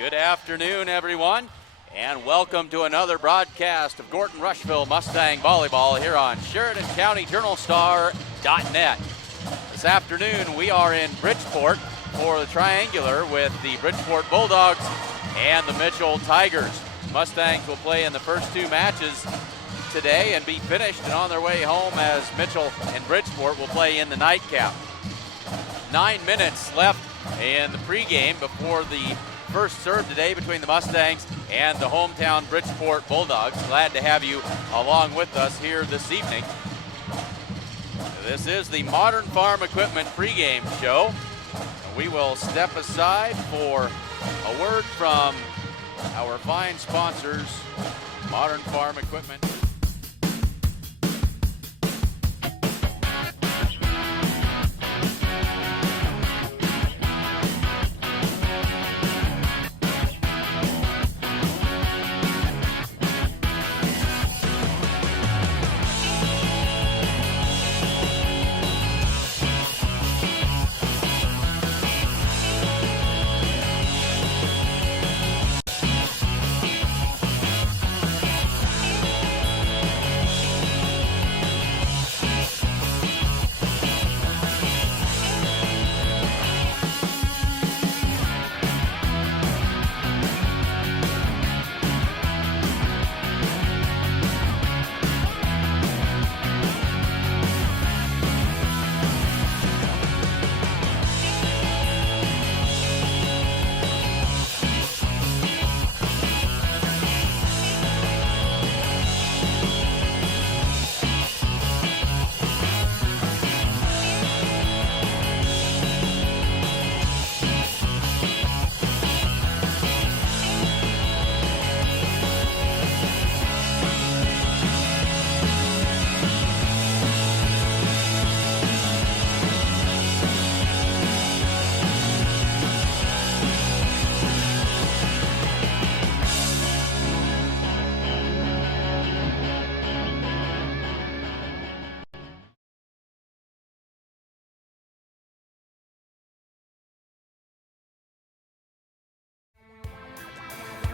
Good afternoon, everyone, and welcome to another broadcast of Gordon-Rushville Mustang Volleyball here on SheridanCountyJournalStar.net. This afternoon, we are in Bridgeport for the triangular with the Bridgeport Bulldogs and the Mitchell Tigers. Mustangs will play in the first two matches today and be finished and on their way home as Mitchell and Bridgeport will play in the nightcap. 9 minutes left in the pregame before the first serve today between the Mustangs and the hometown Bridgeport Bulldogs. Glad to have you along with us here this evening. This is the Modern Farm Equipment pregame show. We will step aside for a word from our fine sponsors, Modern Farm Equipment.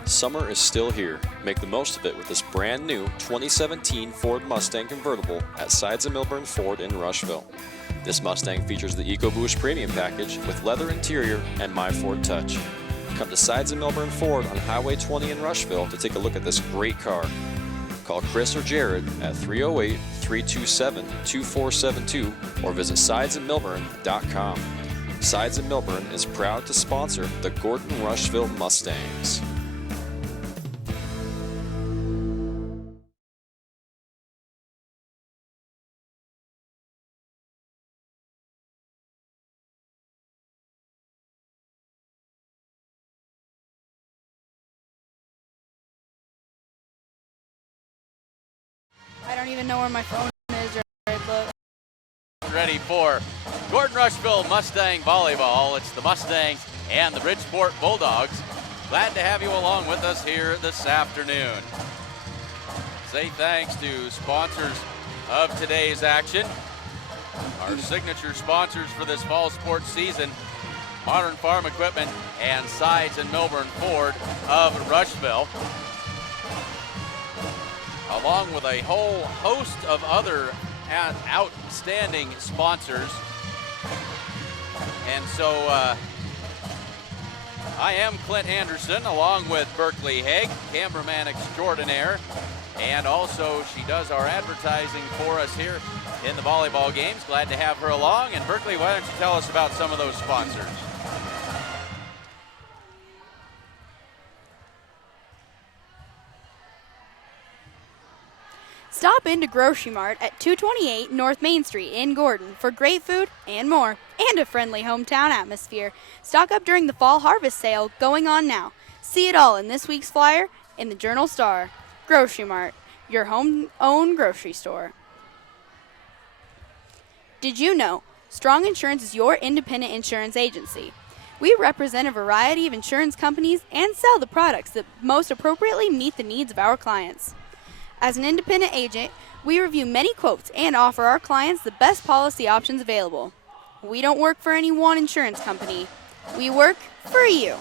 Summer is still here. Make the most of it with this brand new 2017 Ford Mustang convertible at Sides of Milburn Ford in Rushville. This Mustang features the EcoBoost Premium Package with leather interior and My Ford Touch. Come to Sides of Milburn Ford on Highway 20 in Rushville to take a look at this great car. Call Chris or Jared at 308-327-2472 or visit sidesofmilburn.com. Sides of Milburn is proud to sponsor the Gordon-Rushville Mustangs. I don't even know where my phone is right, but... Ready for Gordon-Rushville Mustang Volleyball. It's the Mustangs and the Bridgeport Bulldogs. Glad to have you along with us here this afternoon. Say thanks to sponsors of today's action. Our signature sponsors for this fall sports season, Modern Farm Equipment and Sides and Milburn Ford of Rushville, along with a whole host of other outstanding sponsors. And so I am Clint Anderson, along with Berkeley Haig, cameraman extraordinaire, and also she does our advertising for us here in the volleyball games. Glad to have her along. And Berkeley, why don't you tell us about some of those sponsors? Stop into Grocery Mart at 228 North Main Street in Gordon for great food and more, and a friendly hometown atmosphere. Stock up during the fall harvest sale going on now. See it all in this week's flyer in the Journal-Star. Grocery Mart, your home-owned grocery store. Did you know Strong Insurance is your independent insurance agency? We represent a variety of insurance companies and sell the products that most appropriately meet the needs of our clients. As an independent agent, we review many quotes and offer our clients the best policy options available. We don't work for any one insurance company. We work for you.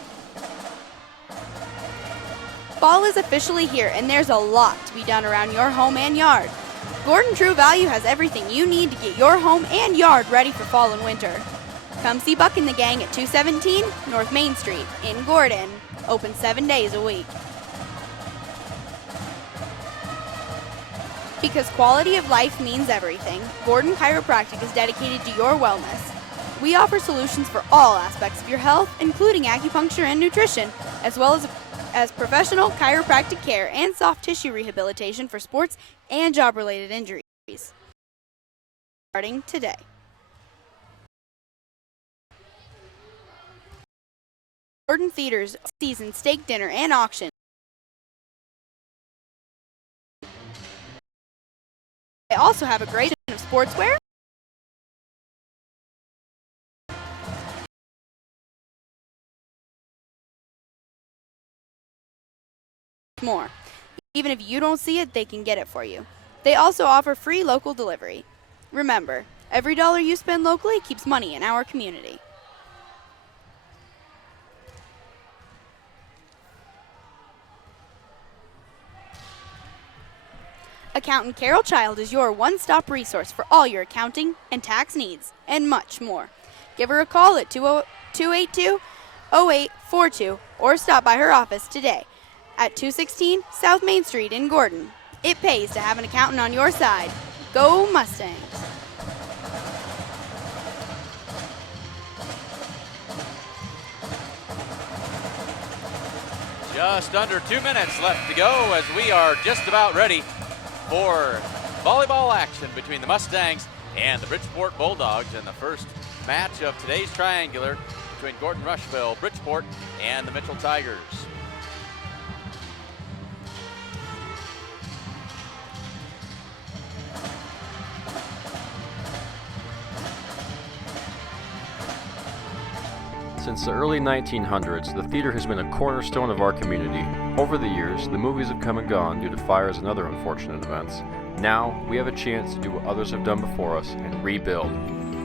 Fall is officially here, and there's a lot to be done around your home and yard. Gordon True Value has everything you need to get your home and yard ready for fall and winter. Come see Buck and the gang at 217 North Main Street in Gordon. Open 7 days a week. Because quality of life means everything, Gordon Chiropractic is dedicated to your wellness. We offer solutions for all aspects of your health, including acupuncture and nutrition, as well as professional chiropractic care and soft tissue rehabilitation for sports and job-related injuries. Starting today. Gordon Theater's season steak dinner and auction. They also have a great selection of sportswear, more. Even if you don't see it, they can get it for you. They also offer free local delivery. Remember, every dollar you spend locally keeps money in our community. Accountant Carol Child is your one-stop resource for all your accounting and tax needs, and much more. Give her a call at 282-0842 or stop by her office today at 216 South Main Street in Gordon. It pays to have an accountant on your side. Go Mustangs! Just under 2 minutes left to go as we are just about ready for volleyball action between the Mustangs and the Bridgeport Bulldogs in the first match of today's triangular between Gordon-Rushville, Bridgeport, and the Mitchell Tigers. Since the early 1900s, the theater has been a cornerstone of our community. Over the years, the movies have come and gone due to fires and other unfortunate events. Now, we have a chance to do what others have done before us and rebuild.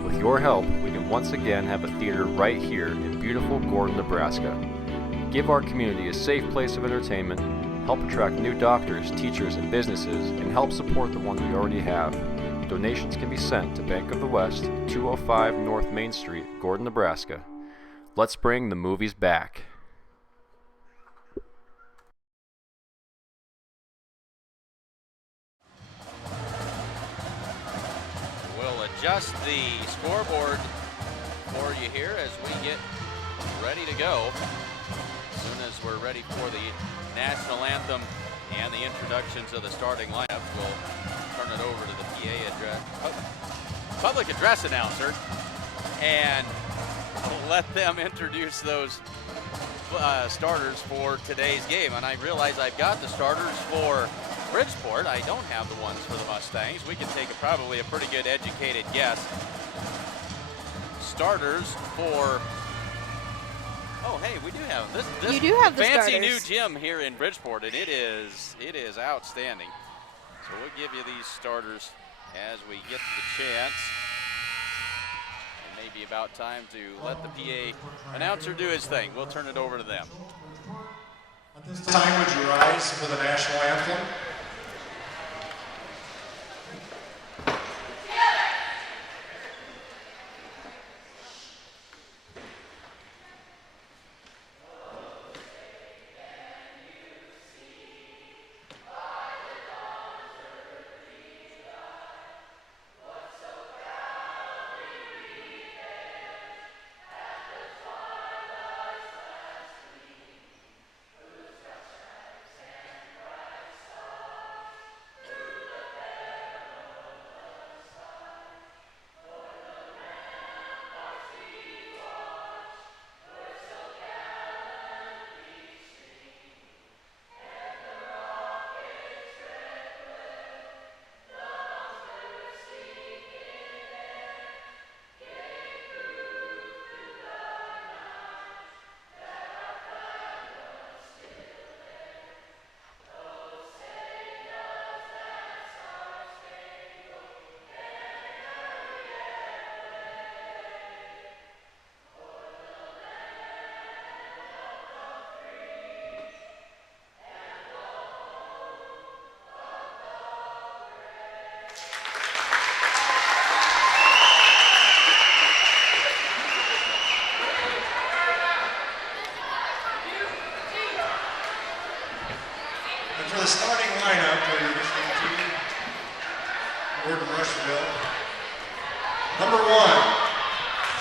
With your help, we can once again have a theater right here in beautiful Gordon, Nebraska. Give our community a safe place of entertainment, help attract new doctors, teachers, and businesses, and help support the ones we already have. Donations can be sent to Bank of the West, 205 North Main Street, Gordon, Nebraska. Let's bring the movies back. We'll adjust the scoreboard for you here as we get ready to go. As soon as we're ready for the national anthem and the introductions of the starting lineups, we'll turn it over to the public address announcer and let them introduce those starters for today's game. And I realize I've got the starters for Bridgeport. I don't have the ones for the Mustangs. We can take probably a pretty good educated guess. Starters for, oh hey, we do have this You do have the fancy starters. new gym here in Bridgeport, and it is outstanding. So we'll give you these starters as we get the chance. Maybe about time to let the PA announcer do his thing. We'll turn it over to them. At this time, would you rise for the national anthem?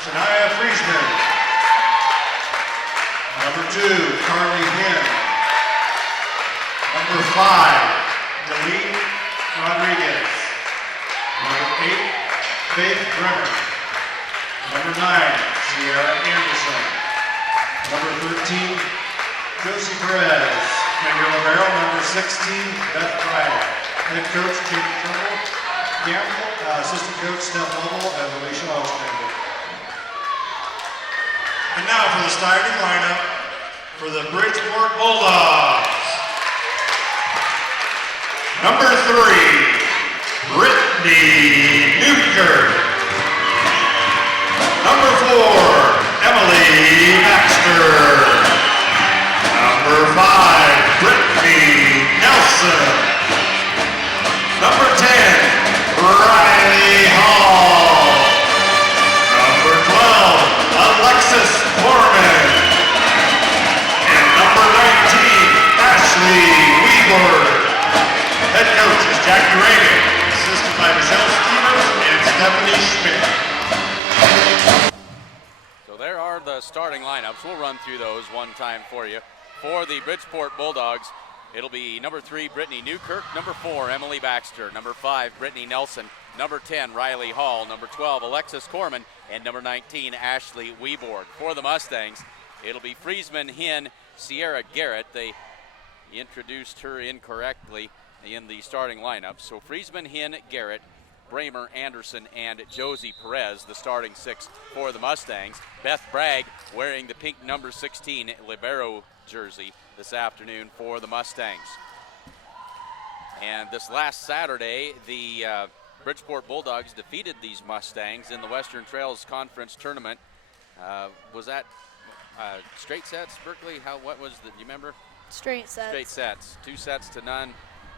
Shania Friesman. Number 2, Carly Hinn. Number 5, Delete Rodriguez. Number 8, Faith Bremer. Number 9, Sierra Anderson. Number 13, Josie Perez. Member Libero, number 16, Beth Pryor. Head coach, Jake Campbell, assistant coach, Steph Lovell, and Alicia Alexander. And now for the starting lineup for the Bridgeport Bulldogs. Number 3, Brittany Newkirk. Number 4, Emily Baxter. Number 5, Brittany Nelson. Number 10, Riley Hall. Number 12, Alexis Foreman. And number 19, Ashley Weaver. Head coach is Jackie Reagan, assisted by Michelle Stevens and Stephanie Schmidt. So there are the starting lineups. We'll run through those one time for you. For the Bridgeport Bulldogs, it'll be number 3, Brittany Newkirk, number 4, Emily Baxter, number 5, Brittany Nelson, number 10, Riley Hall, number 12, Alexis Corman, and number 19, Ashley Weborg. For the Mustangs, it'll be Friesman, Hinn, Sierra Garrett. They introduced her incorrectly in the starting lineup. So Friesman, Hinn, Garrett, Bramer, Anderson, and Josie Perez, the starting 6 for the Mustangs. Beth Bragg wearing the pink number 16 libero jersey this afternoon for the Mustangs. And this last Saturday, the Bridgeport Bulldogs defeated these Mustangs in the Western Trails Conference Tournament. Was that straight sets, Berkeley? What was the, do you remember? Straight sets. Straight sets, 2-0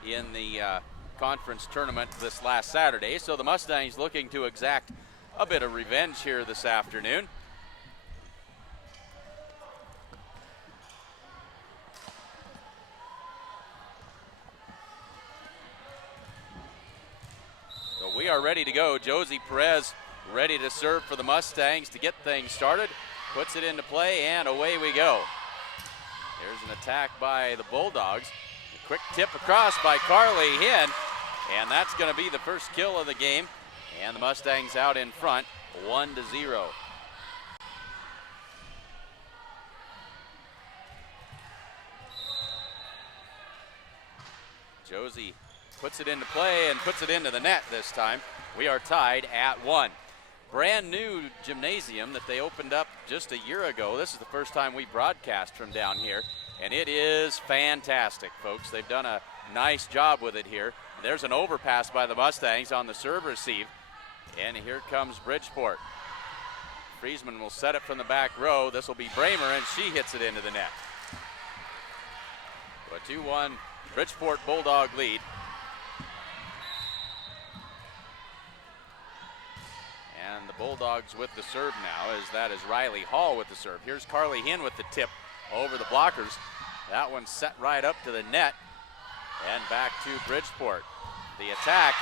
in the conference tournament this last Saturday. So the Mustangs looking to exact a bit of revenge here this afternoon. So we are ready to go. Josie Perez ready to serve for the Mustangs to get things started. Puts it into play, and away we go. There's an attack by the Bulldogs. A quick tip across by Carly Hinn, and that's going to be the first kill of the game. And the Mustangs out in front, 1-0. Josie puts it into play and puts it into the net this time. We are tied at 1. Brand new gymnasium that they opened up just a year ago. This is the first time we broadcast from down here, and it is fantastic, folks. They've done a nice job with it here. There's an overpass by the Mustangs on the serve receive, and here comes Bridgeport. Friesman will set it from the back row. This will be Bramer, and she hits it into the net. So a 2-1 Bridgeport Bulldog lead. And the Bulldogs with the serve now, as that is Riley Hall with the serve. Here's Carly Hinn with the tip over the blockers. That one set right up to the net and back to Bridgeport. The attack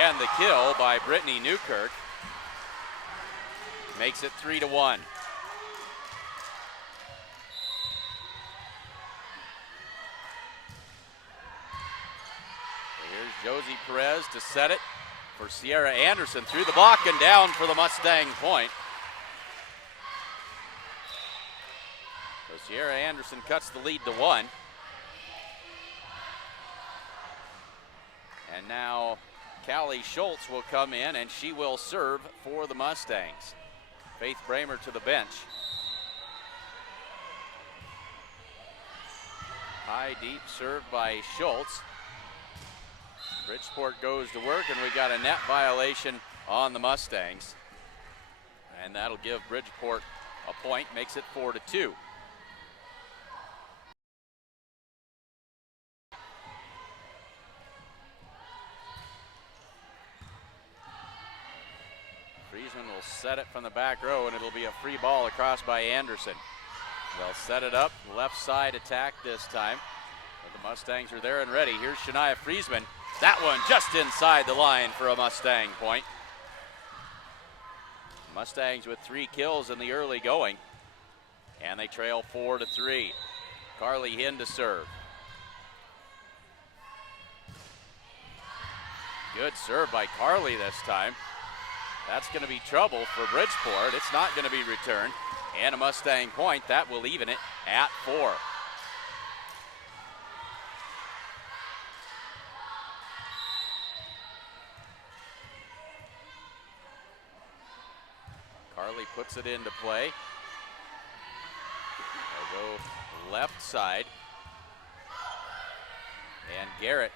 and the kill by Brittany Newkirk makes it 3-1. Here's Josie Perez to set it for Sierra Anderson through the block and down for the Mustang point. So Sierra Anderson cuts the lead to 1. And now Callie Schultz will come in and she will serve for the Mustangs. Faith Bramer to the bench. High deep serve by Schultz. Bridgeport goes to work, and we got a net violation on the Mustangs. And that'll give Bridgeport a point, makes it 4-2. Friesman will set it from the back row, and it'll be a free ball across by Anderson. They'll set it up, left side attack this time. But the Mustangs are there and ready. Here's Shania Friesman. That one just inside the line for a Mustang point. Mustangs with 3 kills in the early going, and they trail 4-3. Carly Hinn to serve. Good serve by Carly this time. That's going to be trouble for Bridgeport. It's not going to be returned. And a Mustang point. That will even it at 4. Carly puts it into play. They'll go left side. And Garrett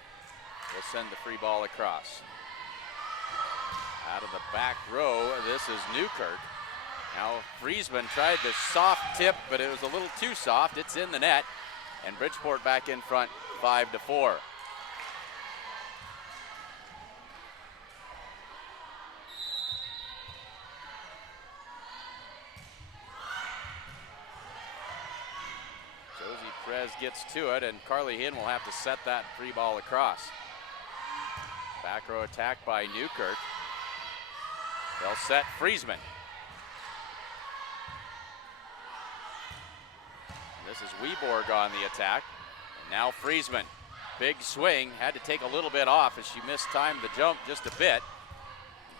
will send the free ball across. Out of the back row, this is Newkirk. Now Friesman tried the soft tip, but it was a little too soft. It's in the net, and Bridgeport back in front, 5-4. Josie Perez gets to it, and Carly Hinn will have to set that free ball across. Back row attack by Newkirk. They'll set Friesman. This is Weborg on the attack. And now Friesman. Big swing. Had to take a little bit off as she mistimed the jump just a bit.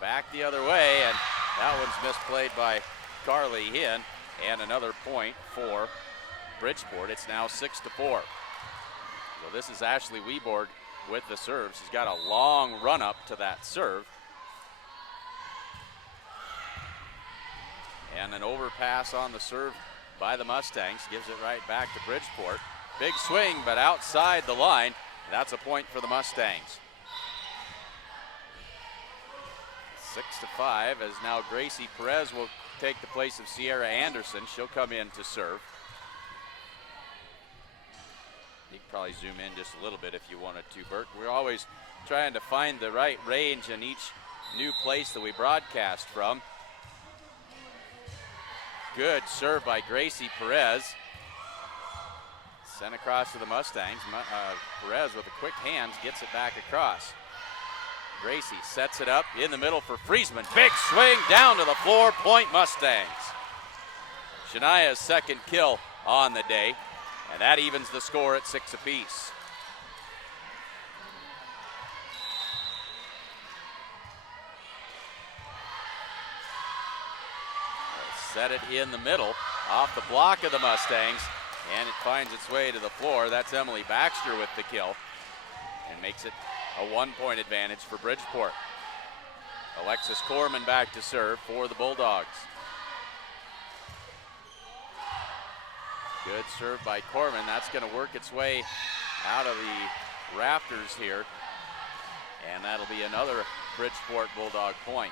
Back the other way, and that one's misplayed by Carly Hinn. And another point for Bridgeport. It's now 6-4. So this is Ashley Weborg with the serve. She's got a long run up to that serve. And an overpass on the serve by the Mustangs. Gives it right back to Bridgeport. Big swing, but outside the line. That's a point for the Mustangs. 6-5, as now Gracie Perez will take the place of Sierra Anderson. She'll come in to serve. You can probably zoom in just a little bit if you wanted to, Bert. We're always trying to find the right range in each new place that we broadcast from. Good serve by Gracie Perez. Sent across to the Mustangs. Perez with the quick hands gets it back across. Gracie sets it up in the middle for Friesman. Big swing down to the floor. Point Mustangs. Shania's second kill on the day, and that evens the score at 6 apiece. Set it in the middle, off the block of the Mustangs, and it finds its way to the floor. That's Emily Baxter with the kill, and makes it a 1-point advantage for Bridgeport. Alexis Corman back to serve for the Bulldogs. Good serve by Corman. That's going to work its way out of the rafters here, and that'll be another Bridgeport Bulldog point.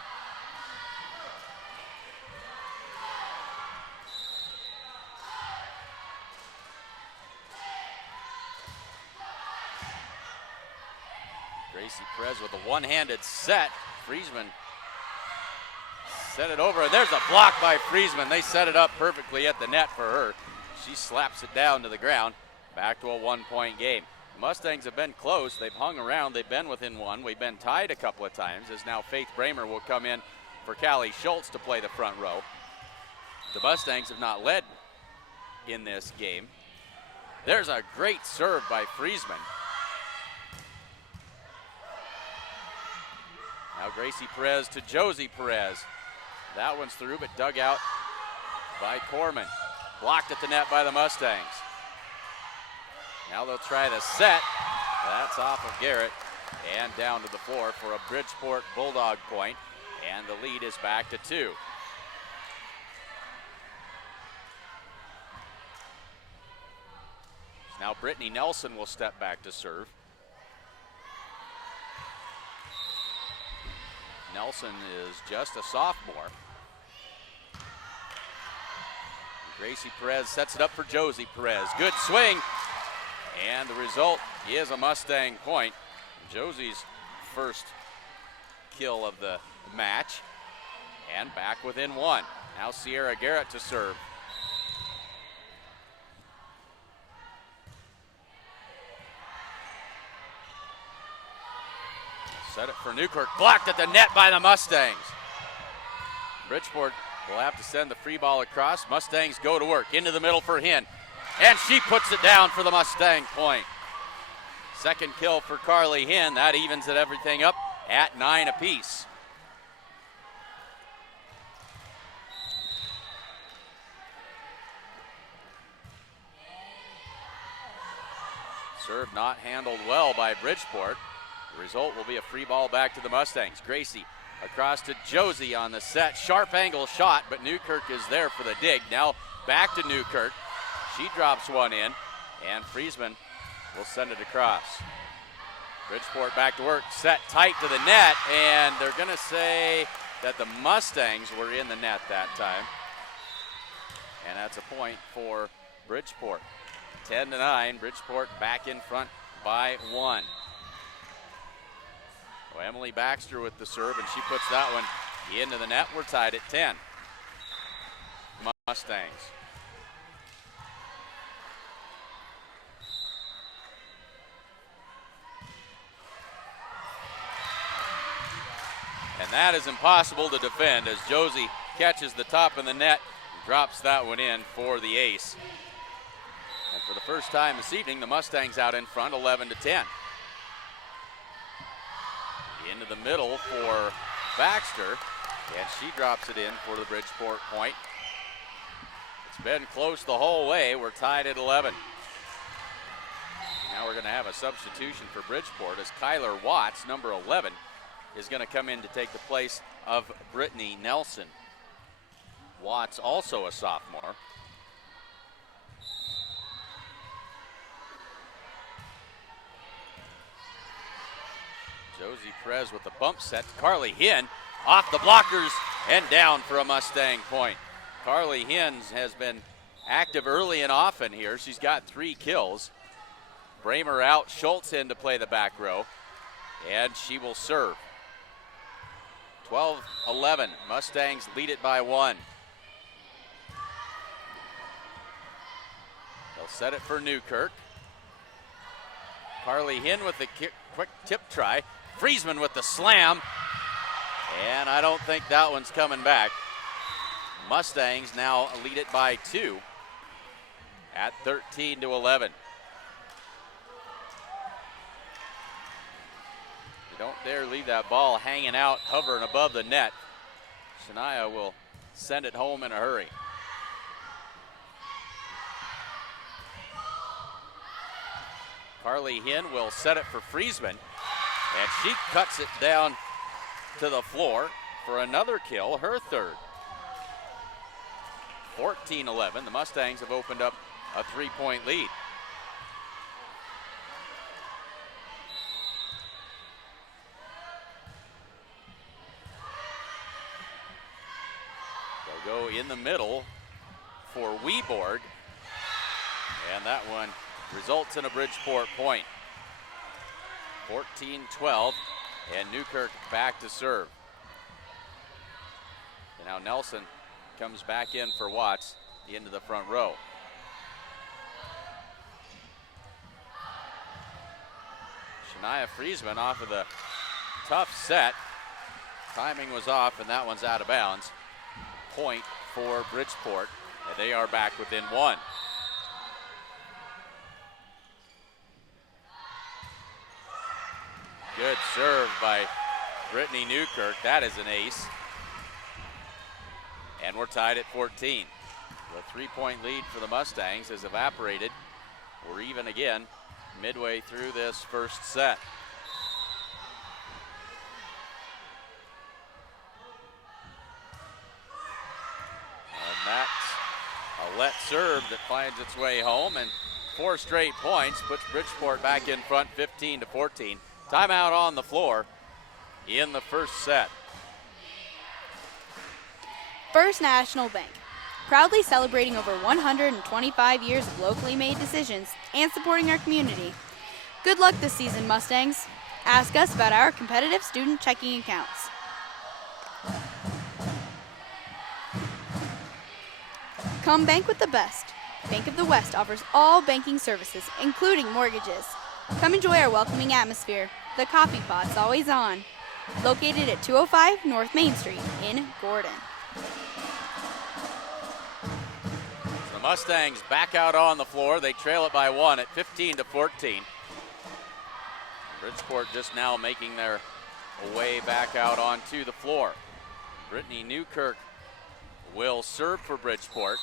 Gracie Perez with a one-handed set. Friesman set it over, and there's a block by Friesman. They set it up perfectly at the net for her. She slaps it down to the ground. Back to a 1-point game. The Mustangs have been close. They've hung around. They've been within one. We've been tied a couple of times, as now Faith Bramer will come in for Callie Schultz to play the front row. The Mustangs have not led in this game. There's a great serve by Friesman. Now Gracie Perez to Josie Perez. That one's through, but dug out by Corman. Blocked at the net by the Mustangs. Now they'll try the set. That's off of Garrett and down to the floor for a Bridgeport Bulldog point, and the lead is back to 2. Now Brittany Nelson will step back to serve. Nelson is just a sophomore. Gracie Perez sets it up for Josie Perez. Good swing, and the result is a Mustang point. Josie's first kill of the match, and back within 1. Now Sierra Garrett to serve. Set it for Newkirk, blocked at the net by the Mustangs. Bridgeport will have to send the free ball across. Mustangs go to work into the middle for Hinn, and she puts it down for the Mustang point. Second kill for Carly Hinn. That evens it everything up at 9 apiece. Serve not handled well by Bridgeport. The result will be a free ball back to the Mustangs. Gracie across to Josie on the set. Sharp angle shot, but Newkirk is there for the dig. Now back to Newkirk. She drops one in, and Friesman will send it across. Bridgeport back to work, set tight to the net, and they're going to say that the Mustangs were in the net that time. And that's a point for Bridgeport. 10-9, Bridgeport back in front by 1. So Emily Baxter with the serve, and she puts that one into the net. We're tied at 10. Mustangs. And that is impossible to defend as Josie catches the top of the net and drops that one in for the ace. And for the first time this evening, the Mustangs out in front, 11-10. Into the middle for Baxter, and she drops it in for the Bridgeport point. It's been close the whole way. We're tied at 11. Now we're going to have a substitution for Bridgeport as Kyler Watts, number 11, is going to come in to take the place of Brittany Nelson. Watts, also a sophomore. Josie Perez with the bump set. Carly Hinn off the blockers and down for a Mustang point. Carly Hinn has been active early and often here. She's got 3 kills. Bramer out, Schultz in to play the back row, and she will serve. 12-11, Mustangs lead it by 1. They'll set it for Newkirk. Carly Hinn with the quick tip try. Friesman with the slam, and I don't think that one's coming back. Mustangs now lead it by 2 at 13-11. You don't dare leave that ball hanging out, hovering above the net. Shania will send it home in a hurry. Carly Hinn will set it for Friesman, and she cuts it down to the floor for another kill, her third. 14-11, the Mustangs have opened up a 3-point lead. They'll go in the middle for Weborg, and that one results in a Bridgeport point. 14-12, and Newkirk back to serve. And now Nelson comes back in for Watts into the front row. Shania Friesman off of the tough set. Timing was off, and that one's out of bounds. Point for Bridgeport, and they are back within 1. Good serve by Brittany Newkirk. That is an ace. And we're tied at 14. The 3-point lead for the Mustangs has evaporated. We're even again midway through this first set. And that's a let serve that finds its way home, and 4 straight points puts Bridgeport back in front, 15-14. Timeout on the floor in the first set. First National Bank, proudly celebrating over 125 years of locally made decisions and supporting our community. Good luck this season, Mustangs. Ask us about our competitive student checking accounts. Come bank with the best. Bank of the West offers all banking services, including mortgages. Come enjoy our welcoming atmosphere. The coffee pot's always on. Located at 205 North Main Street in Gordon. The Mustangs back out on the floor. They trail it by 1 at 15-14. Bridgeport just now making their way back out onto the floor. Brittany Newkirk will serve for Bridgeport.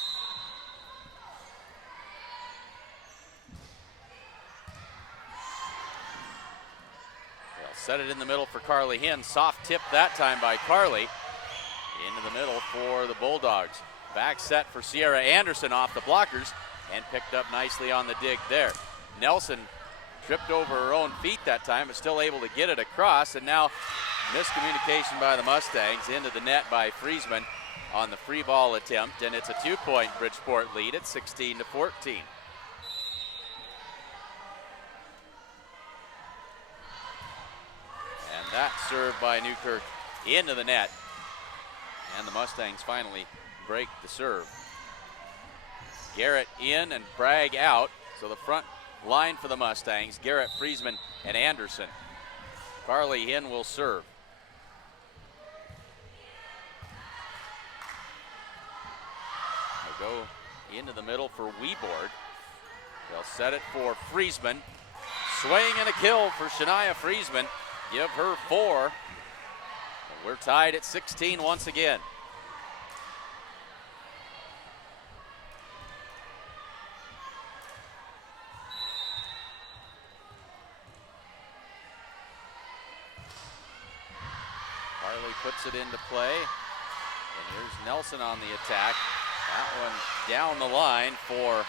They'll set it in the middle for Carly Hinn. Soft tip that time by Carly. Into the middle for the Bulldogs. Back set for Sierra Anderson off the blockers and picked up nicely on the dig there. Nelson tripped over her own feet that time, but still able to get it across, and now miscommunication by the Mustangs into the net by Friesman on the free ball attempt, and it's a 2-point Bridgeport lead at 16-14. And that served by Newkirk into the net, and the Mustangs finally break the serve. Garrett in and Bragg out, so the front line for the Mustangs, Garrett, Friesman, and Anderson. Carly Hinn will serve. They'll go into the middle for Weborg. They'll set it for Friesman. Swing and a kill for Shania Friesman. Give her 4. And we're tied at 16 once again. Puts it into play, and here's Nelson on the attack. That one down the line for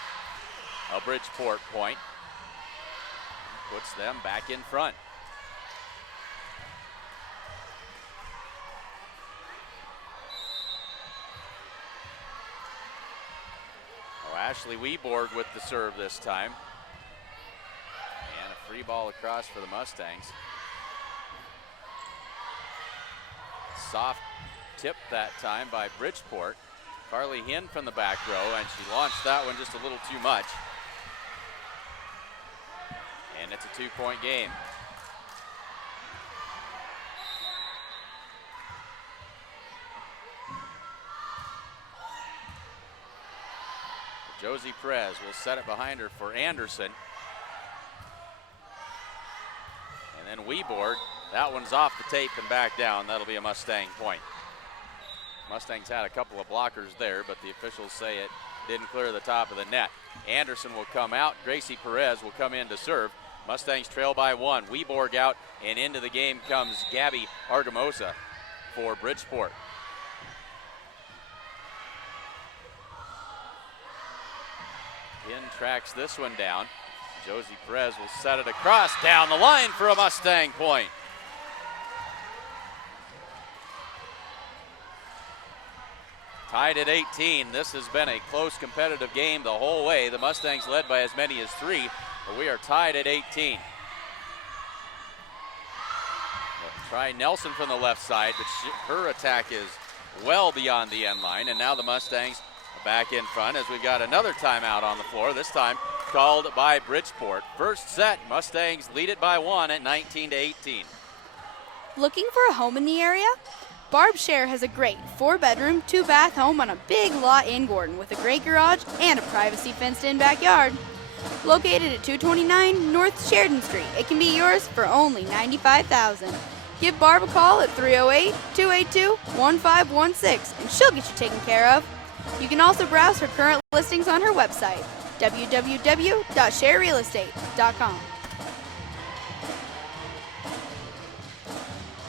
a Bridgeport point. Puts them back in front. Oh, Ashley Weborg with the serve this time. And a free ball across for the Mustangs. Soft tip that time by Bridgeport. Carly Hinn from the back row, and she launched that one just a little too much. And it's a 2-point game. Josie Perez will set it behind her for Anderson. And then Weborg, that one's off the tape and back down. That'll be a Mustang point. Mustangs had a couple of blockers there, but the officials say it didn't clear the top of the net. Anderson will come out. Gracie Perez will come in to serve. Mustangs trail by 1. Weborg out, and into the game comes Gabby Argamosa for Bridgeport. Hinn tracks this one down. Josie Perez will set it across down the line for a Mustang point. Tied at 18. This has been a close competitive game the whole way. The Mustangs led by as many as 3, but we are tied at 18. We'll try Nelson from the left side, but her attack is well beyond the end line, and now the Mustangs are back in front as we've got another timeout on the floor, this time called by Bridgeport. First set, Mustangs lead it by 1 at 19-18. Looking for a home in the area? Barb Share has a great 4-bedroom, 2-bath home on a big lot in Gordon with a great garage and a privacy fenced-in backyard. Located at 229 North Sheridan Street, it can be yours for only $95,000. Give Barb a call at 308-282-1516 and she'll get you taken care of. You can also browse her current listings on her website, www.sharerealestate.com.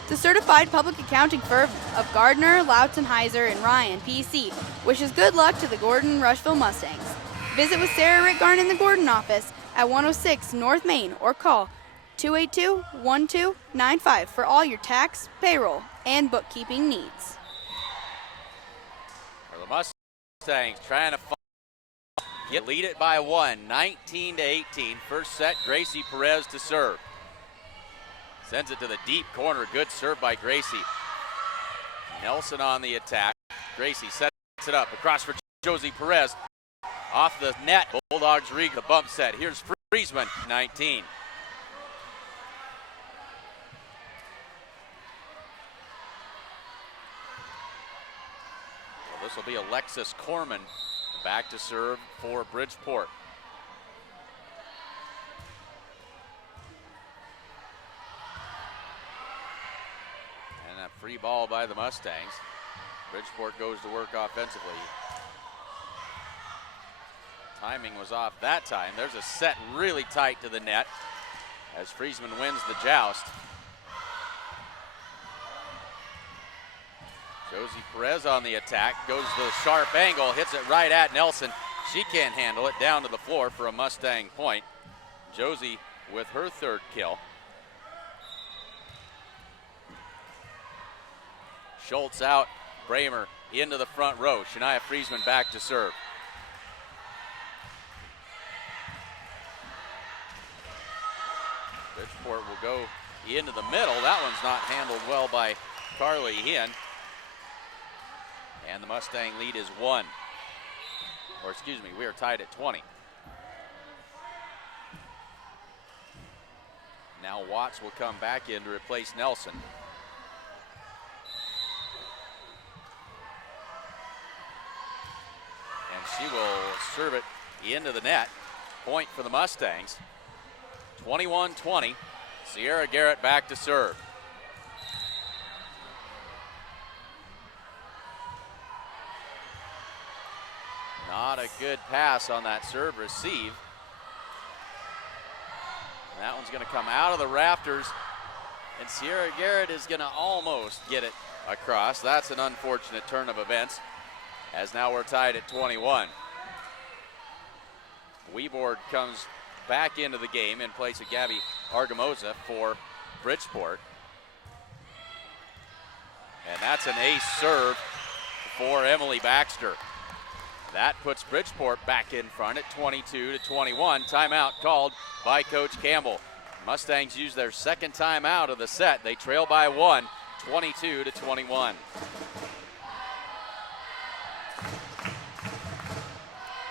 The certified public accounting firm of Gardner, Lautenheiser, and Ryan, PC, wishes good luck to the Gordon-Rushville Mustangs. Visit with Sarah Rickgarn in the Gordon office at 106 North Main or call 282-1295 for all your tax, payroll, and bookkeeping needs. The Mustangs trying to lead it by 1, 19-18. First set, Gracie Perez to serve. Sends it to the deep corner. Good serve by Gracie. Nelson on the attack. Gracie sets it up across for Josie Perez. Off the net. Bulldogs rig the bump set. Here's Friesman, 19. Well, this will be Alexis Corman Back to serve for Bridgeport. And a free ball by the Mustangs. Bridgeport goes to work offensively. Timing was off that time. There's a set really tight to the net as Friesman wins the joust. Josie Perez on the attack, goes to the sharp angle, hits it right at Nelson. She can't handle it, down to the floor for a Mustang point. Josie with her third kill. Schultz out, Bramer into the front row. Shania Friesman back to serve. Bridgeport will go into the middle. That one's not handled well by Carly Hinn. And the Mustang lead is 1. Or excuse me, we are tied at 20. Now Watts will come back in to replace Nelson. And she will serve it into the net. Point for the Mustangs. 21-20. Sierra Garrett back to serve. Not a good pass on that serve receive. That one's going to come out of the rafters, and Sierra Garrett is going to almost get it across. That's an unfortunate turn of events, as now we're tied at 21. Weeboard comes back into the game in place of Gabby Argamosa for Bridgeport. And that's an ace serve for Emily Baxter. That puts Bridgeport back in front at 22-21. Timeout called by Coach Campbell. Mustangs use their second timeout of the set. They trail by 1, 22-21.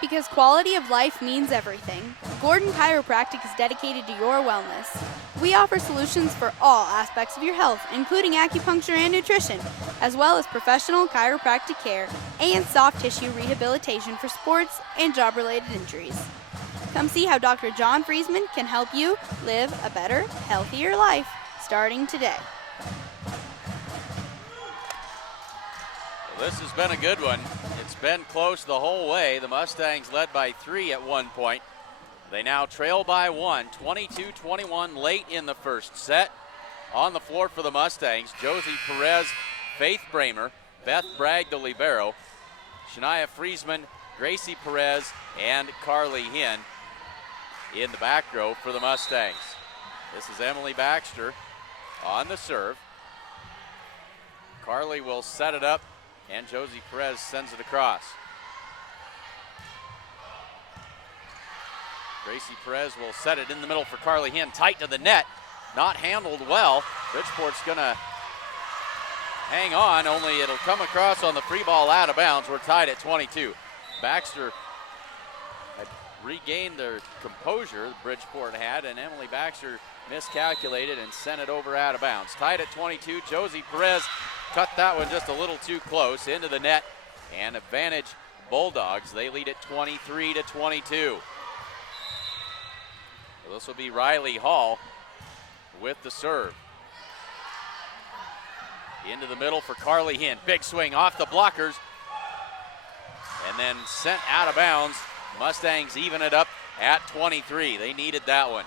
Because quality of life means everything, Gordon Chiropractic is dedicated to your wellness. We offer solutions for all aspects of your health, including acupuncture and nutrition, as well as professional chiropractic care and soft tissue rehabilitation for sports and job-related injuries. Come see how Dr. John Friesman can help you live a better, healthier life starting today. Well, this has been a good one. It's been close the whole way. The Mustangs led by 3 at one point. They now trail by 1, 22-21 late in the first set. On the floor for the Mustangs, Josie Perez, Faith Bramer, Beth Bragg, the libero, Shania Friesman, Gracie Perez, and Carly Hinn in the back row for the Mustangs. This is Emily Baxter on the serve. Carly will set it up, and Josie Perez sends it across. Gracie Perez will set it in the middle for Carly Hinn, tight to the net, not handled well. Bridgeport's gonna hang on, only it'll come across on the free ball out of bounds. We're tied at 22. Baxter had regained their composure, Bridgeport had, and Emily Baxter miscalculated and sent it over out of bounds. Tied at 22, Josie Perez cut that one just a little too close into the net, and advantage Bulldogs. They lead at 23-22. This will be Riley Hall with the serve. Into the middle for Carly Hinn. Big swing off the blockers. And then sent out of bounds. Mustangs even it up at 23. They needed that one.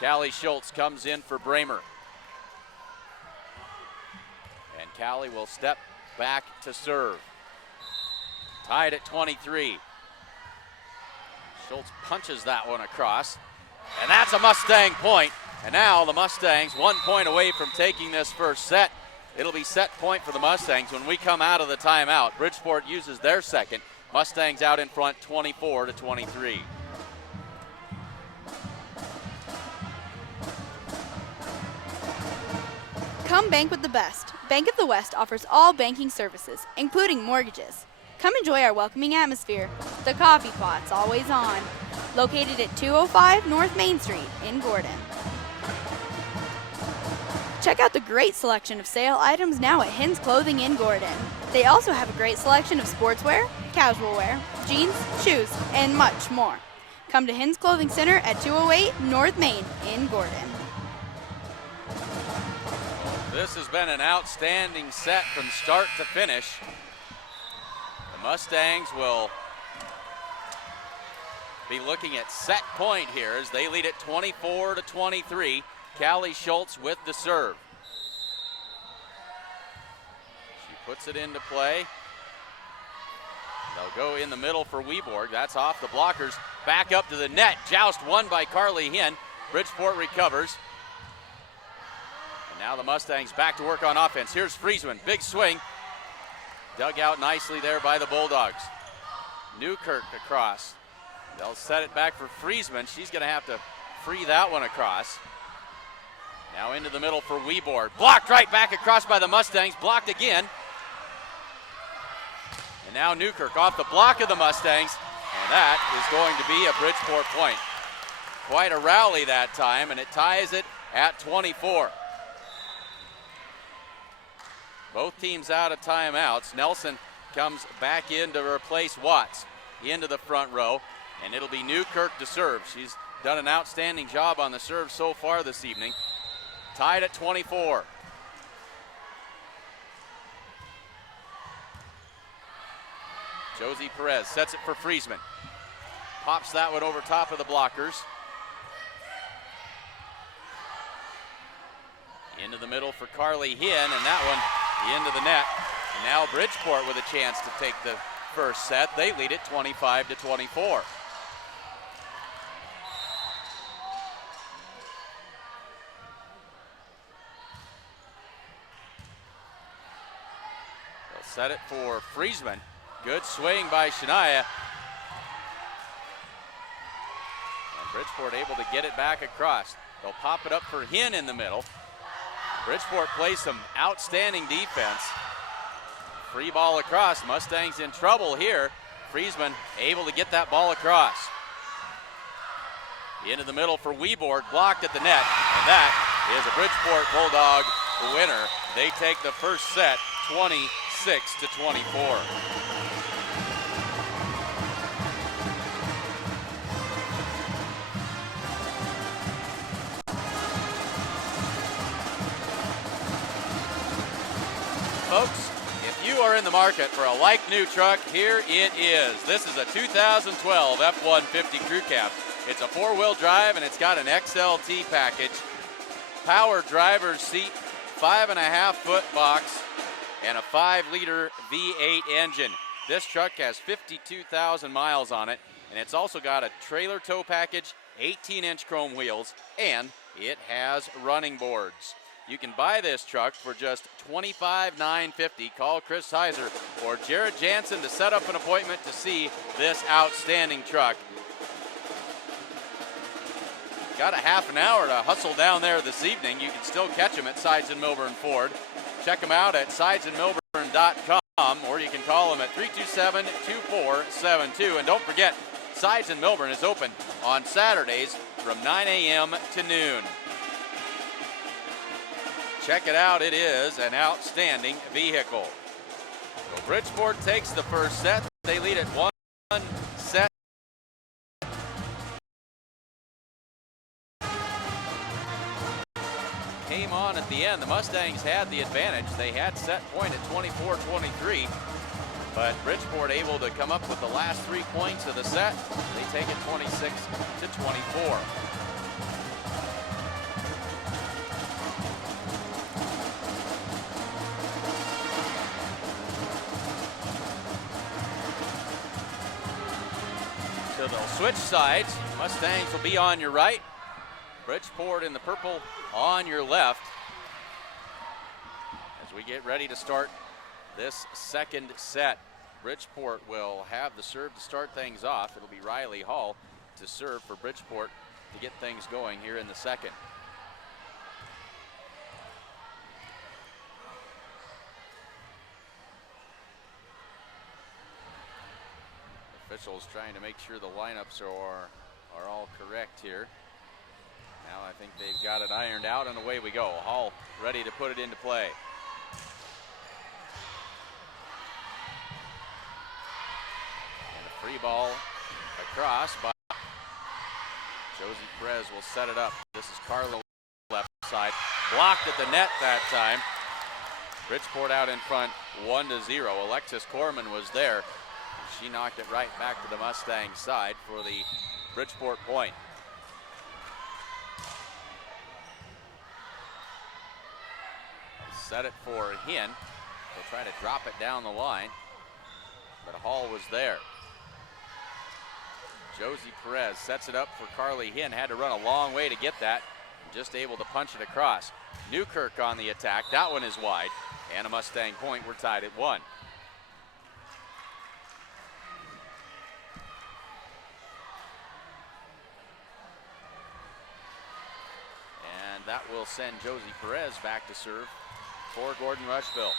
Callie Schultz comes in for Bramer. And Callie will step back to serve. Tied at 23. Schultz punches that one across. And that's a Mustang point. And now the Mustangs 1 point away from taking this first set. It'll be set point for the Mustangs when we come out of the timeout. Bridgeport uses their second. Mustangs out in front 24-23. Come bank with the best. Bank of the West offers all banking services, including mortgages. Come enjoy our welcoming atmosphere. The coffee pot's always on. Located at 205 North Main Street in Gordon. Check out the great selection of sale items now at Hins Clothing in Gordon. They also have a great selection of sportswear, casual wear, jeans, shoes, and much more. Come to Hins Clothing Center at 208 North Main in Gordon. This has been an outstanding set from start to finish. The Mustangs will be looking at set point here as they lead at 24-23. Callie Schultz with the serve. She puts it into play. They'll go in the middle for Weborg. That's off the blockers. Back up to the net. Joust won by Carly Hinn. Bridgeport recovers. And now the Mustangs back to work on offense. Here's Friesman. Big swing. Dug out nicely there by the Bulldogs. Newkirk across. They'll set it back for Friesman. She's going to have to free that one across. Now into the middle for Weborg. Blocked right back across by the Mustangs. Blocked again. And now Newkirk off the block of the Mustangs. And that is going to be a Bridgeport point. Quite a rally that time, and it ties it at 24. Both teams out of timeouts. Nelson comes back in to replace Watts into the front row, and it'll be Newkirk to serve. She's done an outstanding job on the serve so far this evening. Tied at 24. Josie Perez sets it for Friesman. Pops that one over top of the blockers. Into the middle for Carly Hinn, and that one into the net. And now Bridgeport with a chance to take the first set. They lead it 25-24. Set it for Friesman. Good swing by Shania. And Bridgeport able to get it back across. They'll pop it up for Hinn in the middle. Bridgeport plays some outstanding defense. Free ball across. Mustangs in trouble here. Friesman able to get that ball across. Into the middle for Weborg. Blocked at the net. And that is a Bridgeport Bulldog winner. They take the first set 26-24. Folks, if you are in the market for a like-new truck, here it is. This is a 2012 F-150 Crew Cab. It's a four-wheel drive and it's got an XLT package, power driver's seat, 5.5-foot box, and a 5-liter V8 engine. This truck has 52,000 miles on it, and it's also got a trailer tow package, 18-inch chrome wheels, and it has running boards. You can buy this truck for just $25,950. Call Chris Heiser or Jared Jansen to set up an appointment to see this outstanding truck. Got a half an hour to hustle down there this evening. You can still catch them at Sides and Milburn Ford. Check them out at sidesandmilburn.com, or you can call them at 327-2472. And don't forget, Sides and Milburn is open on Saturdays from 9 a.m. to noon. Check it out, it is an outstanding vehicle. So Bridgeport takes the first set. They lead at 1 set. Came on at the end. The Mustangs had the advantage. They had set point at 24-23, but Bridgeport able to come up with the last 3 points of the set. They take it 26-24. So they'll switch sides. Mustangs will be on your right. Bridgeport in the purple on your left. As we get ready to start this second set, Bridgeport will have the serve to start things off. It'll be Riley Hall to serve for Bridgeport to get things going here in the second. Officials trying to make sure the lineups are all correct here. Now I think they've got it ironed out, and away we go. Hall ready to put it into play. And a free ball across by Josie Perez will set it up. This is Carla left side. Blocked at the net that time. Bridgeport out in front 1-0. Alexis Corman was there. She knocked it right back to the Mustangs side for the Bridgeport point. Set it for Hinn. They'll try to drop it down the line, but Hall was there. Josie Perez sets it up for Carly Hinn. Had to run a long way to get that. Just able to punch it across. Newkirk on the attack. That one is wide. And a Mustang point. We're tied at 1. And that will send Josie Perez back to serve for Gordon-Rushville.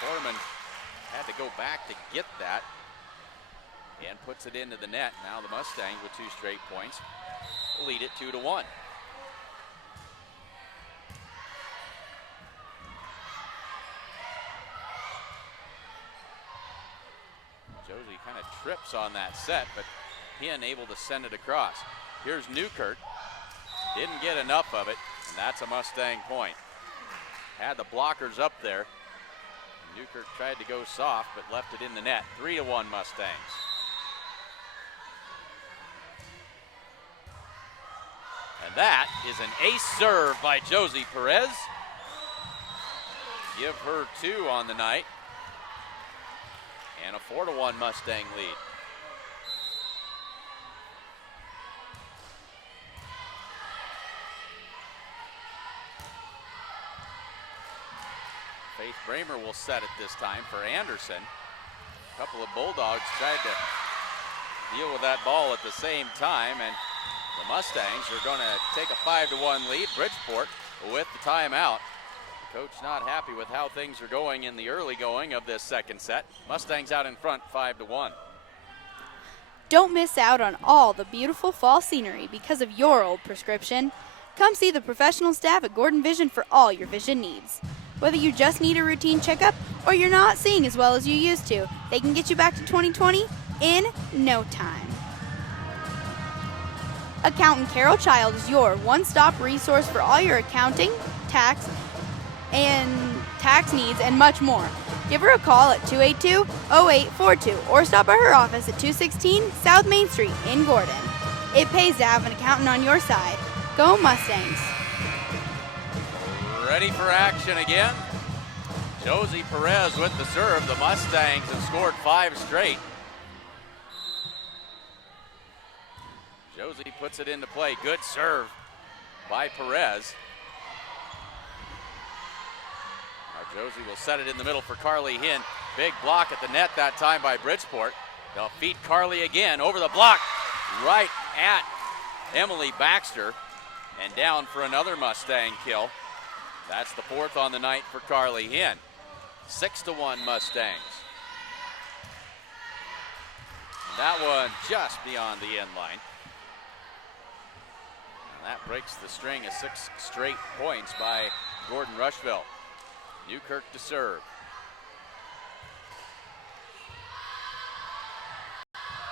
Foreman had to go back to get that and puts it into the net. Now the Mustangs with 2 straight points lead it 2-1. Josie kind of trips on that set, but Hinn able to send it across. Here's Newkirk. Didn't get enough of it, and that's a Mustang point. Had the blockers up there. Newkirk tried to go soft, but left it in the net. 3-1 Mustangs. And that is an ace serve by Josie Perez. Give her 2 on the night. And a 4-1 Mustang lead. Faith Bramer will set it this time for Anderson. A couple of Bulldogs tried to deal with that ball at the same time, and the Mustangs are going to take a 5-1 lead. Bridgeport with the timeout. Coach not happy with how things are going in the early going of this second set. Mustangs out in front 5-1. Don't miss out on all the beautiful fall scenery because of your old prescription. Come see the professional staff at Gordon Vision for all your vision needs. Whether you just need a routine checkup or you're not seeing as well as you used to, they can get you back to 2020 in no time. Accountant Carol Child is your one-stop resource for all your accounting, tax needs, and much more. Give her a call at 282-0842 or stop by her office at 216 South Main Street in Gordon. It pays to have an accountant on your side. Go Mustangs. Ready for action again. Josie Perez with the serve. The Mustangs have scored 5 straight. Josie puts it into play. Good serve by Perez. Now Josie will set it in the middle for Carly Hinn. Big block at the net that time by Bridgeport. They'll feed Carly again over the block right at Emily Baxter and down for another Mustang kill. That's the 4th on the night for Carly Hinn. 6-1 Mustangs. That one just beyond the end line. And that breaks the string of 6 straight points by Gordon-Rushville. Newkirk to serve.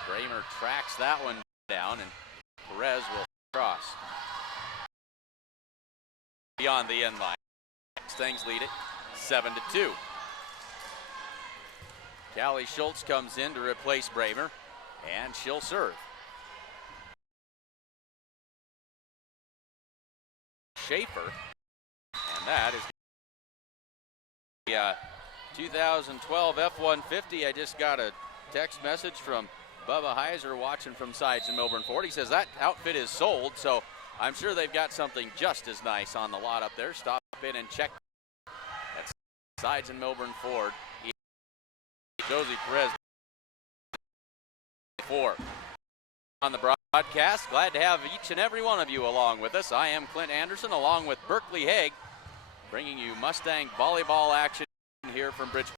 Bramer tracks that one down, and Perez will cross. Beyond the end line. Mustangs lead it 7-2. Callie Schultz comes in to replace Bramer, and she'll serve. Schaefer, and that is the 2012 F-150. I just got a text message from Bubba Heiser watching from Sides in Milburn Ford. He says that outfit is sold, so I'm sure they've got something just as nice on the lot up there. Stop in and check. That's Sides in Milburn Ford. Josie Perez 4 on the broadcast. Glad to have each and every one of you along with us. I am Clint Anderson along with Berkeley Haig, bringing you Mustang volleyball action here from Bridgeport.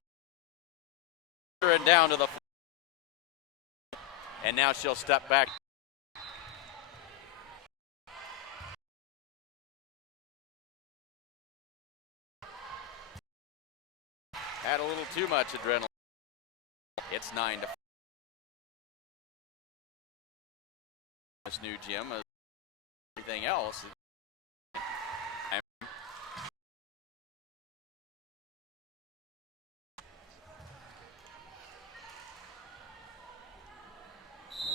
and down to the floor. And now she'll step back. Had a little too much adrenaline. It's 9-5. This new gym, everything else.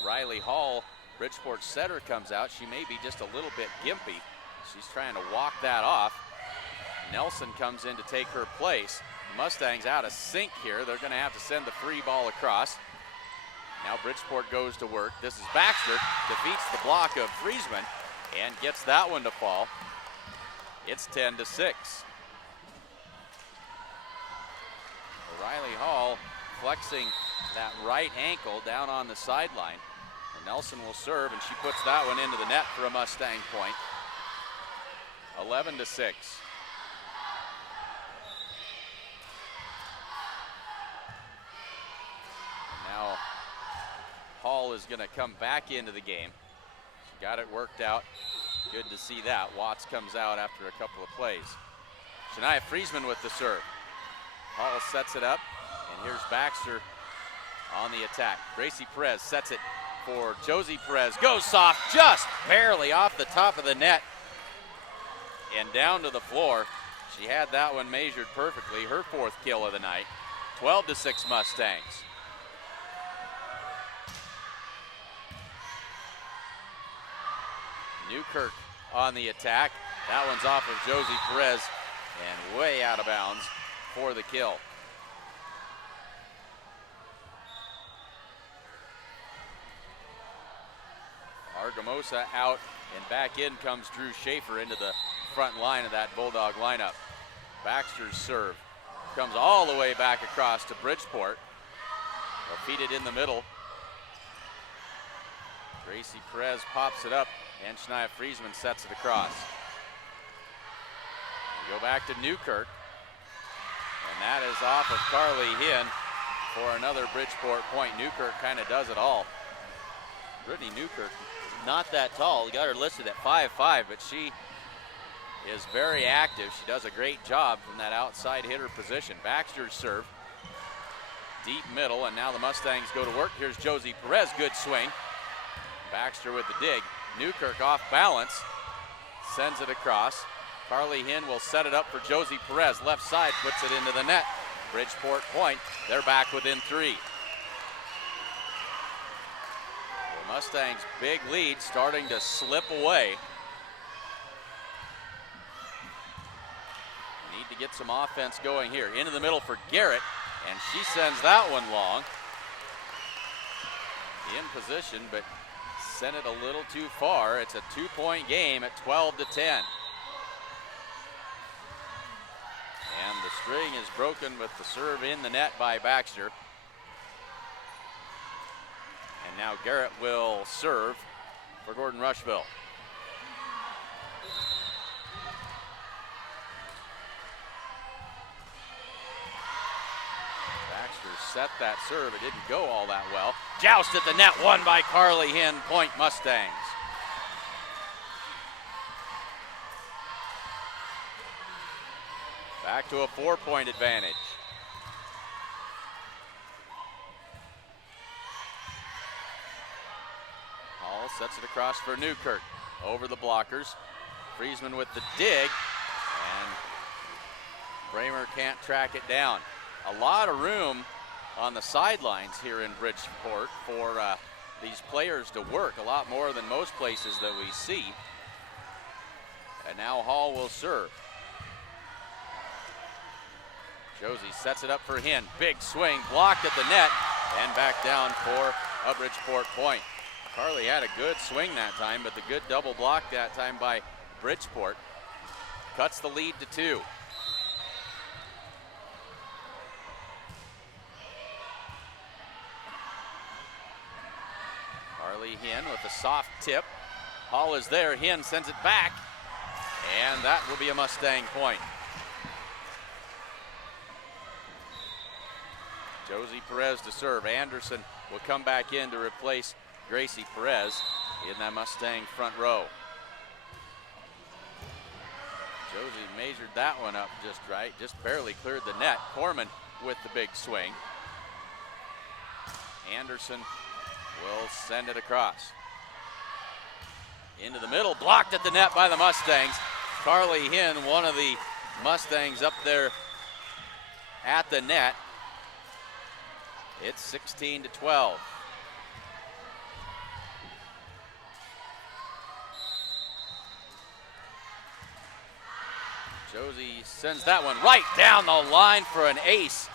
Riley Hall, Bridgeport's setter, comes out. She may be just a little bit gimpy. She's trying to walk that off. Nelson comes in to take her place. The Mustangs out of sync here. They're going to have to send the free ball across. Now Bridgeport goes to work. This is Baxter, defeats the block of Friesman and gets that one to fall. It's 10-6. Riley Hall flexing that right ankle down on the sideline. And Nelson will serve, and she puts that one into the net for a Mustang point. 11-6. Now Hall is going to come back into the game. She got it worked out. Good to see that. Watts comes out after a couple of plays. Shania Friesman with the serve. Hall sets it up, and here's Baxter on the attack. Gracie Perez sets it for Josie Perez. Goes soft, just barely off the top of the net and down to the floor. She had that one measured perfectly. Her fourth kill of the night. 12-6 Mustangs. Newkirk on the attack. That one's off of Josie Perez and way out of bounds for the kill. Argamosa out, and back in comes Drew Schaefer into the front line of that Bulldog lineup. Baxter's serve comes all the way back across to Bridgeport. They'll feed it in the middle. Gracie Perez pops it up, and Shania Friesman sets it across. We go back to Newkirk, and that is off of Carly Hinn for another Bridgeport point. Newkirk kind of does it all. Brittany Newkirk, not that tall. We got her listed at 5'5", but she is very active. She does a great job from that outside hitter position. Baxter's serve, deep middle, and now the Mustangs go to work. Here's Josie Perez, good swing. Baxter with the dig. Newkirk off balance, sends it across. Carly Hinn will set it up for Josie Perez. Left side, puts it into the net. Bridgeport point, they're back within 3. The Mustangs' big lead starting to slip away. Need to get some offense going here. Into the middle for Garrett, and she sends that one long. In position, but sent it a little too far. It's a 2-point game at 12-10. And the string is broken with the serve in the net by Baxter. And now Garrett will serve for Gordon-Rushville. Set that serve. It didn't go all that well. Joust at the net, won by Carly Hinn. Point Mustangs. Back to a 4-point advantage. Hall sets it across for Newkirk. Over the blockers. Friesman with the dig. And Bramer can't track it down. A lot of room on the sidelines here in Bridgeport for these players to work, a lot more than most places that we see. And now Hall will serve. Josie sets it up for Hinn. Big swing, blocked at the net, and back down for a Bridgeport point. Carly had a good swing that time, but the good double block that time by Bridgeport cuts the lead to 2. Carly Hinn with a soft tip. Hall is there. Hinn sends it back, and that will be a Mustang point. Josie Perez to serve. Anderson will come back in to replace Gracie Perez in that Mustang front row. Josie measured that one up just right, just barely cleared the net. Corman with the big swing. Anderson will send it across. Into the middle, blocked at the net by the Mustangs. Carly Hinn, one of the Mustangs up there at the net. It's 16-12. Josie sends that one right down the line for an ace.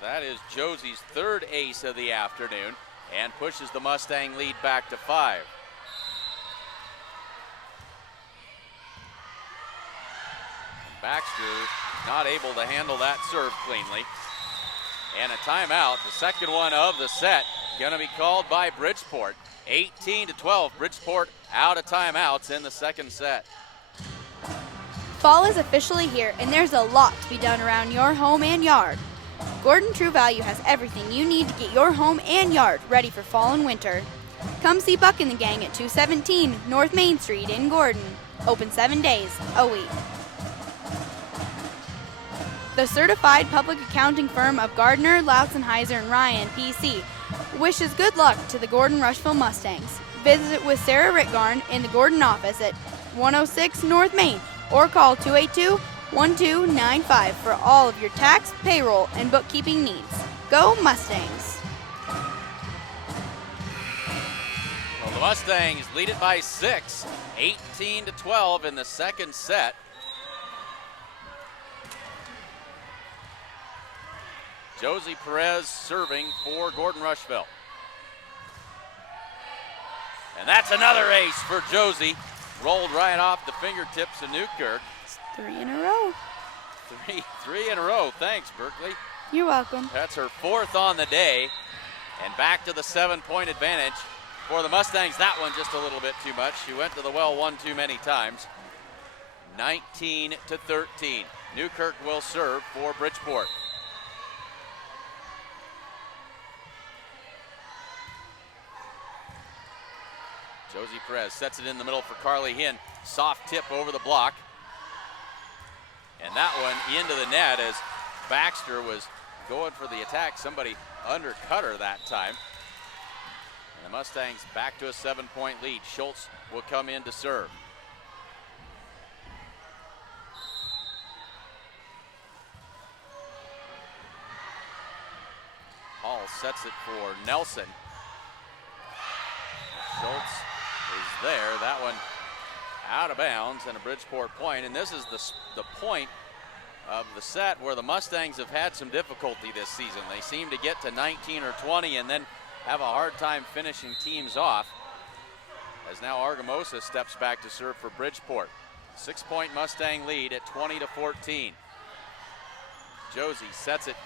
That is Josie's third ace of the afternoon and pushes the Mustang lead back to 5. Baxter not able to handle that serve cleanly. And a timeout, the second one of the set, gonna be called by Bridgeport. 18-12, Bridgeport out of timeouts in the second set. Fall is officially here, and there's a lot to be done around your home and yard. Gordon True Value has everything you need to get your home and yard ready for fall and winter. Come see Buck and the gang at 217 North Main Street in Gordon. Open 7 days a week. The certified public accounting firm of Gardner, Lautzenheiser, and Ryan, PC, wishes good luck to the Gordon-Rushville Mustangs. Visit with Sarah Rittgarn in the Gordon office at 106 North Main or call 282-1295 for all of your tax, payroll, and bookkeeping needs. Go Mustangs! Well, the Mustangs lead it by 6, 18-12 in the second set. Josie Perez serving for Gordon-Rushville. And that's another ace for Josie. Rolled right off the fingertips of Newkirk. It's 3 in a row. Three in a row. Thanks, Berkeley. You're welcome. That's her 4th on the day. And back to the 7-point advantage for the Mustangs. That one just a little bit too much. She went to the well one too many times. 19-13. Newkirk will serve for Bridgeport. Josie Perez sets it in the middle for Carly Hinn. Soft tip over the block. And that one into the net as Baxter was going for the attack. Somebody undercut her that time. And the Mustangs back to a 7-point lead. Schultz will come in to serve. Hall sets it for Nelson. Schultz is there. That one out of bounds and a Bridgeport point. And this is the point of the set where the Mustangs have had some difficulty this season. They seem to get to 19 or 20 and then have a hard time finishing teams off. As now Argamosa steps back to serve for Bridgeport. 6-point Mustang lead at 20-14. Josie sets it.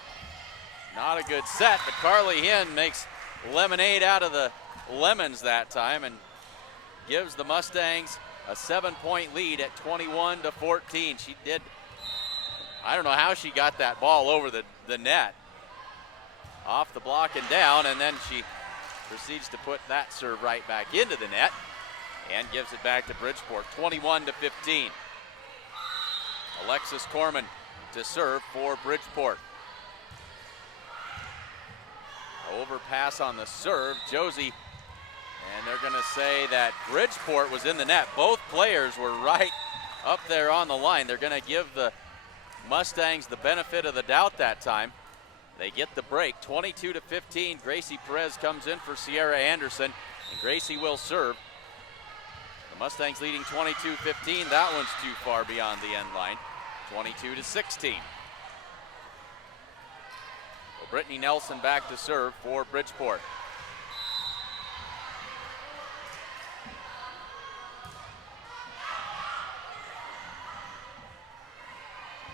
Not a good set, but Carly Hinn makes lemonade out of the lemons that time and gives the Mustangs a 7-point lead at 21-14. She did, I don't know how she got that ball over the net. Off the block and down, and then she proceeds to put that serve right back into the net and gives it back to Bridgeport, 21-15. Alexis Corman to serve for Bridgeport. Overpass on the serve, Josie, and they're gonna say that Bridgeport was in the net. Both players were right up there on the line. They're gonna give the Mustangs the benefit of the doubt that time. They get the break, 22-15. Gracie Perez comes in for Sierra Anderson, and Gracie will serve. The Mustangs leading 22-15. That one's too far beyond the end line, 22-16. Brittany Nelson back to serve for Bridgeport.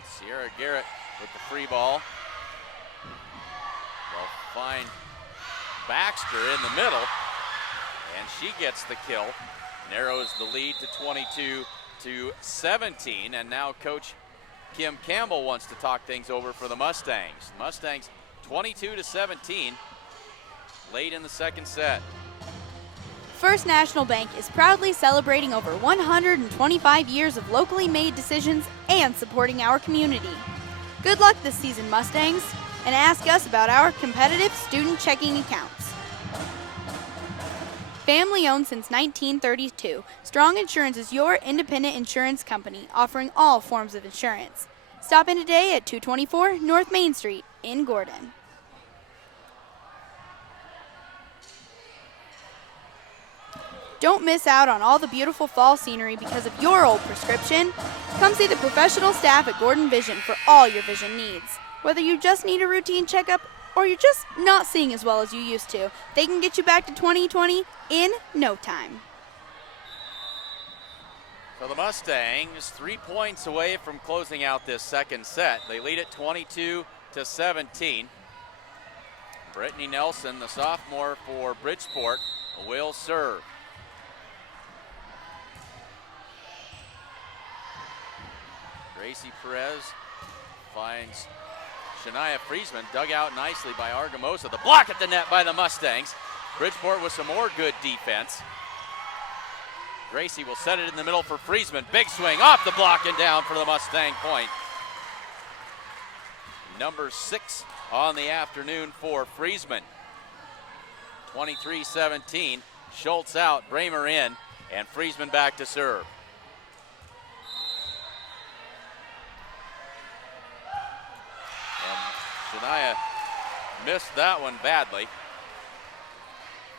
Sierra Garrett with the free ball. They'll find Baxter in the middle, and she gets the kill. Narrows the lead to 22-17, and now Coach Kim Campbell wants to talk things over for the Mustangs. Mustangs 22-17 late in the second set. First National Bank is proudly celebrating over 125 years of locally made decisions and supporting our community. Good luck this season, Mustangs, and ask us about our competitive student checking accounts. Family owned since 1932, Strong Insurance is your independent insurance company offering all forms of insurance. Stop in today at 224 North Main Street in Gordon. Don't miss out on all the beautiful fall scenery because of your old prescription. Come see the professional staff at Gordon Vision for all your vision needs. Whether you just need a routine checkup or you're just not seeing as well as you used to, they can get you back to 2020 in no time. So the Mustangs 3 points away from closing out this second set. They lead it 22-17. Brittany Nelson, the sophomore for Bridgeport, will serve. Gracie Perez finds Shania Friesman, dug out nicely by Argamosa. The block at the net by the Mustangs. Bridgeport with some more good defense. Gracie will set it in the middle for Friesman. Big swing off the block and down for the Mustang point. Number 6 on the afternoon for Friesman. 23-17. Schultz out, Bramer in, and Friesman back to serve. Shania missed that one badly.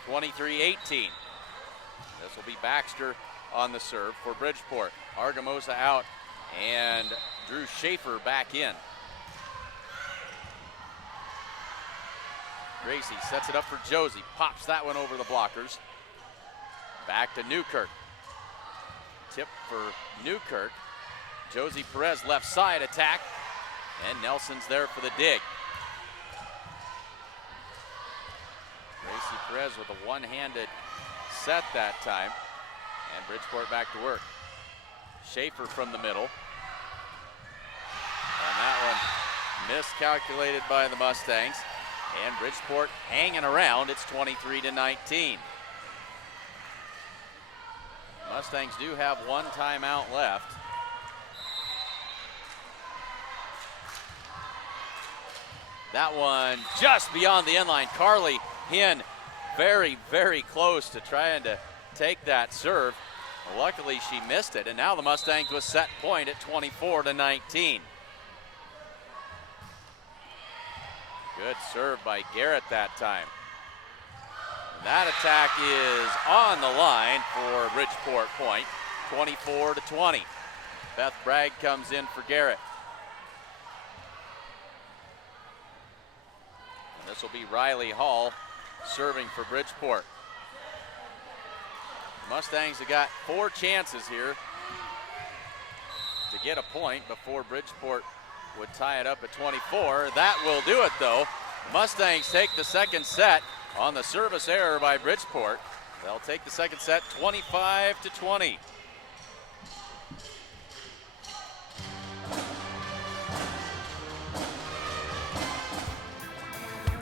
23-18. This will be Baxter on the serve for Bridgeport. Argamosa out and Drew Schaefer back in. Gracie sets it up for Josie. Pops that one over the blockers. Back to Newkirk. Tip for Newkirk. Josie Perez left side attack. And Nelson's there for the dig. Gracie Perez with a one-handed set that time. And Bridgeport back to work. Schaefer from the middle. And that one miscalculated by the Mustangs. And Bridgeport hanging around. It's 23-19. Mustangs do have one timeout left. That one just beyond the end line. Carly Hinn very, very close to trying to take that serve. Luckily she missed it, and now the Mustangs with set point at 24-19. Good serve by Garrett that time. That attack is on the line for Bridgeport point, 24-20. Beth Bragg comes in for Garrett. And this will be Riley Hall serving for Bridgeport. The Mustangs have got 4 chances here to get a point before Bridgeport would tie it up at 24. That will do it though. Mustangs take the second set on the service error by Bridgeport. They'll take the second set 25-20.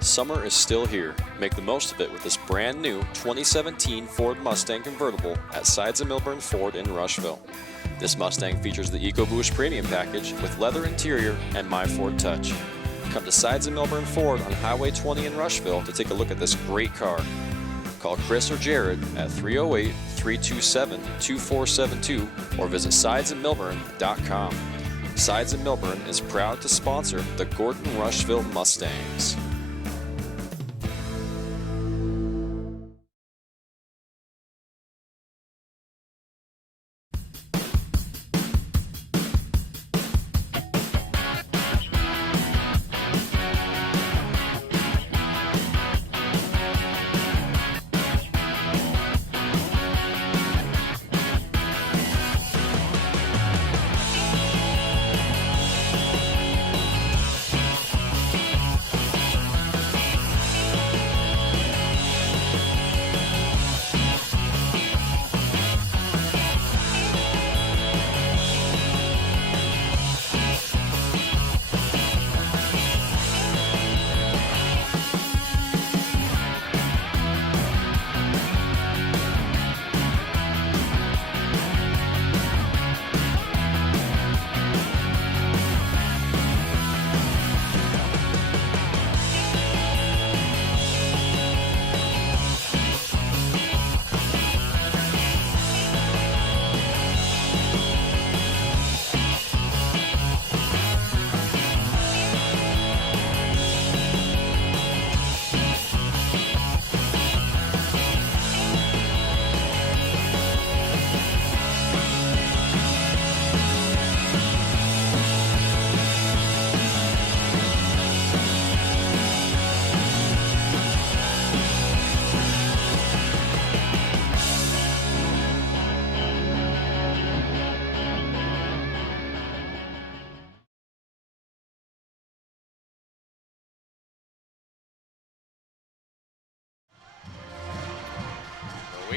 Summer is still here. Make the most of it with this brand new 2017 Ford Mustang convertible at Sides of Milburn Ford in Rushville. This Mustang features the EcoBoost Premium Package with leather interior and My Ford Touch. Come to Sides of Milburn Ford on Highway 20 in Rushville to take a look at this great car. Call Chris or Jared at 308-327-2472 or visit sidesofmilburn.com. Sides of Milburn is proud to sponsor the Gordon-Rushville Mustangs.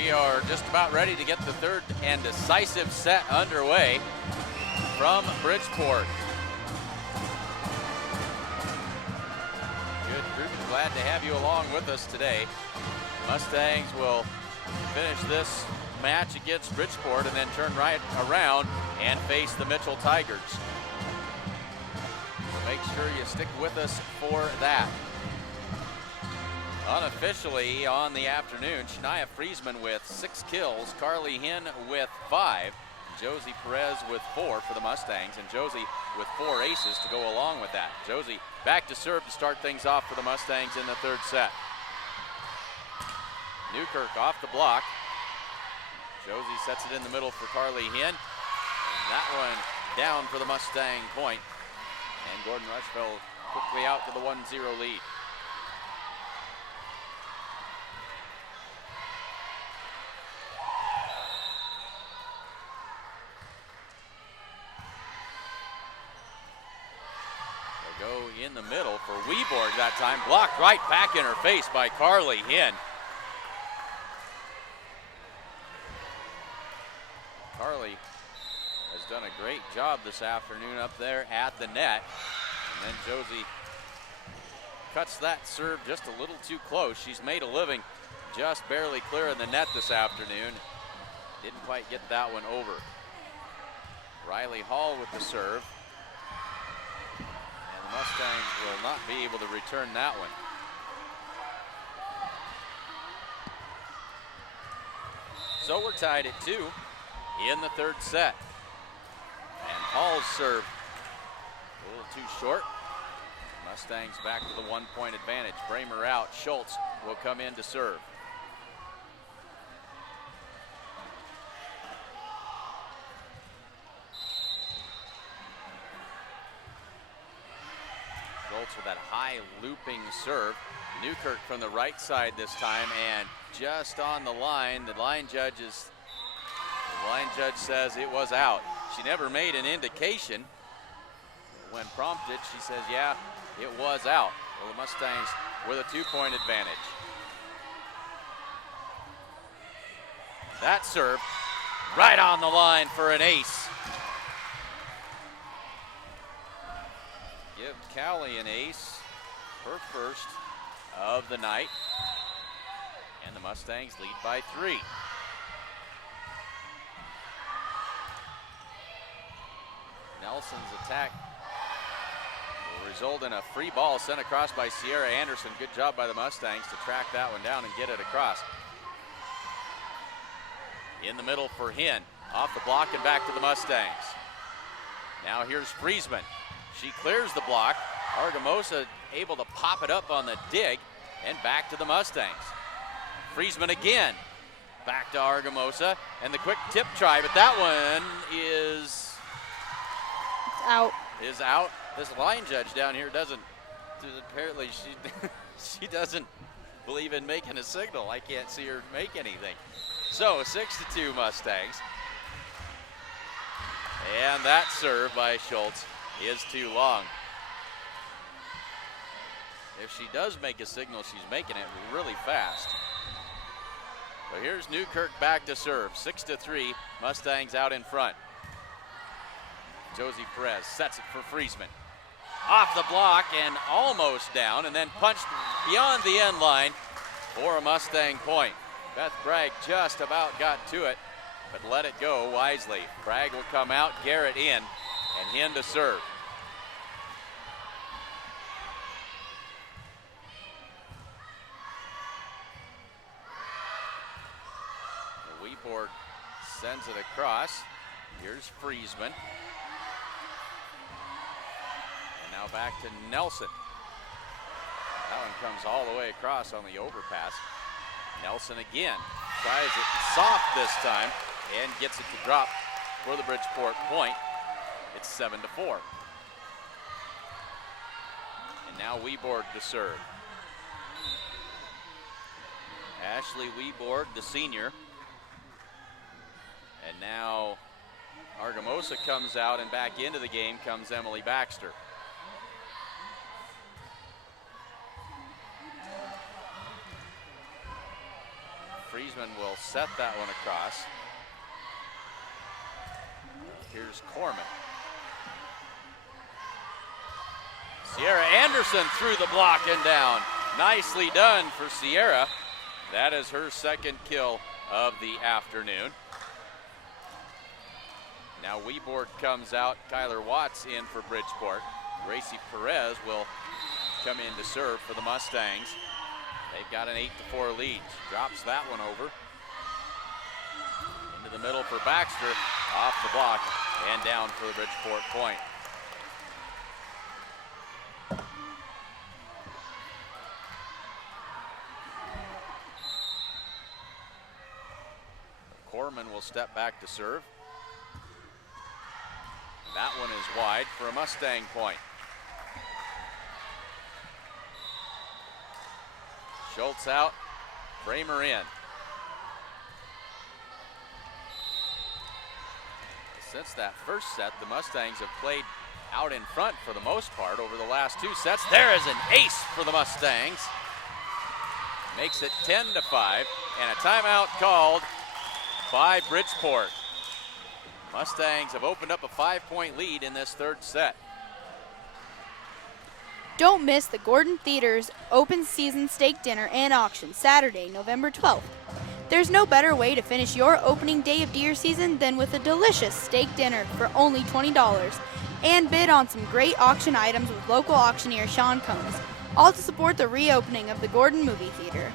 we are just about ready to get the third and decisive set underway from Bridgeport. Good group, glad to have you along with us today. Mustangs will finish this match against Bridgeport and then turn right around and face the Mitchell Tigers. So make sure you stick with us for that. Unofficially on the afternoon, Shania Friesman with 6 kills, Carly Hinn with 5, Josie Perez with 4 for the Mustangs, and Josie with 4 aces to go along with that. Josie back to serve to start things off for the Mustangs in the third set. Newkirk off the block. Josie sets it in the middle for Carly Hinn. That one down for the Mustang point. And Gordon-Rushville quickly out to the 1-0 lead. Go in the middle for Weborg that time. Blocked right back in her face by Carly Hinn. Carly has done a great job this afternoon up there at the net. And then Josie cuts that serve just a little too close. She's made a living just barely clear of the net this afternoon. Didn't quite get that one over. Riley Hall with the serve. Mustangs will not be able to return that one. So we're tied at 2 in the third set. And Hall's serve a little too short. Mustangs back to the 1-point advantage. Bramer out, Schultz will come in to serve. With that high looping serve. Newkirk from the right side this time, and just on the line, the line judge says it was out. She never made an indication. When prompted, she says, yeah, it was out. Well, the Mustangs with a 2-point advantage. That serve right on the line for an ace. Give Cowley an ace, her first of the night. And the Mustangs lead by 3. Nelson's attack will result in a free ball sent across by Sierra Anderson. Good job by the Mustangs to track that one down and get it across. In the middle for Hinn, off the block and back to the Mustangs. Now here's Friesman. She clears the block. Argamosa able to pop it up on the dig, and back to the Mustangs. Friesman again. Back to Argamosa, and the quick tip try, but that one is out. Is out. This line judge down here doesn't, apparently she doesn't believe in making a signal. I can't see her make anything. So 6-2 Mustangs. And that serve by Schultz is too long. If she does make a signal, she's making it really fast. So here's Newkirk back to serve. 6-3, Mustangs out in front. Josie Perez sets it for Friesman. Off the block and almost down, and then punched beyond the end line for a Mustang point. Beth Bragg just about got to it, but let it go wisely. Bragg will come out, Garrett in, and Hinn to serve. Weeborg sends it across. Here's Friesman. And now back to Nelson. That one comes all the way across on the overpass. Nelson again tries it soft this time and gets it to drop for the Bridgeport point. It's 7-4. And now Weeborg to serve. Ashley Weeborg, the senior. And now Argamosa comes out, and back into the game comes Emily Baxter. Friesman Corman will set that one across. Here's Corman. Sierra Anderson through the block and down. Nicely done for Sierra. That is her second kill of the afternoon. Now Weeboard comes out. Kyler Watts in for Bridgeport. Gracie Perez will come in to serve for the Mustangs. They've got an 8-4 lead. Drops that one over. Into the middle for Baxter. Off the block and down for the Bridgeport point. Corman will step back to serve. That one is wide for a Mustang point. Schultz out, Bramer in. Since that first set, the Mustangs have played out in front for the most part over the last two sets. There is an ace for the Mustangs. Makes it 10-5, and a timeout called by Bridgeport. Mustangs have opened up a 5-point lead in this third set. Don't miss the Gordon Theater's open season steak dinner and auction Saturday, November 12th. There's no better way to finish your opening day of deer season than with a delicious steak dinner for only $20 and bid on some great auction items with local auctioneer Sean Combs, all to support the reopening of the Gordon Movie Theater.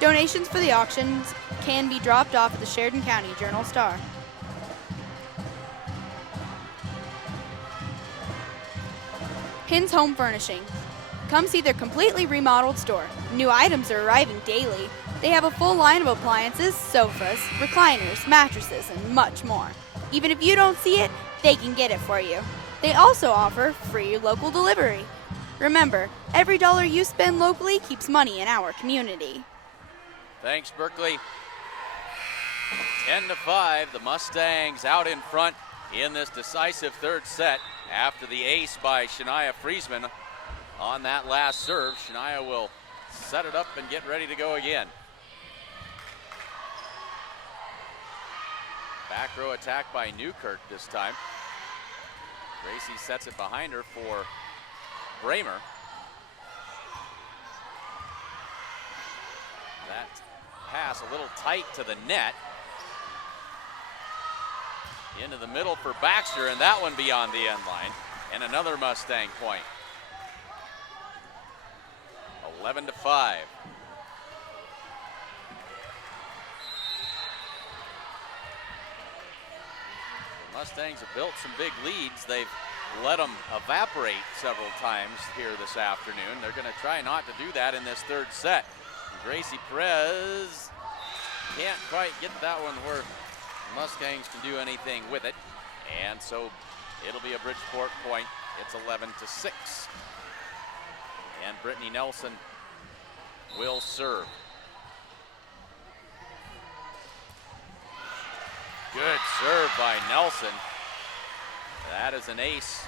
Donations for the auctions can be dropped off at the Sheridan County Journal-Star. Hin's Home Furnishing. Come see their completely remodeled store. New items are arriving daily. They have a full line of appliances, sofas, recliners, mattresses, and much more. Even if you don't see it, they can get it for you. They also offer free local delivery. Remember, every dollar you spend locally keeps money in our community. Thanks, Berkeley. 10-5, the Mustangs out in front in this decisive third set after the ace by Shania Friesman on that last serve. Shania will set it up and get ready to go again. Back row attack by Newkirk this time. Gracie sets it behind her for Bramer. That pass a little tight to the net. Into the middle for Baxter, and that one beyond the end line. And another Mustang point. 11-5. The Mustangs have built some big leads. They've let them evaporate several times here this afternoon. They're going to try not to do that in this third set. Gracie Perez can't quite get that one where Mustangs can do anything with it, and so it'll be a Bridgeport point. It's 11-6, and Brittany Nelson will serve. Good serve by Nelson. That is an ace,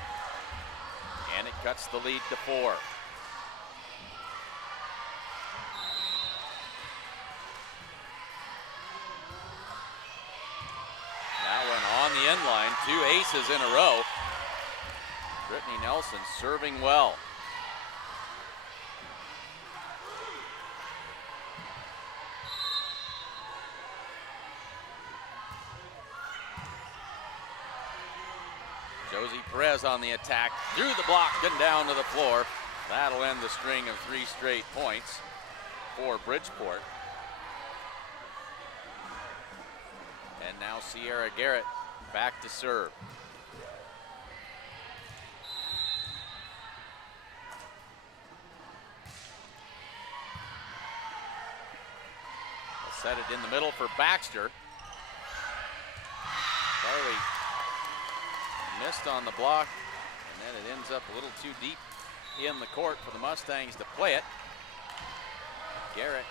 and it cuts the lead to 4. On the end line, 2 aces in a row. Brittany Nelson serving well. Josie Perez on the attack, through the block and down to the floor. That'll end the string of 3 straight points for Bridgeport. And now Sierra Garrett back to serve. They'll set it in the middle for Baxter. Charlie missed on the block, and then it ends up a little too deep in the court for the Mustangs to play it. Garrett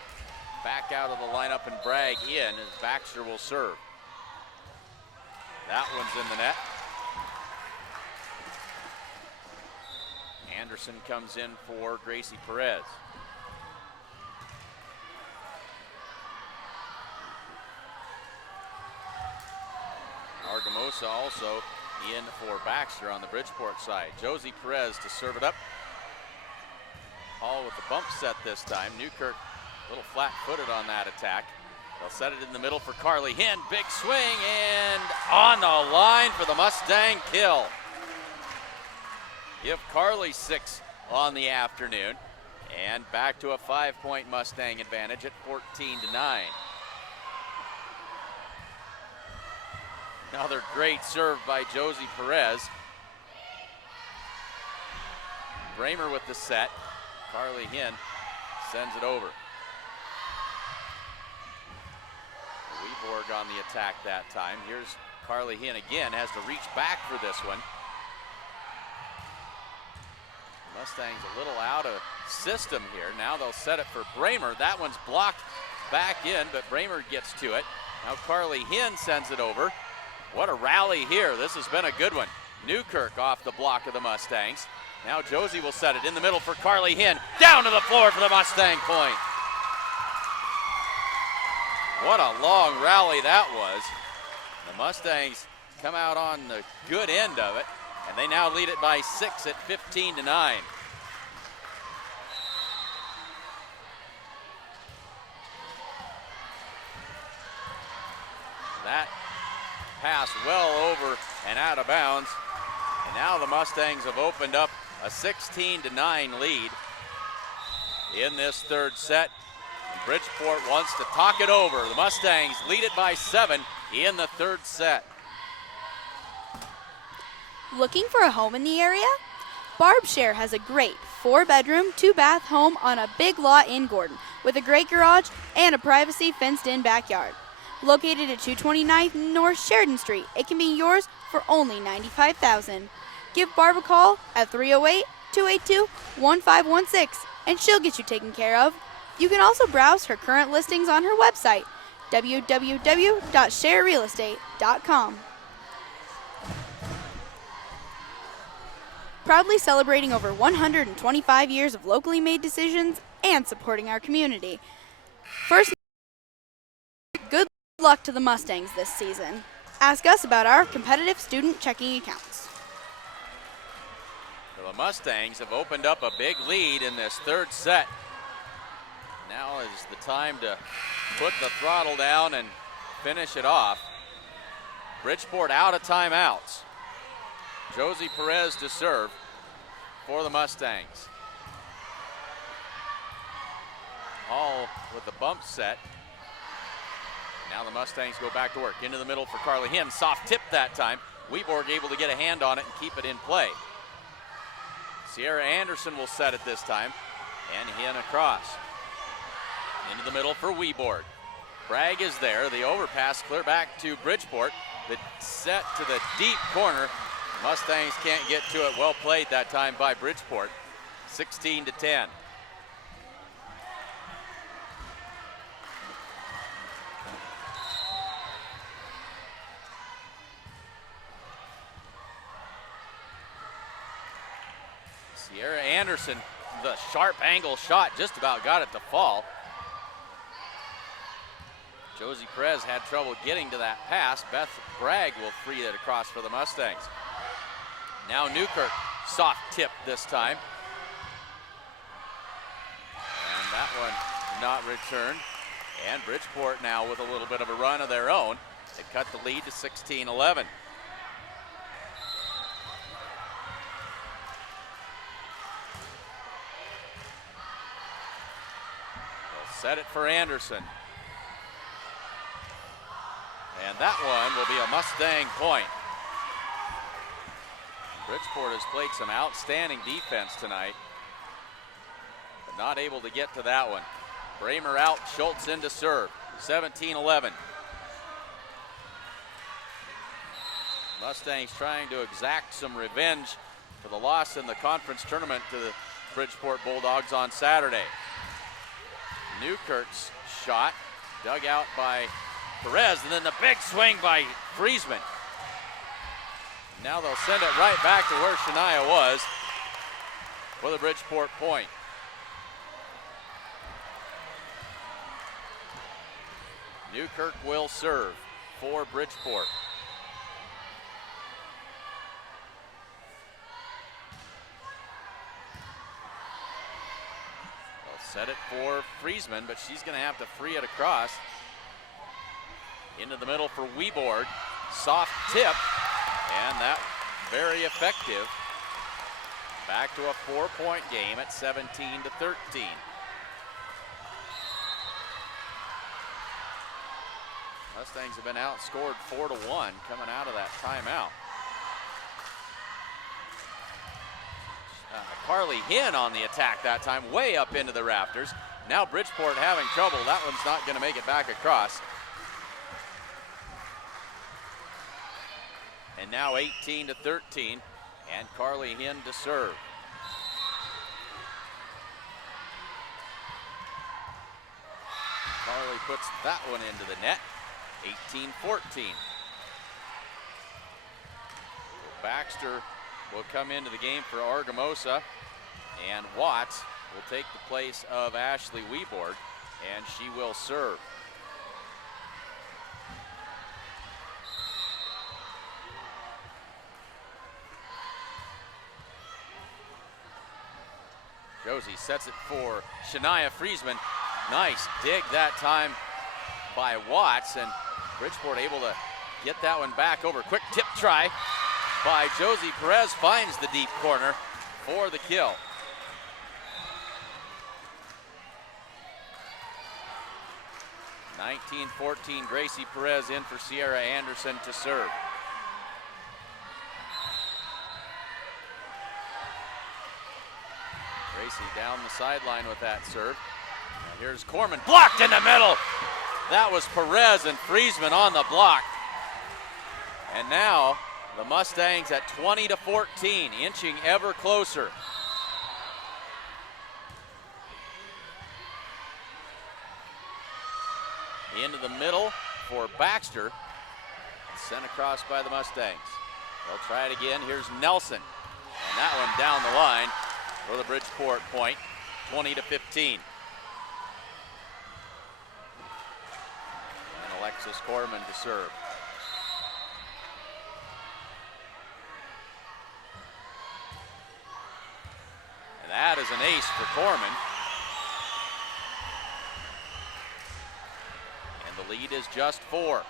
back out of the lineup and Bragg in as Baxter will serve. That one's in the net. Anderson comes in for Gracie Perez. Sosa also in for Baxter on the Bridgeport side. Josie Perez to serve it up. Hall with the bump set this time. Newkirk a little flat-footed on that attack. They'll set it in the middle for Carly Hinn. Big swing and on the line for the Mustang kill. Give Carly 6 on the afternoon. And back to a 5-point Mustang advantage at 14-9. Another great serve by Josie Perez. Bramer with the set. Carly Hinn sends it over. Weeborg on the attack that time. Here's Carly Hinn again, has to reach back for this one. Mustangs a little out of system here. Now they'll set it for Bramer. That one's blocked back in, but Bramer gets to it. Now Carly Hinn sends it over. What a rally here. This has been a good one. Newkirk off the block of the Mustangs. Now Josie will set it in the middle for Carly Hinn. Down to the floor for the Mustang point. What a long rally that was. The Mustangs come out on the good end of it, and they now lead it by 6 at 15-9. That pass well over and out of bounds. And now the Mustangs have opened up a 16-9 lead in this third set. And Bridgeport wants to talk it over. The Mustangs lead it by 7 in the third set. Looking for a home in the area? Barbshare has a great 4-bedroom, 2-bath home on a big lot in Gordon with a great garage and a privacy fenced-in backyard. Located at 229 North Sheridan Street, it can be yours for only $95,000. Give Barb a call at 308-282-1516 and she'll get you taken care of. You can also browse her current listings on her website, www.sharerealestate.com. Proudly celebrating over 125 years of locally made decisions and supporting our community. First, good luck to the Mustangs this season. Ask us about our competitive student checking accounts. So the Mustangs have opened up a big lead in this third set. Now is the time to put the throttle down and finish it off. Bridgeport out of timeouts. Josie Perez to serve for the Mustangs. Hall with the bump set. Now the Mustangs go back to work. Into the middle for Carly Hinn. Soft tip that time. Weeborg able to get a hand on it and keep it in play. Sierra Anderson will set it this time. And Hinn across. Into the middle for Weeborg. Bragg is there. The overpass clear back to Bridgeport. The set to the deep corner. Mustangs can't get to it. Well played that time by Bridgeport. 16-10. Sierra Anderson, the sharp angle shot, just about got it to fall. Josie Perez had trouble getting to that pass. Beth Bragg will free it across for the Mustangs. Now Newkirk, soft tip this time. And that one not returned. And Bridgeport now with a little bit of a run of their own. They cut the lead to 16-11. Set it for Anderson. And that one will be a Mustang point. Bridgeport has played some outstanding defense tonight, but not able to get to that one. Bramer out, Schultz in to serve. 17-11. Mustangs trying to exact some revenge for the loss in the conference tournament to the Bridgeport Bulldogs on Saturday. Newkirk's shot dug out by Perez, and then the big swing by Friesman. Now they'll send it right back to where Shania was for the Bridgeport point. Newkirk will serve for Bridgeport. Set it for Friesman, but she's going to have to free it across. Into the middle for Weeboard. Soft tip, and that very effective. Back to a 4-point game at 17-13. Mustangs have been outscored 4-1 coming out of that timeout. Carly Hinn on the attack that time, way up into the rafters. Now Bridgeport having trouble. That one's not going to make it back across. And now 18-13, and Carly Hinn to serve. Carly puts that one into the net. 18-14. Baxter will come into the game for Argamosa, and Watts will take the place of Ashley Weeboard, and she will serve. Josie sets it for Shania Friesman. Nice dig that time by Watts, and Bridgeport able to get that one back over. Quick tip try by Josie Perez, finds the deep corner for the kill. (19-14) Gracie Perez in for Sierra Anderson to serve. Gracie down the sideline with that serve. Now here's Corman, blocked in the middle. That was Perez and Friesman on the block. And now the Mustangs at 20-14, inching ever closer. Into the middle for Baxter. Sent across by the Mustangs. They'll try it again. Here's Nelson. And that one down the line for the Bridgeport point, 20-15. And Alexis Corman to serve. And that is an ace for Corman. And the lead is just 4.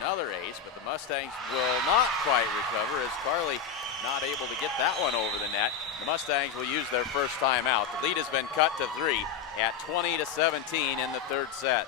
Another ace, but the Mustangs will not quite recover as Carly not able to get that one over the net. The Mustangs will use their first timeout. The lead has been cut to 3 at 20-17 in the third set.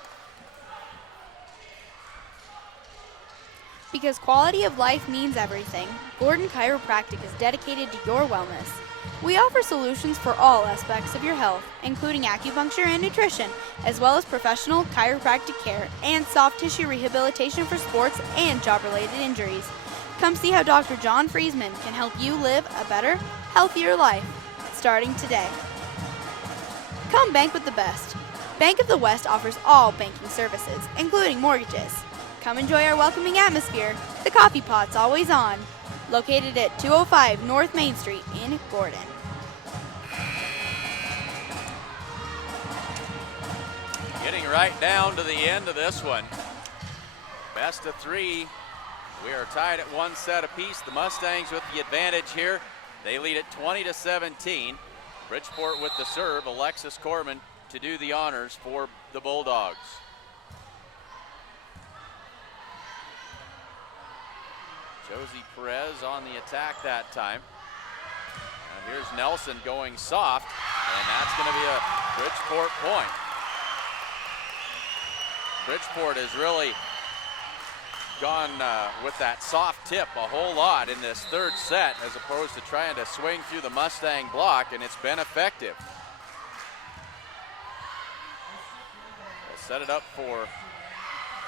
Because quality of life means everything, Gordon Chiropractic is dedicated to your wellness. We offer solutions for all aspects of your health, including acupuncture and nutrition, as well as professional chiropractic care and soft tissue rehabilitation for sports and job-related injuries. Come see how Dr. John Friesman can help you live a better, healthier life, starting today. Come bank with the best. Bank of the West offers all banking services, including mortgages. Come enjoy our welcoming atmosphere. The coffee pot's always on. Located at 205 North Main Street in Gordon. Getting right down to the end of this one. Best of 3. We are tied at 1 set apiece. The Mustangs with the advantage here. They lead at 20-17. Bridgeport with the serve. Alexis Corman to do the honors for the Bulldogs. Josie Perez on the attack that time. Now here's Nelson going soft, and that's going to be a Bridgeport point. Bridgeport has really gone with that soft tip a whole lot in this third set as opposed to trying to swing through the Mustang block, and it's been effective. They'll set it up for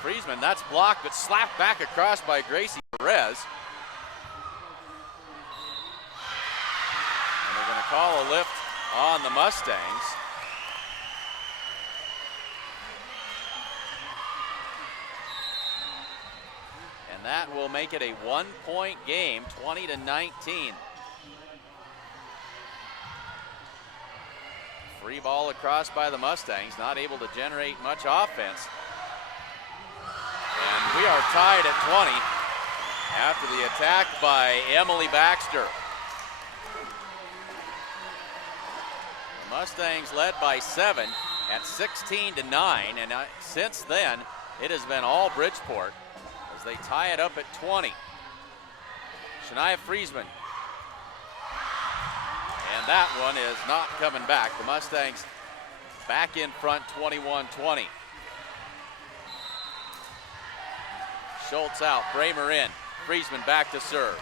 Friesman. That's blocked but slapped back across by Gracie Perez. And they're going to call a lift on the Mustangs. And that will make it a 1-point game, 20-19. Free ball across by the Mustangs, not able to generate much offense. And we are tied at 20 after the attack by Emily Baxter. The Mustangs led by 7 at 16-9, and since then, it has been all Bridgeport as they tie it up at 20. Shania Friesman. And that one is not coming back. The Mustangs back in front, 21-20. Schultz out, Bramer in. Friesman back to serve.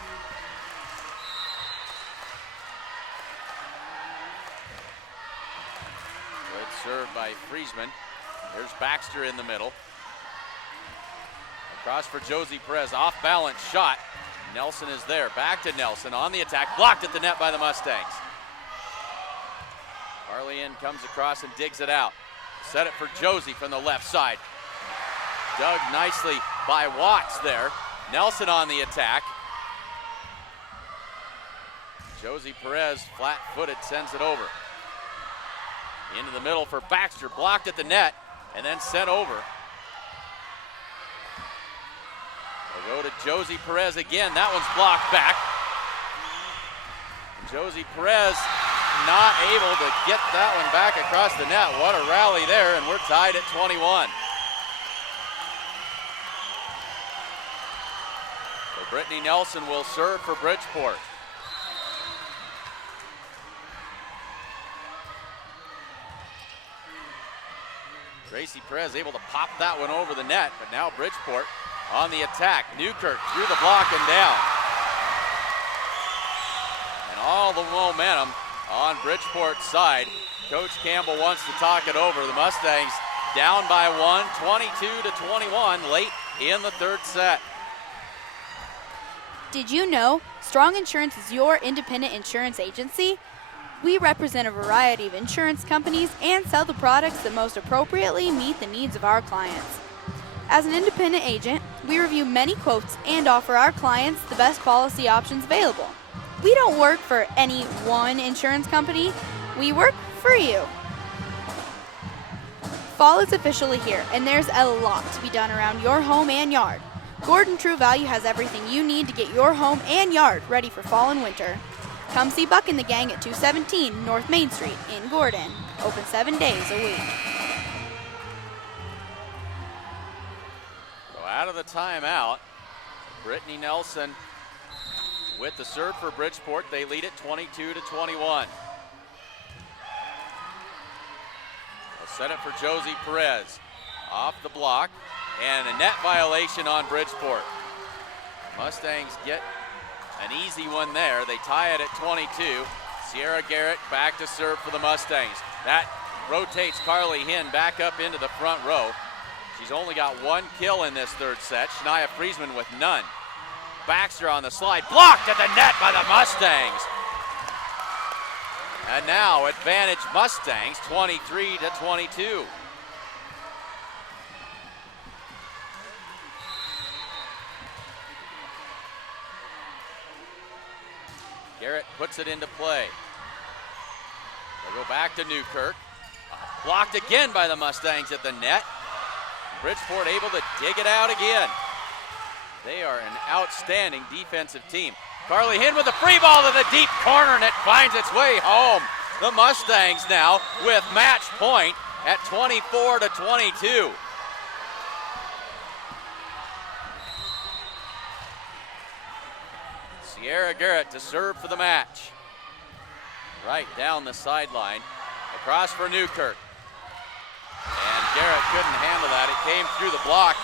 Good serve by Friesman. Here's Baxter in the middle. Across for Josie Perez, off balance shot. Nelson is there, back to Nelson on the attack, blocked at the net by the Mustangs. Carly-Ann comes across and digs it out. Set it for Josie from the left side. Dug nicely by Watts there. Nelson on the attack. Josie Perez, flat-footed, sends it over. Into the middle for Baxter, blocked at the net, and then sent over. We'll go to Josie Perez again. That one's blocked back. Josie Perez not able to get that one back across the net. What a rally there, and we're tied at 21. So Brittany Nelson will serve for Bridgeport. Gracie Perez able to pop that one over the net, but now Bridgeport on the attack. Newkirk through the block and down. And all the momentum on Bridgeport's side. Coach Campbell wants to talk it over. The Mustangs down by 1, 22-21, late in the third set. Did you know Strong Insurance is your independent insurance agency? We represent a variety of insurance companies and sell the products that most appropriately meet the needs of our clients. As an independent agent, we review many quotes and offer our clients the best policy options available. We don't work for any one insurance company, we work for you. Fall is officially here, and there's a lot to be done around your home and yard. Gordon True Value has everything you need to get your home and yard ready for fall and winter. Come see Buck and the gang at 217 North Main Street in Gordon. Open 7 days a week. So out of the timeout, Brittany Nelson with the serve for Bridgeport. They lead it 22-21. They'll set it for Josie Perez. Off the block, and a net violation on Bridgeport. Mustangs get an easy one there. They tie it at 22. Sierra Garrett back to serve for the Mustangs. That rotates Carly Hinn back up into the front row. She's only got 1 kill in this third set. Shania Friesman with none. Baxter on the slide, blocked at the net by the Mustangs. And now advantage Mustangs, 23-22. Garrett puts it into play. They'll go back to Newkirk. Blocked again by the Mustangs at the net. Bridgeport able to dig it out again. They are an outstanding defensive team. Carly Hinn with the free ball to the deep corner, and it finds its way home. The Mustangs now with match point at 24-22. Sierra Garrett to serve for the match. Right down the sideline. Across for Newkirk. And Garrett couldn't handle that. It came through the block.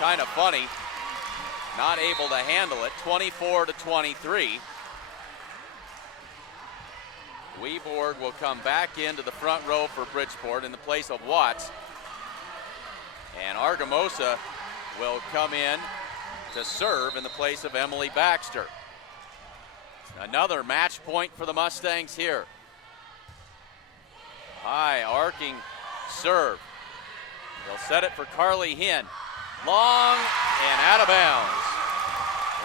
Kind of funny. Not able to handle it. 24-23. Weeboard will come back into the front row for Bridgeport in the place of Watts. And Argamosa will come in to serve in the place of Emily Baxter. Another match point for the Mustangs here. High arcing serve. They'll set it for Carly Hinn. Long and out of bounds.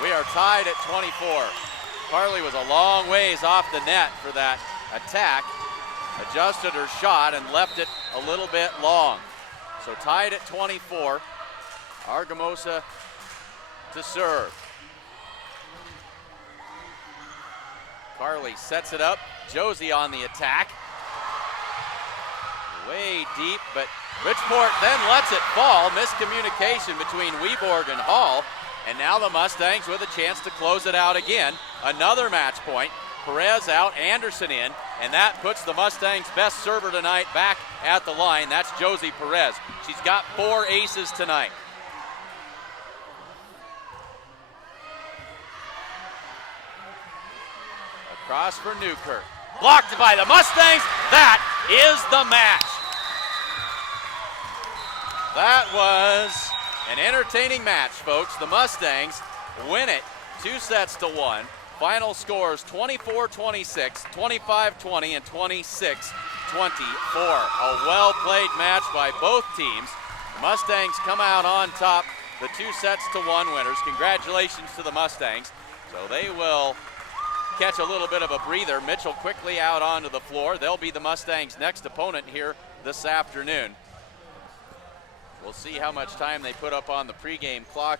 We are tied at 24. Carly was a long ways off the net for that attack. adjusted her shot and left it a little bit long. So tied at 24. Argumosa to serve. Carly sets it up. Josie on the attack. Way deep, but Bridgeport then lets it fall. Miscommunication between Weborg and Hall. And now the Mustangs with a chance to close it out again. Another match point. Perez out, Anderson in, and that puts the Mustangs' best server tonight back at the line. That's Josie Perez. She's got 4 aces tonight. Across for Newkirk. Blocked by the Mustangs. That is the match. That was an entertaining match, folks. The Mustangs win it 2-1. Final scores 24-26, 25-20, and 26-24. A well-played match by both teams. The Mustangs come out on top, the 2-1 winners. Congratulations to the Mustangs. So they will catch a little bit of a breather. Mitchell quickly out onto the floor. They'll be the Mustangs' next opponent here this afternoon. We'll see how much time they put up on the pregame clock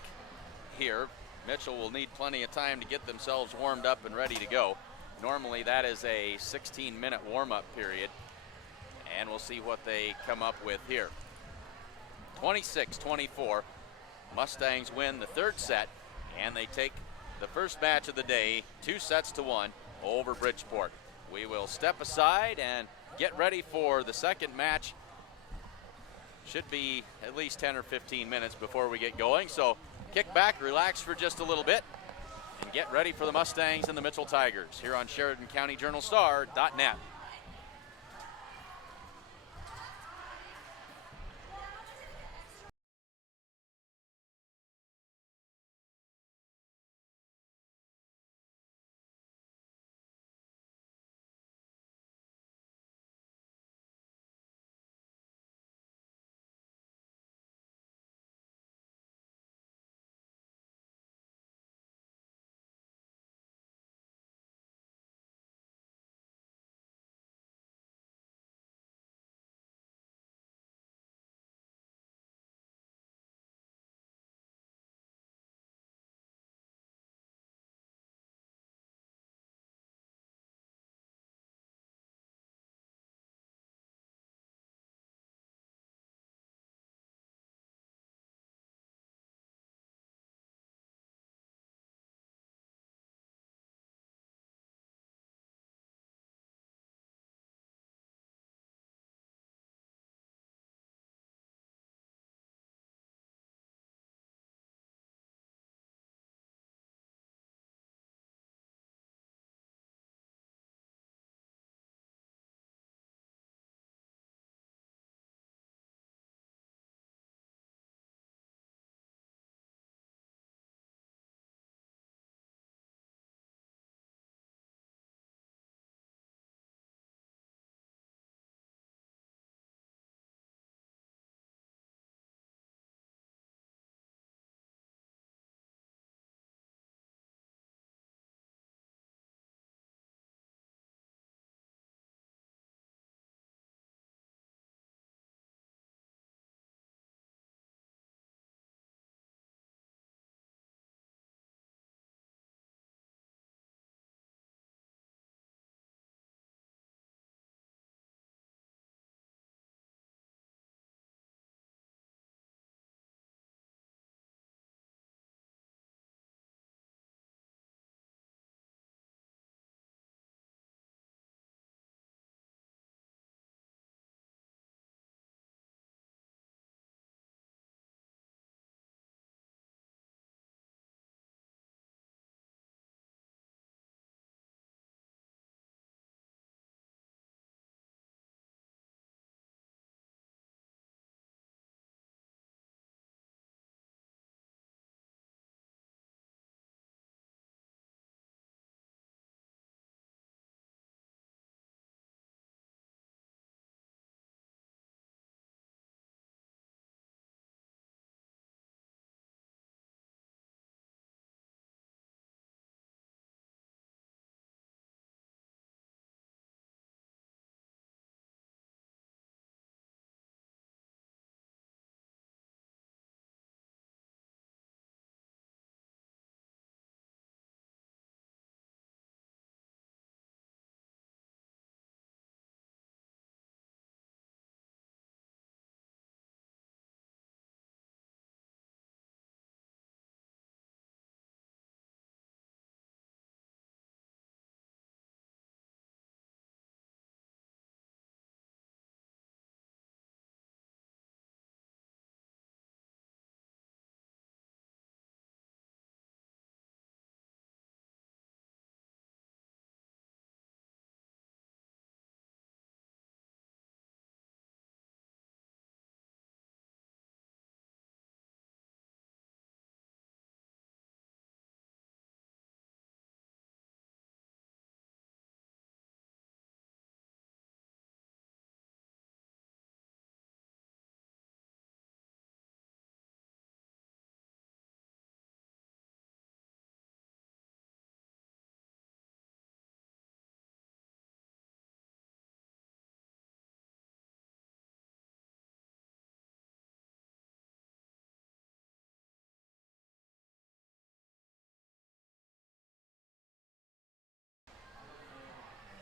here. Mitchell will need plenty of time to get themselves warmed up and ready to go. Normally that is a 16-minute warm-up period, and we'll see what they come up with here. 26-24, Mustangs win the third set, and they take the first match of the day, 2-1 over Bridgeport. We will step aside and get ready for the second match. Should be at least 10 or 15 minutes before we get going. So kick back, relax for just a little bit, and get ready for the Mustangs and the Mitchell Tigers here on SheridanCountyJournalStar.net.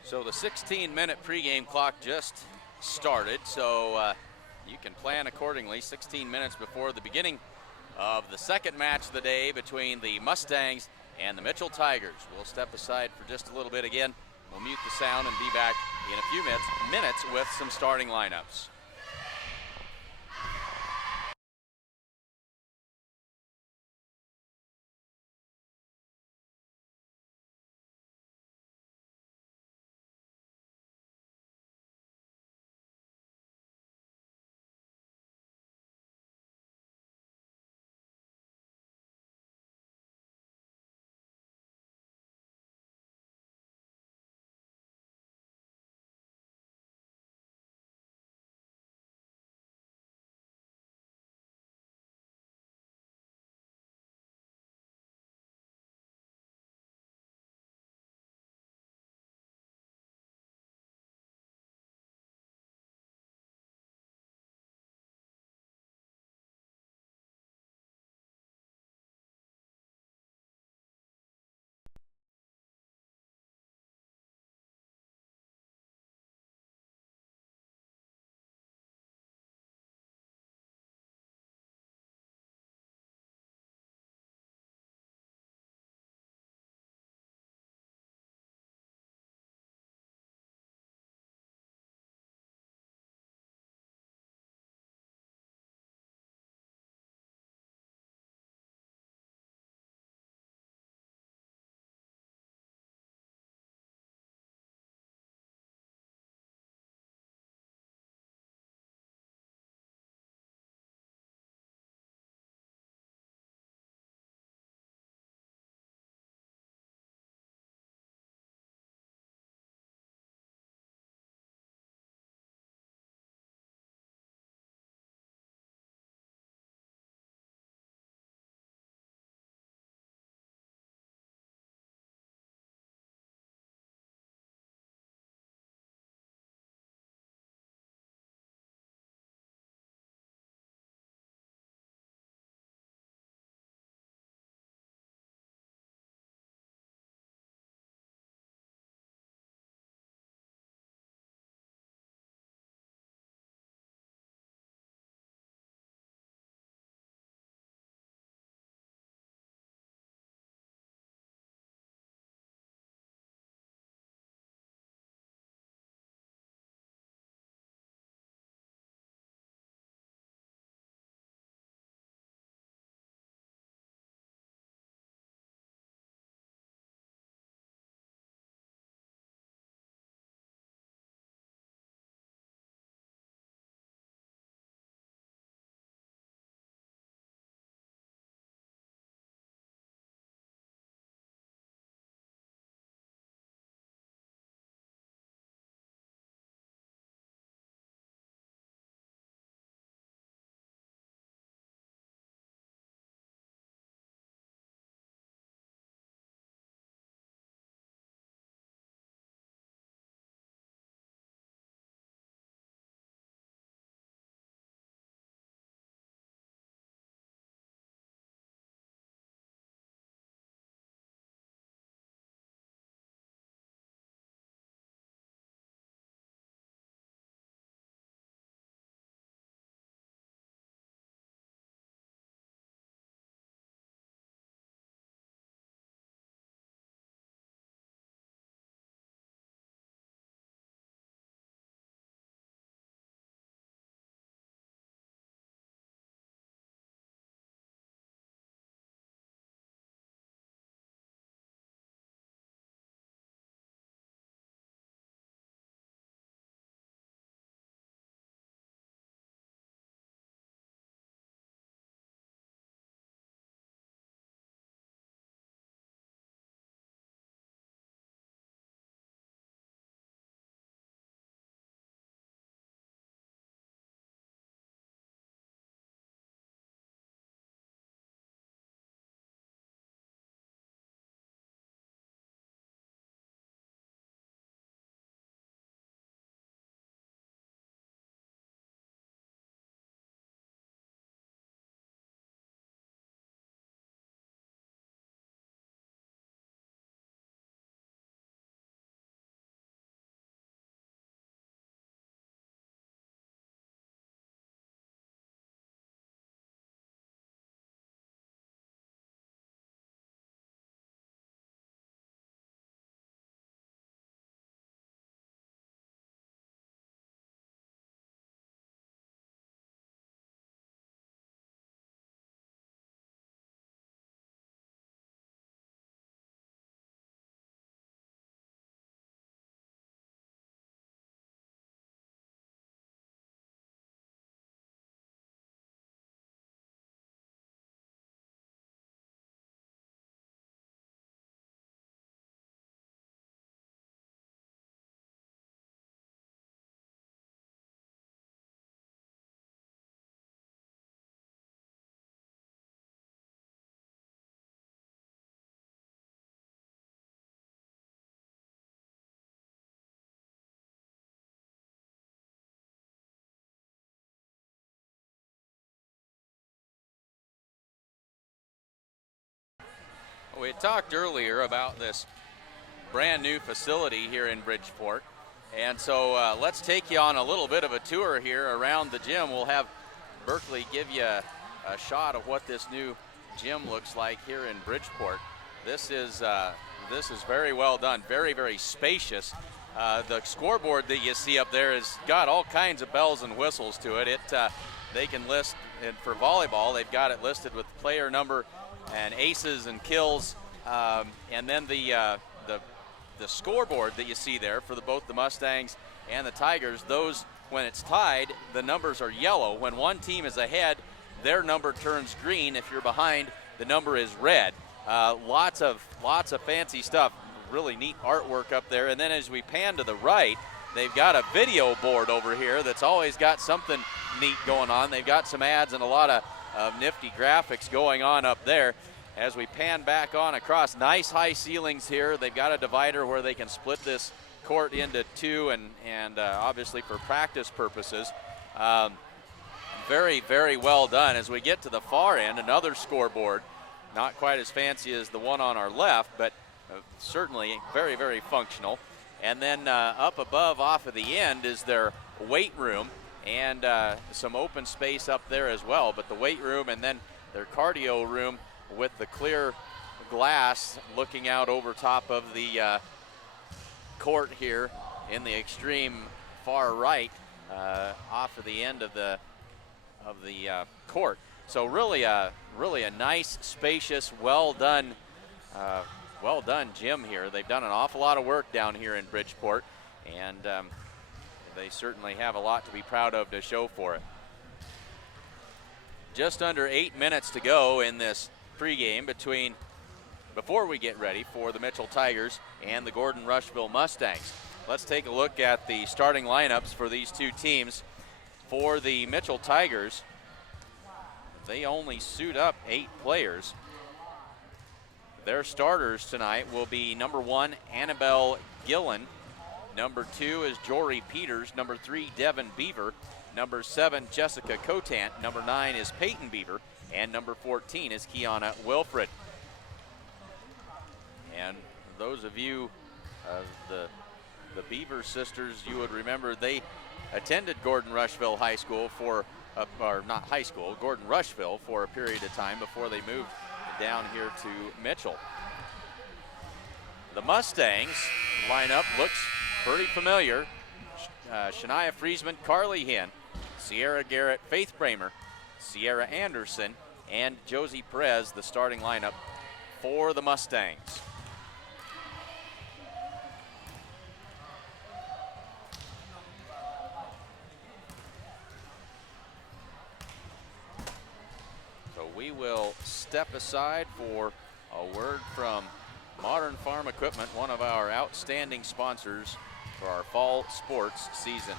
So the 16-minute pregame clock just started, so you can plan accordingly. 16 minutes before the beginning of the second match of the day between the Mustangs and the Mitchell Tigers. We'll step aside for just a little bit again. We'll mute the sound and be back in a few minutes with some starting lineups. We talked earlier about this brand new facility here in Bridgeport. And so let's take you on a little bit of a tour here around the gym. We'll have Berkeley give you a shot of what this new gym looks like here in Bridgeport. This is very well done, very, very spacious. The scoreboard that you see up there has got all kinds of bells and whistles to it. They can list, and for volleyball, they've got it listed with player number and aces and kills, and then the scoreboard that you see there for both the Mustangs and the Tigers, those, when it's tied, the numbers are yellow. When one team is ahead, their number turns green. If you're behind, the number is red. Lots of fancy stuff, really neat artwork up there. And then as we pan to the right, they've got a video board over here that's always got something neat going on. They've got some ads and a lot of nifty graphics going on up there. As we pan back on across, nice high ceilings here. They've got a divider where they can split this court into two, and obviously for practice purposes. Very, very well done. As we get to the far end, another scoreboard, not quite as fancy as the one on our left, but certainly very, very functional. And then up above off of the end is their weight room, and some open space up there as well. But the weight room and then their cardio room with the clear glass looking out over top of the court here in the extreme far right off of the end of the court. So really a nice, spacious, well done gym here. They've done an awful lot of work down here in Bridgeport, and they certainly have a lot to be proud of to show for it. Just under 8 minutes to go in this pregame before we get ready for the Mitchell Tigers and the Gordon-Rushville Mustangs. Let's take a look at the starting lineups for these two teams. For the Mitchell Tigers, they only suit up 8 players. Their starters tonight will be number 1, Annabelle Gillen. Number 2 is Jory Peters. Number 3, Devin Beaver. Number 7, Jessica Cotant. Number 9 is Peyton Beaver. And number 14 is Kiana Wilfred. And those of you, the Beaver sisters, you would remember they attended Gordon-Rushville High School Gordon-Rushville for a period of time before they moved down here to Mitchell. The Mustangs lineup looks pretty familiar. Shania Friesman, Carly Hinn, Sierra Garrett, Faith Bramer, Sierra Anderson, and Josie Perez, the starting lineup for the Mustangs. So we will step aside for a word from Modern Farm Equipment, one of our outstanding sponsors for our fall sports season.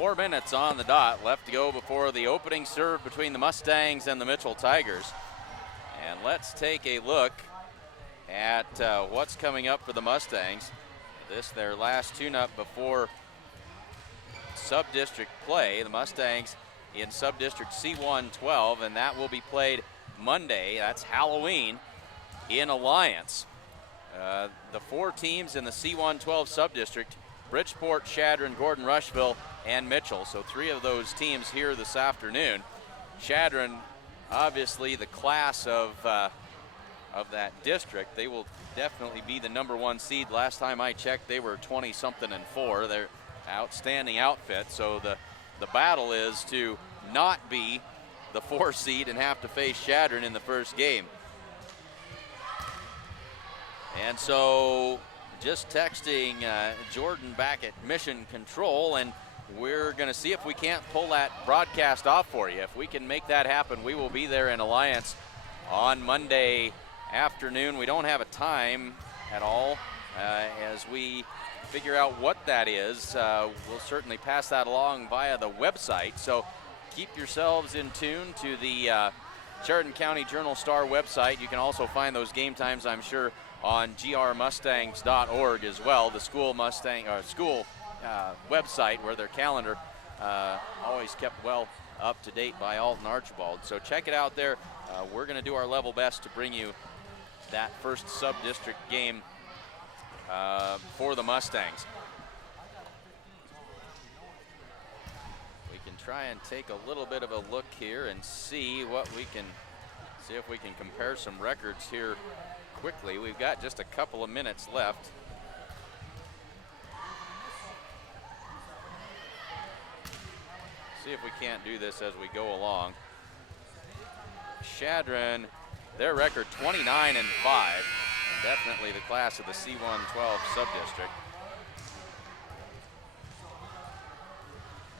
4 minutes on the dot left to go before the opening serve between the Mustangs and the Mitchell Tigers. And let's take a look at what's coming up for the Mustangs. This their last tune-up before sub-district play. The Mustangs in sub-district C1-12, and that will be played Monday. That's Halloween in Alliance. The 4 teams in the C1-12 sub-district: Bridgeport, Chadron, Gordon-Rushville, and Mitchell. So 3 of those teams here this afternoon. Chadron, obviously the class of that district. They will definitely be the #1 seed. Last time I checked, they were 20-something-4. They're outstanding outfit. So the battle is to not be the 4 seed and have to face Chadron in the first game. And so just texting Jordan back at Mission Control, and we're going to see if we can't pull that broadcast off for you. If we can make that happen, we will be there in Alliance on Monday afternoon. We don't have a time at all. As we figure out what that is, we'll certainly pass that along via the website. So keep yourselves in tune to the Chariton County Journal-Star website. You can also find those game times, I'm sure, on grmustangs.org as well, the school website, where their calendar always kept well up to date by Alton Archibald. So check it out there. We're going to do our level best to bring you that first sub-district game for the Mustangs. We can try and take a little bit of a look here and see if we can compare some records here quickly. We've got just a couple of minutes left. See if we can't do this as we go along. Chadron, their record 29-5. Definitely the class of the C1-12 sub-district.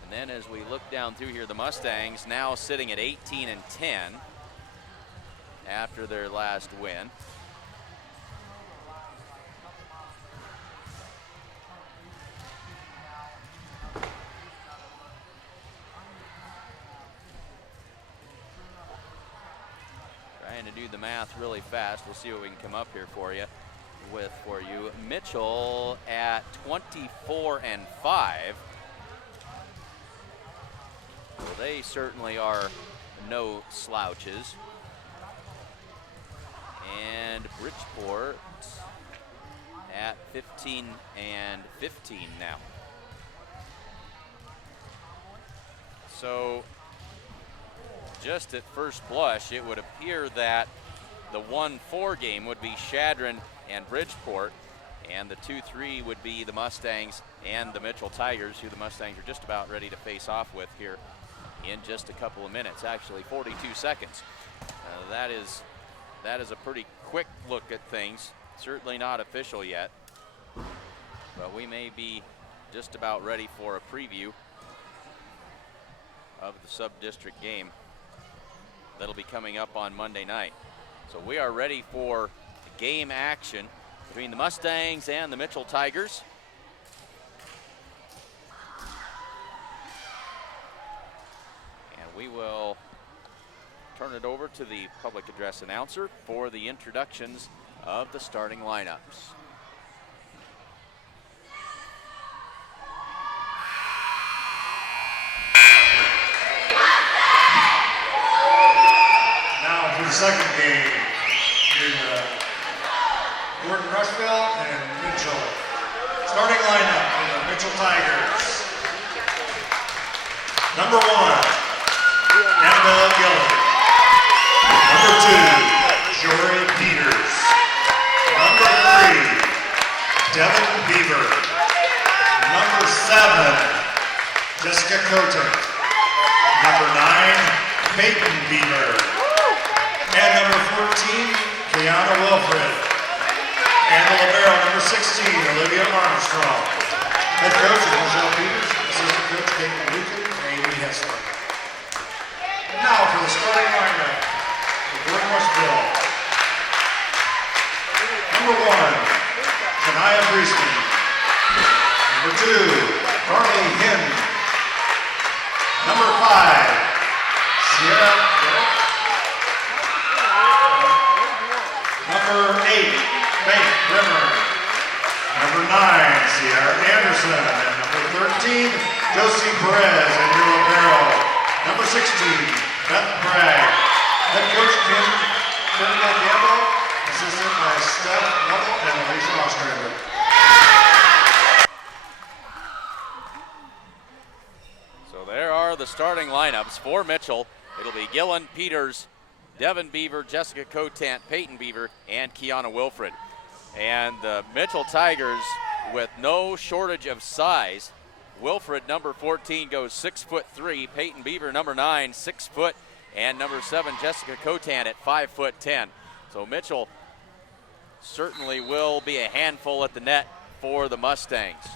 And then as we look down through here, the Mustangs now sitting at 18-10 after their last win. Trying to do the math really fast. We'll see what we can come up here for you. Mitchell at 24-5. Well, they certainly are no slouches. And Bridgeport at 15-15 now. So just at first blush, it would appear that the 1-4 game would be Chadron and Bridgeport, and the 2-3 would be the Mustangs and the Mitchell Tigers, who the Mustangs are just about ready to face off with here in just a couple of minutes, actually 42 seconds. That is a pretty quick look at things. Certainly not official yet, but we may be just about ready for a preview of the sub-district game that'll be coming up on Monday night. So we are ready for game action between the Mustangs and the Mitchell Tigers. And we will turn it over to the public address announcer for the introductions of the starting lineups. Now for the second game in Gordon-Rushville and Mitchell. Starting lineup for the Mitchell Tigers. Number 1, Annabelle Gillen. Number 2, Jory Peters. Number 3, Devin Beaver. Number 7, Jessica Coten. Number 9, Peyton Beaver. And number 14, Kiana Wilfred. And the libero, number 16, Olivia Armstrong. Head coach is Michelle Peters. Assistant coach Kate Lucan and Amy Hessler. And now for the starting lineup for Gordon-Rushville. Number 1, Shania Priestley. Number 2, Carly Hinn. Josie Perez, and your libero, number 16, Beth Bragg. Head coach Kim Gamble, assistant by Steph Lovell and Alicia Ostrander. So there are the starting lineups for Mitchell. It'll be Gillen, Peters, Devin Beaver, Jessica Cotant, Peyton Beaver, and Kiana Wilfred. And the Mitchell Tigers, with no shortage of size, Wilfred, number 14, goes 6'3". Peyton Beaver, number 9, 6 foot, and number 7, Jessica Cotant at 5'10". So Mitchell certainly will be a handful at the net for the Mustangs.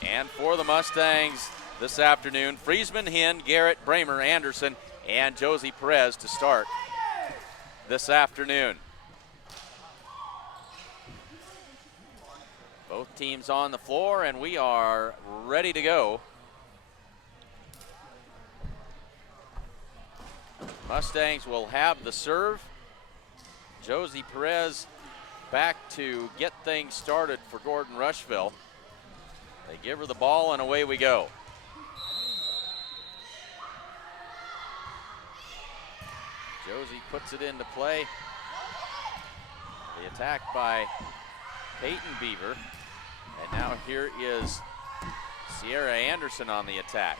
And for the Mustangs this afternoon, Friesman, Hinn, Garrett, Bramer, Anderson, and Josie Perez to start this afternoon. Both teams on the floor, and we are ready to go. Mustangs will have the serve. Josie Perez back to get things started for Gordon-Rushville. They give her the ball, and away we go. Josie puts it into play. The attack by Peyton Beaver. And now here is Sierra Anderson on the attack.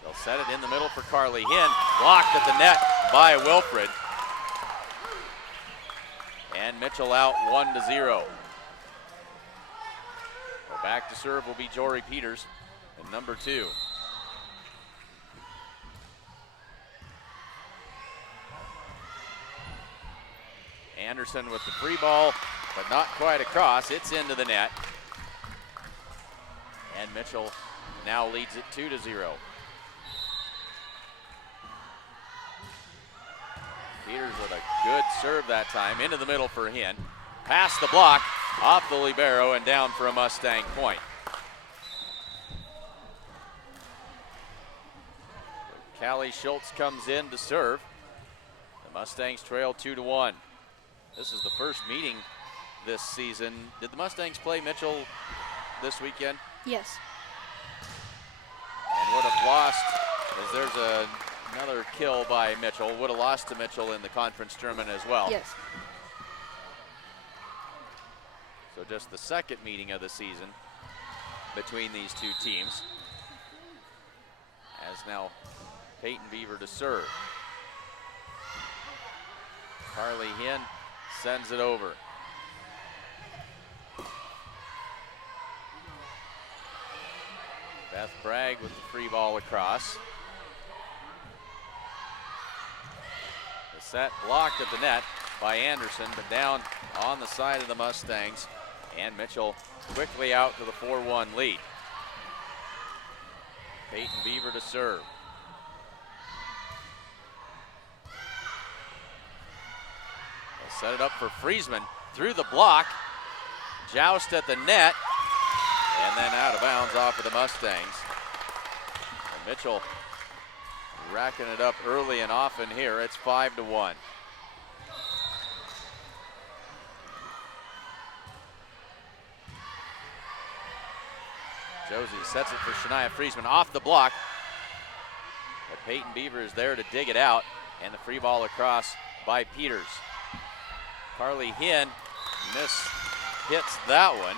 They'll set it in the middle for Carly Hinn. Blocked at the net by Wilfred. And Mitchell out 1-0. So back to serve will be Jory Peters and number 2. Anderson with the free ball, but not quite across. It's into the net. And Mitchell now leads it 2-0. Peters with a good serve that time. Into the middle for Hinn. Past the block, off the libero, and down for a Mustang point. Callie Schultz comes in to serve. The Mustangs trail 2-1. This is the first meeting this season. Did the Mustangs play Mitchell this weekend? Yes. And would have lost, as there's another kill by Mitchell, would have lost to Mitchell in the conference tournament as well. Yes. So just the second meeting of the season between these two teams. As now Peyton Beaver to serve. Carly Hinn sends it over. Beth Bragg with the free ball across. The set blocked at the net by Anderson, but down on the side of the Mustangs. And Mitchell quickly out to the 4-1 lead. Peyton Beaver to serve. They'll set it up for Friesman through the block. Joust at the net. And then out of bounds off of the Mustangs. And Mitchell racking it up early and often here. It's 5-1. Josie sets it for Shania Friesman off the block. But Peyton Beaver is there to dig it out. And the free ball across by Peters. Carly Hinn hits that one.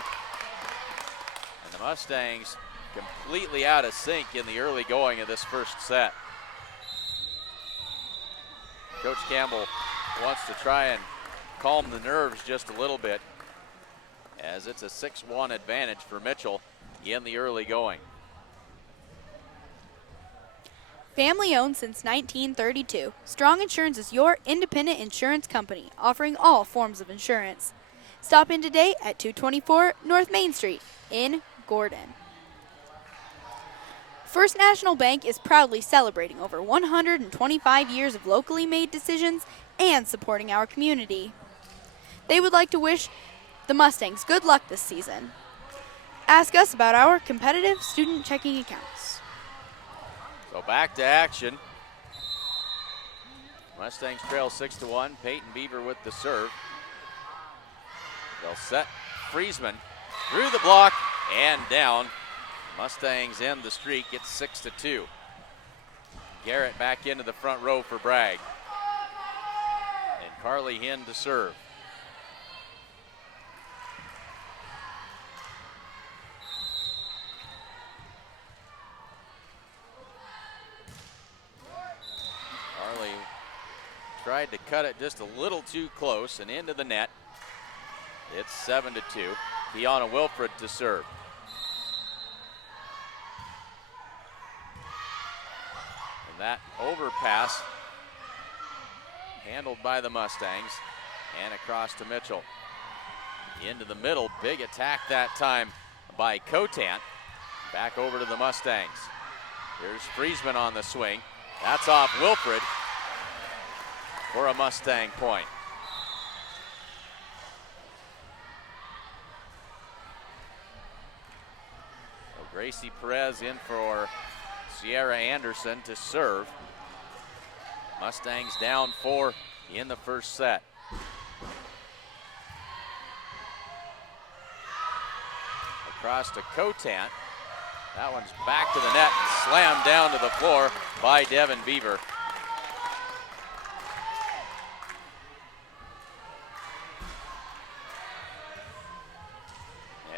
And the Mustangs completely out of sync in the early going of this first set. Coach Campbell wants to try and calm the nerves just a little bit, as it's a 6-1 advantage for Mitchell in the early going. Family owned since 1932, Strong Insurance is your independent insurance company offering all forms of insurance. Stop in today at 224 North Main Street in Gordon. First National Bank is proudly celebrating over 125 years of locally made decisions and supporting our community. They would like to wish the Mustangs good luck this season. Ask us about our competitive student checking accounts. So back to action. Mustangs trail 6-1. Peyton Beaver with the serve. They'll set Friesman through the block and down. Mustangs end the streak. It's 6-2. Garrett back into the front row for Bragg. And Carly Hinn to serve. Carly tried to cut it just a little too close and into the net. It's 7-2. Kiana Wilfred to serve. And that overpass handled by the Mustangs and across to Mitchell. Into the middle, big attack that time by Cotant. Back over to the Mustangs. Here's Friesman on the swing. That's off Wilfred for a Mustang point. So Gracie Perez in for Sierra Anderson to serve. Mustangs down 4 in the first set. Across to Cotant. That one's back to the net and slammed down to the floor by Devin Beaver.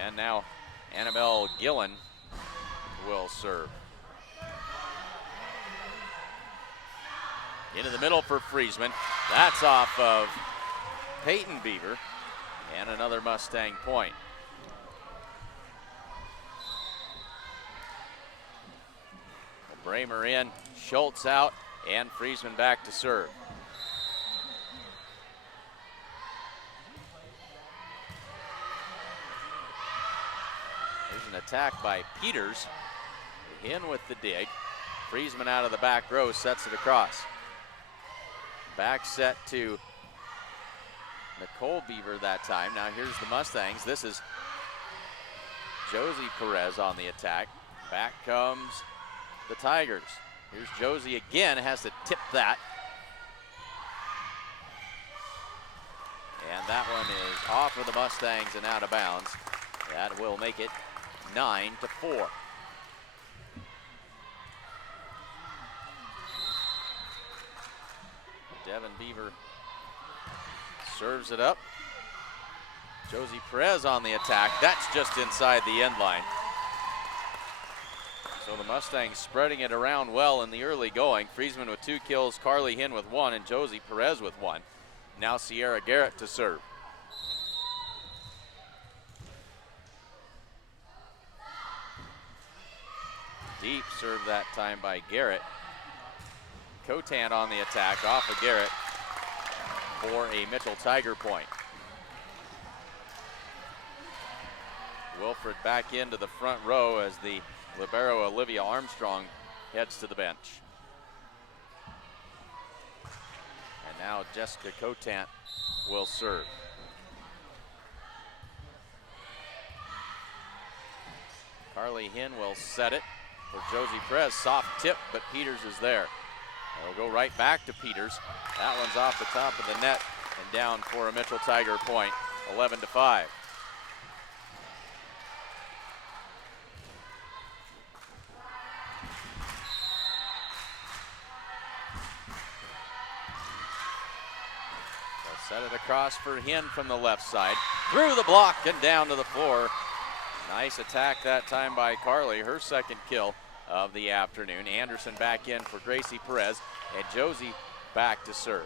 And now Annabelle Gillen will serve. Into the middle for Friesman. That's off of Peyton Beaver. And another Mustang point. Bramer in, Schultz out, and Friesman back to serve. There's an attack by Peters. In with the dig. Friesman out of the back row, sets it across. Back set to Nicole Beaver that time. Now here's the Mustangs. This is Josie Perez on the attack. Back comes the Tigers. Here's Josie again, has to tip that. And that one is off of the Mustangs and out of bounds. That will make it 9-4. Devin Beaver serves it up. Josie Perez on the attack. That's just inside the end line. So the Mustangs spreading it around well in the early going. Friesman with 2 kills, Carly Hinn with 1, and Josie Perez with 1. Now Sierra Garrett to serve. Deep serve that time by Garrett. Cotant on the attack, off of Garrett for a Mitchell Tiger point. Wilfred back into the front row as the libero Olivia Armstrong heads to the bench. And now Jessica Cotant will serve. Carly Hinn will set it for Josie Perez. Soft tip, but Peters is there. It'll go right back to Peters. That one's off the top of the net and down for a Mitchell Tiger point, 11-5. Set it across for Hinn from the left side. Through the block and down to the floor. Nice attack that time by Carly, her second kill of the afternoon. Anderson back in for Gracie Perez, and Josie back to serve.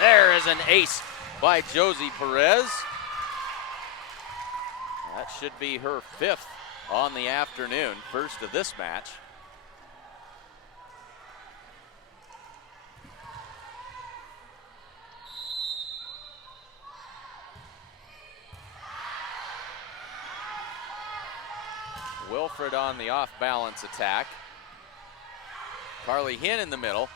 There is an ace by Josie Perez. That should be her 5th on the afternoon, first of this match. Wilfred on the off-balance attack. Carly Hinn in the middle.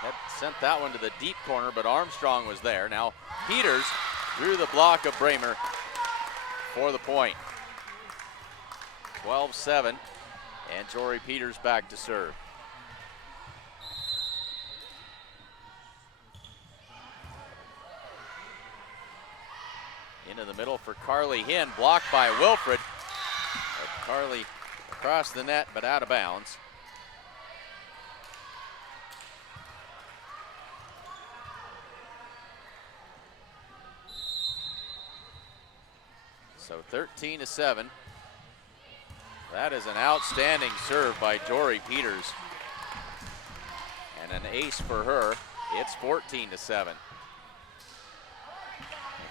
Had sent that one to the deep corner, but Armstrong was there. Now Peters through the block of Bramer for the point. 12-7, and Jory Peters back to serve. middle for Carly Hinn, blocked by Wilfred. But Carly across the net, but out of bounds. So 13-7. That is an outstanding serve by Jory Peters. And an ace for her. It's 14-7.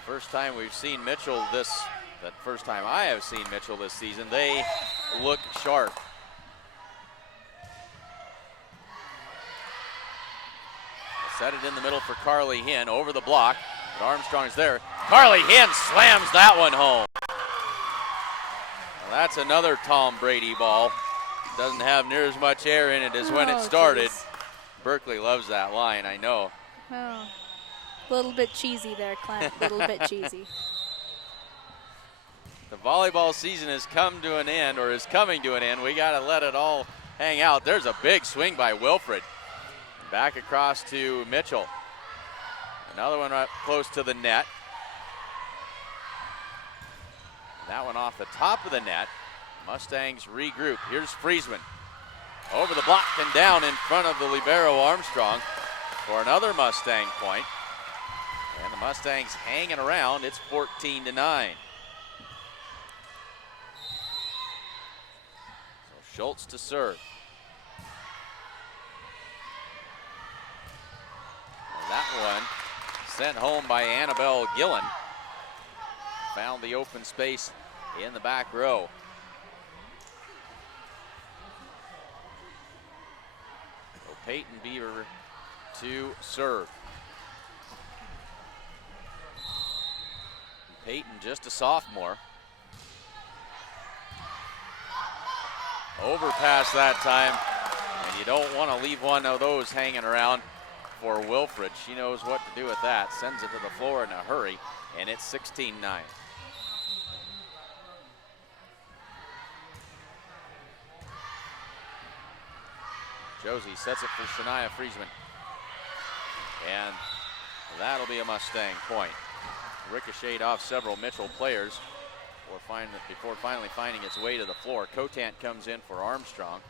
The first time we've seen Mitchell that first time I have seen Mitchell this season, they look sharp. Set it in the middle for Carly Hinn, over the block, but Armstrong's there. Carly Hinn slams that one home. Well, that's another Tom Brady ball. Doesn't have near as much air in it as when it started. Geez. Berkeley loves that line, I know. Oh, a little bit cheesy there, Clint, a little bit cheesy. The volleyball season has come to an end, or is coming to an end. We got to let it all hang out. There's a big swing by Wilfred. Back across to Mitchell. Another one up close to the net. That one off the top of the net. Mustangs regroup. Here's Friesman. Over the block and down in front of the libero Armstrong for another Mustang point. And the Mustangs hanging around. It's 14-9. So Schultz to serve. And that one sent home by Annabelle Gillen. Found the open space in the back row. So Peyton Beaver to serve. Peyton, just a sophomore. Overpass that time, and you don't want to leave one of those hanging around for Wilfred. She knows what to do with that. Sends it to the floor in a hurry, and it's 16-9. Josie sets it for Shania Friesman. And that'll be a Mustang point. Ricocheted off several Mitchell players before finally finding its way to the floor. Cotant comes in for Armstrong.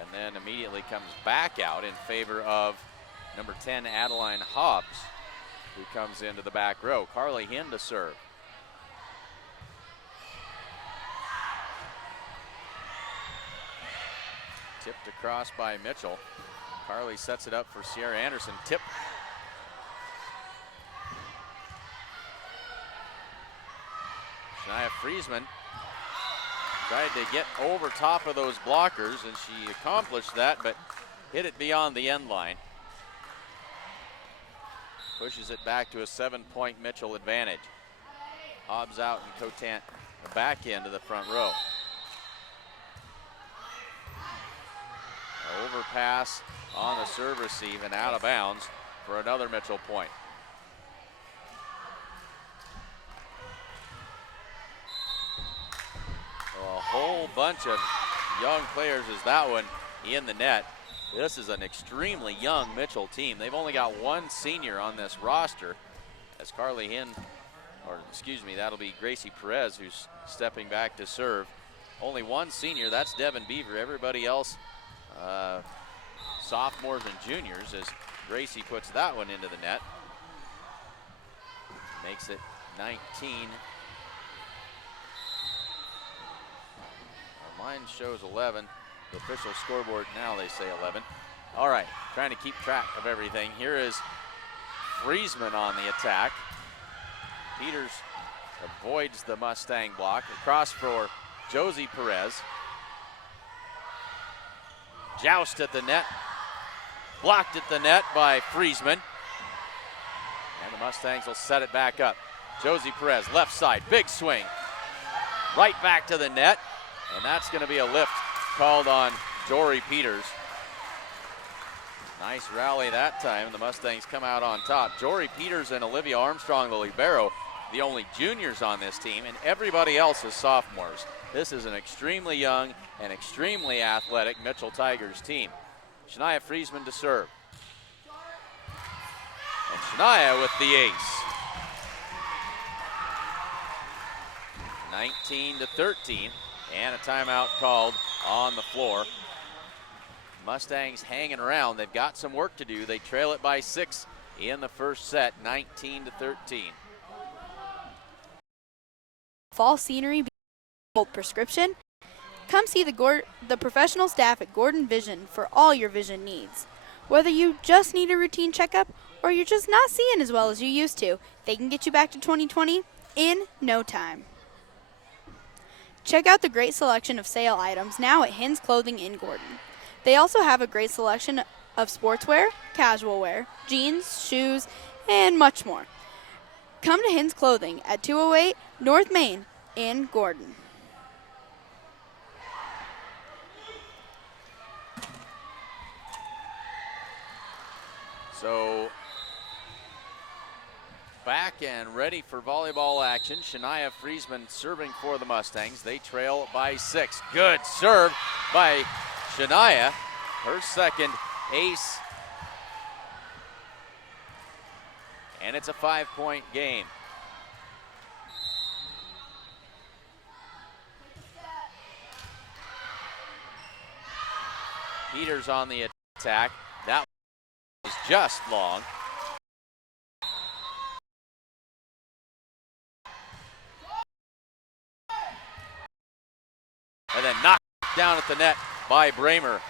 And then immediately comes back out in favor of number 10, Adeline Hobbs, who comes into the back row. Carly Hinn to serve. Tipped across by Mitchell. Carly sets it up for Sierra Anderson. Tip. Shania Friesman tried to get over top of those blockers, and she accomplished that, but hit it beyond the end line. Pushes it back to a 7-point Mitchell advantage. Hobbs out and Cotant the back end of the front row. Overpass on the serve receive and out of bounds for another Mitchell point. So a whole bunch of young players as that one in the net. This is an extremely young Mitchell team. They've only got one senior on this roster, as Carly Hinn, or excuse me, that'll be Gracie Perez who's stepping back to serve. Only one senior, that's Devin Beaver. Everybody else sophomores and juniors, as Gracie puts that one into the net. Makes it 19. Mine shows 11. The official scoreboard now, they say 11. All right, trying to keep track of everything. Here is Friesman on the attack. Peters avoids the Mustang block. Across for Josie Perez. Joust at the net. Blocked at the net by Friesman. And the Mustangs will set it back up. Josie Perez, left side, big swing. Right back to the net. And that's going to be a lift called on Jory Peters. Nice rally that time. The Mustangs come out on top. Jory Peters and Olivia Armstrong, the libero, the only juniors on this team, and everybody else is sophomores. This is an extremely young and extremely athletic Mitchell Tigers team. Shania Friesman to serve. And Shania with the ace. 19-13, and a timeout called on the floor. Mustangs hanging around. They've got some work to do. They trail it by 6 in the first set, 19-13. Fall scenery old prescription? Come see the professional staff at Gordon Vision for all your vision needs. Whether you just need a routine checkup or you're just not seeing as well as you used to, they can get you back to 2020 in no time. Check out the great selection of sale items now at Hins Clothing in Gordon. They also have a great selection of sportswear, casual wear, jeans, shoes, and much more. Come to Hins Clothing at 208 North Main in Gordon. So back and ready for volleyball action. Shania Friesman serving for the Mustangs. They trail by 6. Good serve by Shania, her second ace. And it's a 5-point game. Peters on the attack. That was just long. And then knocked down at the net by Bramer.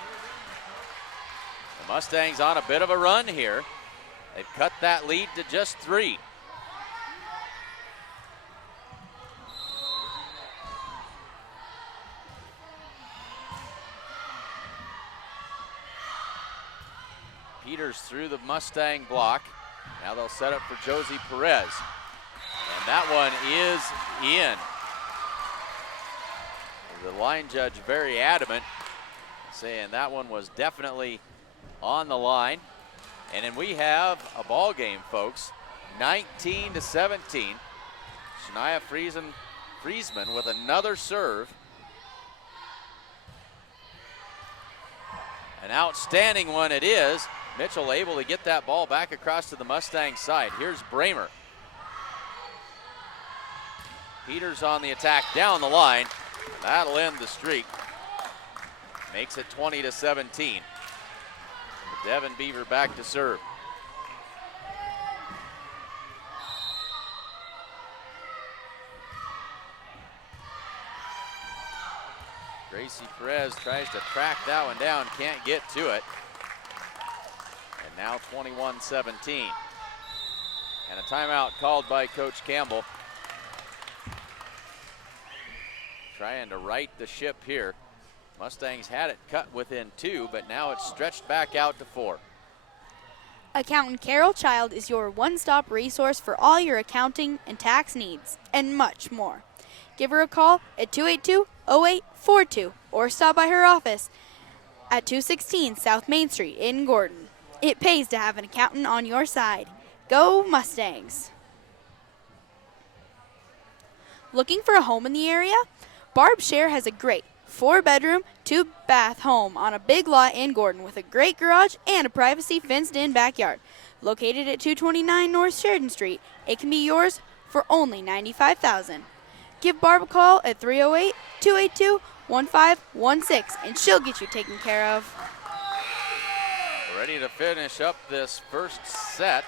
The Mustangs on a bit of a run here. They've cut that lead to just 3. Peters through the Mustang block. Now they'll set up for Josie Perez. And that one is in. The line judge very adamant, saying that one was definitely on the line. And then we have a ball game, folks. 19-17. Shania Friesman with another serve. An outstanding one it is. Mitchell able to get that ball back across to the Mustang side. Here's Bramer. Peters on the attack down the line. That'll end the streak. Makes it 20-17. Devin Beaver back to serve. Gracie Perez tries to track that one down, can't get to it. And now 21-17. And a timeout called by Coach Campbell. Trying to right the ship here. Mustangs had it cut within 2, but now it's stretched back out to 4. Accountant Carol Child is your one-stop resource for all your accounting and tax needs, and much more. Give her a call at 282-0842 or stop by her office at 216 South Main Street in Gordon. It pays to have an accountant on your side. Go Mustangs! Looking for a home in the area? Barb Share has a great 4-bedroom, 2-bath home on a big lot in Gordon with a great garage and a privacy fenced-in backyard. Located at 229 North Sheridan Street, it can be yours for only $95,000. Give Barb a call at 308-282-1516 and she'll get you taken care of. Ready to finish up this first set.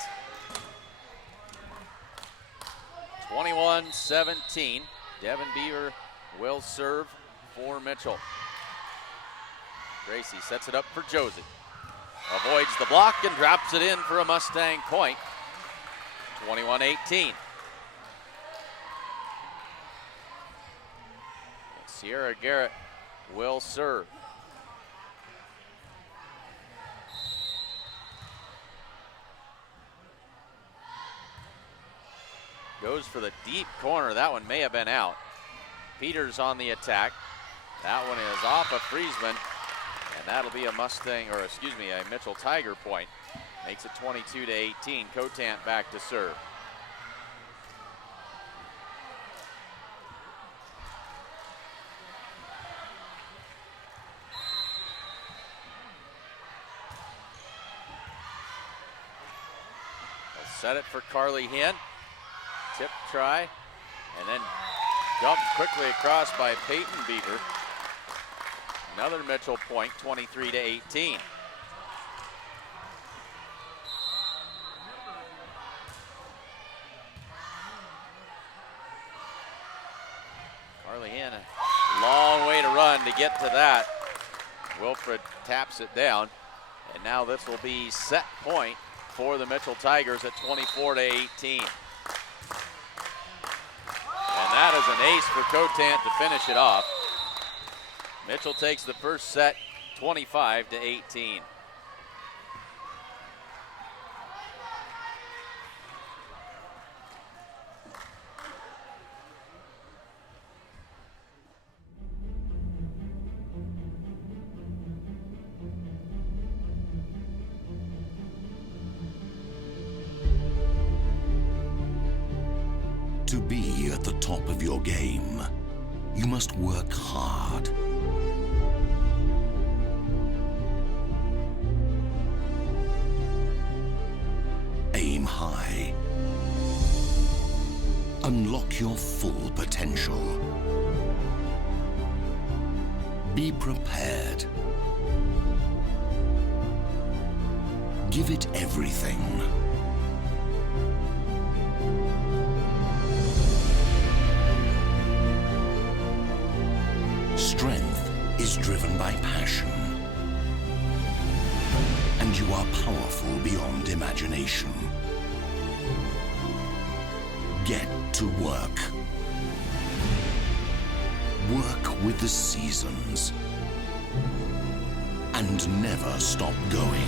21-17. Devin Beaver will serve for Mitchell. Gracie sets it up for Josie. Avoids the block and drops it in for a Mustang point. 21-18. Sierra Garrett will serve. Goes for the deep corner. That one may have been out. Peters on the attack. That one is off of Friesman, and that'll be a Mustang, or excuse me, a Mitchell Tiger point. Makes it 22-18. Cotant back to serve. They'll set it for Carly Hinn. Tip try, and then Jumped quickly across by Peyton Beaver. Another Mitchell point, 23-18. Carly Hinn, a long way to run to get to that. Wilfred taps it down, and now this will be set point for the Mitchell Tigers at 24-18. And that is an ace for Cotant to finish it off. Mitchell takes the first set 25-18. To be at the top of your game, you must work hard. Aim high. Unlock your full potential. Be prepared. Give it everything. Strength is driven by passion, and you are powerful beyond imagination. Get to work. Work with the seasons, and never stop going.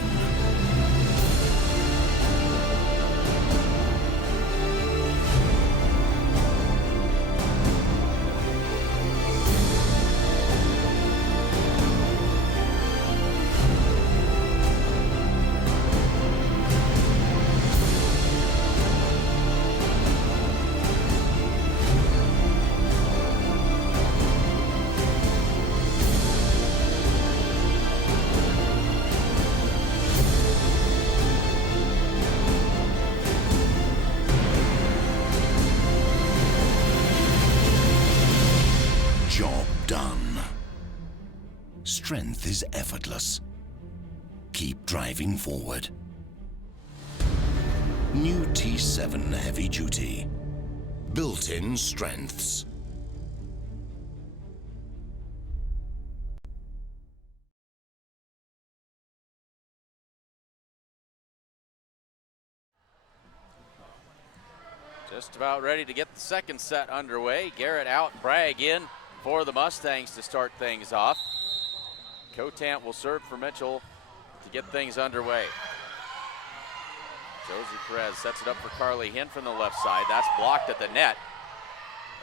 Job done. Strength is effortless. Keep driving forward. New T7 Heavy Duty. Built-in strengths. Just about ready to get the second set underway. Garrett out, Bragg in for the Mustangs to start things off. Cotant will serve for Mitchell to get things underway. Josie Perez sets it up for Carly Hinn from the left side. That's blocked at the net.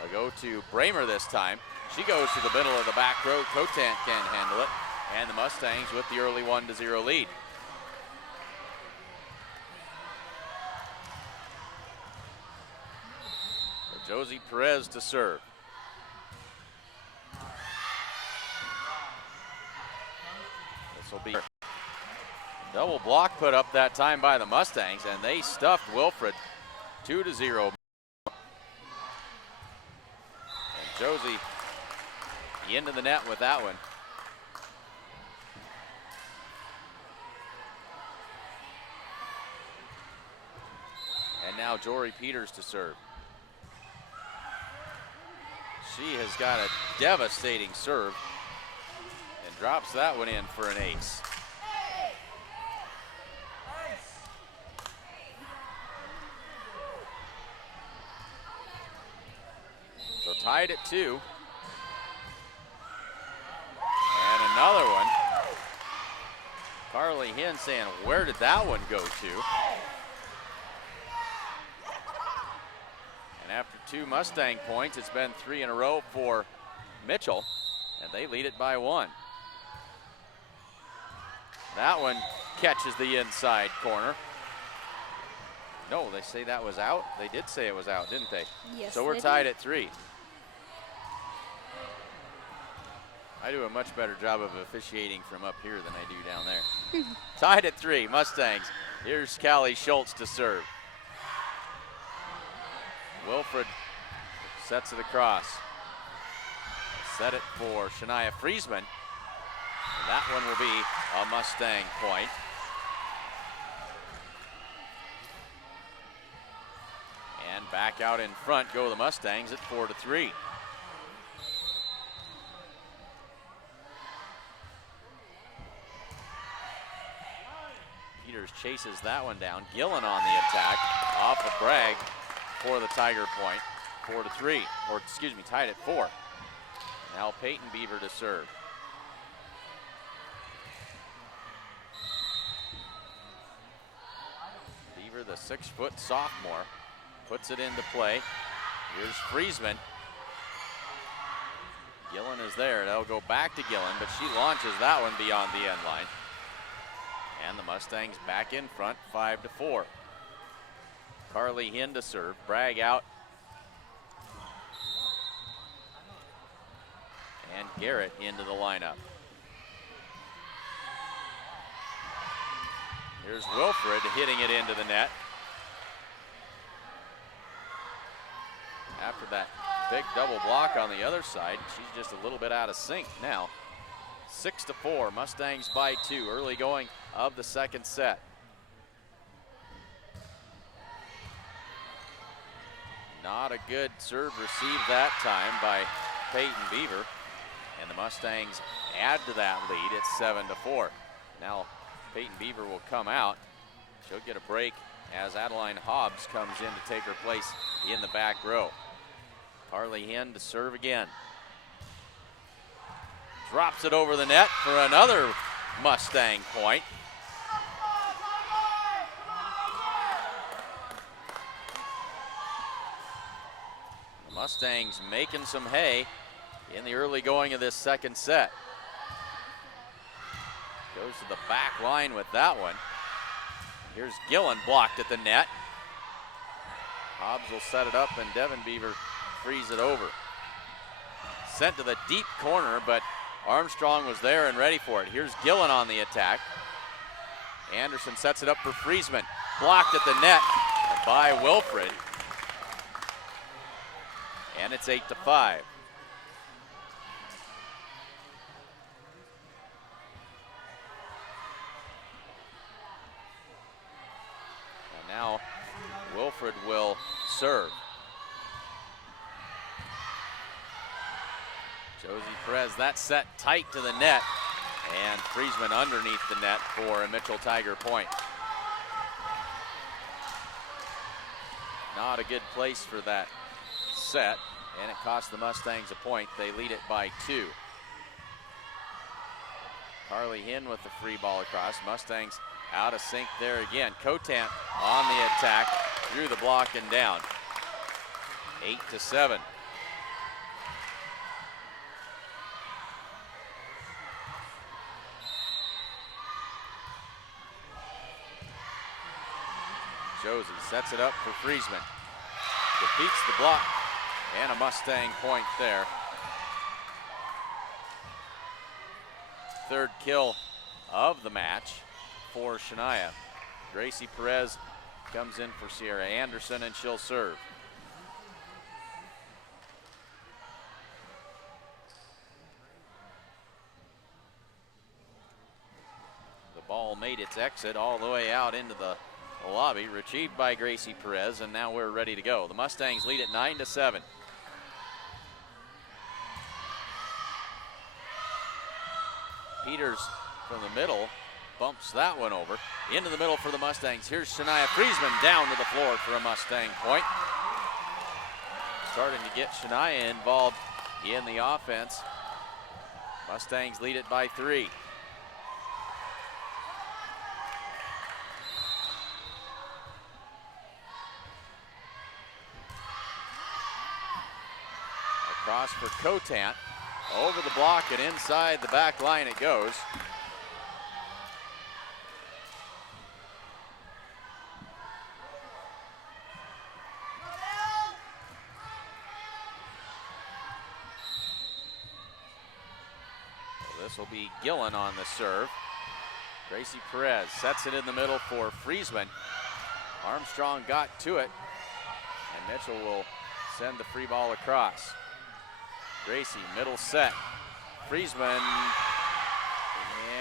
They'll go to Bramer this time. She goes to the middle of the back row. Cotant can't handle it. And the Mustangs with the early 1-0 lead. So Josie Perez to serve. This will be a double block put up that time by the Mustangs, and they stuffed Wilfred 2-0. And Josie into the net with that one. And now Jory Peters to serve. She has got a devastating serve and drops that one in for an ace. So tied at 2. And another one. Carly Hinn saying, where did that one go to? And after 2 Mustang points, it's been 3 in a row for Mitchell, and they lead it by 1. That one catches the inside corner. No, they say that was out. They did say it was out, didn't they? Yes. So we're tied at 3. I do a much better job of officiating from up here than I do down there. Tied at 3, Mustangs. Here's Callie Schultz to serve. Wilfred sets it across. set it for Shania Friesman. And that one will be a Mustang point. And back out in front go the Mustangs at 4-3. Peters chases that one down. Gillen on the attack, off of Bragg for the Tiger point. 4-3, or excuse me, tied at 4. Now Peyton Beaver to serve. Beaver, the 6-foot sophomore, puts it into play. Here's Friesman. Gillen is there. They'll go back to Gillen, but she launches that one beyond the end line. And the Mustangs back in front, 5-4. Carly Hinn to serve. Bragg out. And Garrett into the lineup. Here's Wilfred hitting it into the net. After that big double block on the other side, she's just a little bit out of sync now. 6-4, Mustangs by 2, early going of the second set. Not a good serve received that time by Peyton Beaver. And the Mustangs add to that lead. It's 7-4. Now Peyton Beaver will come out. She'll get a break as Adeline Hobbs comes in to take her place in the back row. Carly Hinn to serve again. Drops it over the net for another Mustang point. The Mustangs making some hay in the early going of this second set. Goes to the back line with that one. Here's Gillen blocked at the net. Hobbs will set it up and Devin Beaver frees it over. Sent to the deep corner, but Armstrong was there and ready for it. Here's Gillen on the attack. Anderson sets it up for Friesman. Blocked at the net by Wilfred. And it's 8-5. And now Wilfred will serve. Josie Perez, that set tight to the net, and Friesman underneath the net for a Mitchell Tiger point. Not a good place for that set, and it cost the Mustangs a point. They lead it by 2. Carly Hinn with the free ball across. Mustangs out of sync there again. Cotant on the attack, through the block and down. 8-7. Josie sets it up for Friesman. Defeats the block, and a Mustang point there. Third kill of the match for Shania. Gracie Perez comes in for Sierra Anderson, and she'll serve. The ball made its exit all the way out into the lobby, retrieved by Gracie Perez, and now we're ready to go. The Mustangs lead at 9-7. Peters from the middle bumps that one over. Into the middle for the Mustangs. Here's Shania Friesman down to the floor for a Mustang point. Starting to get Shania involved in the offense. Mustangs lead it by 3. Across for Cotant, over the block and inside the back line it goes. So this will be Gillen on the serve. Gracie Perez sets it in the middle for Friesman. Armstrong got to it, and Mitchell will send the free ball across. Gracie, middle set. Friesman,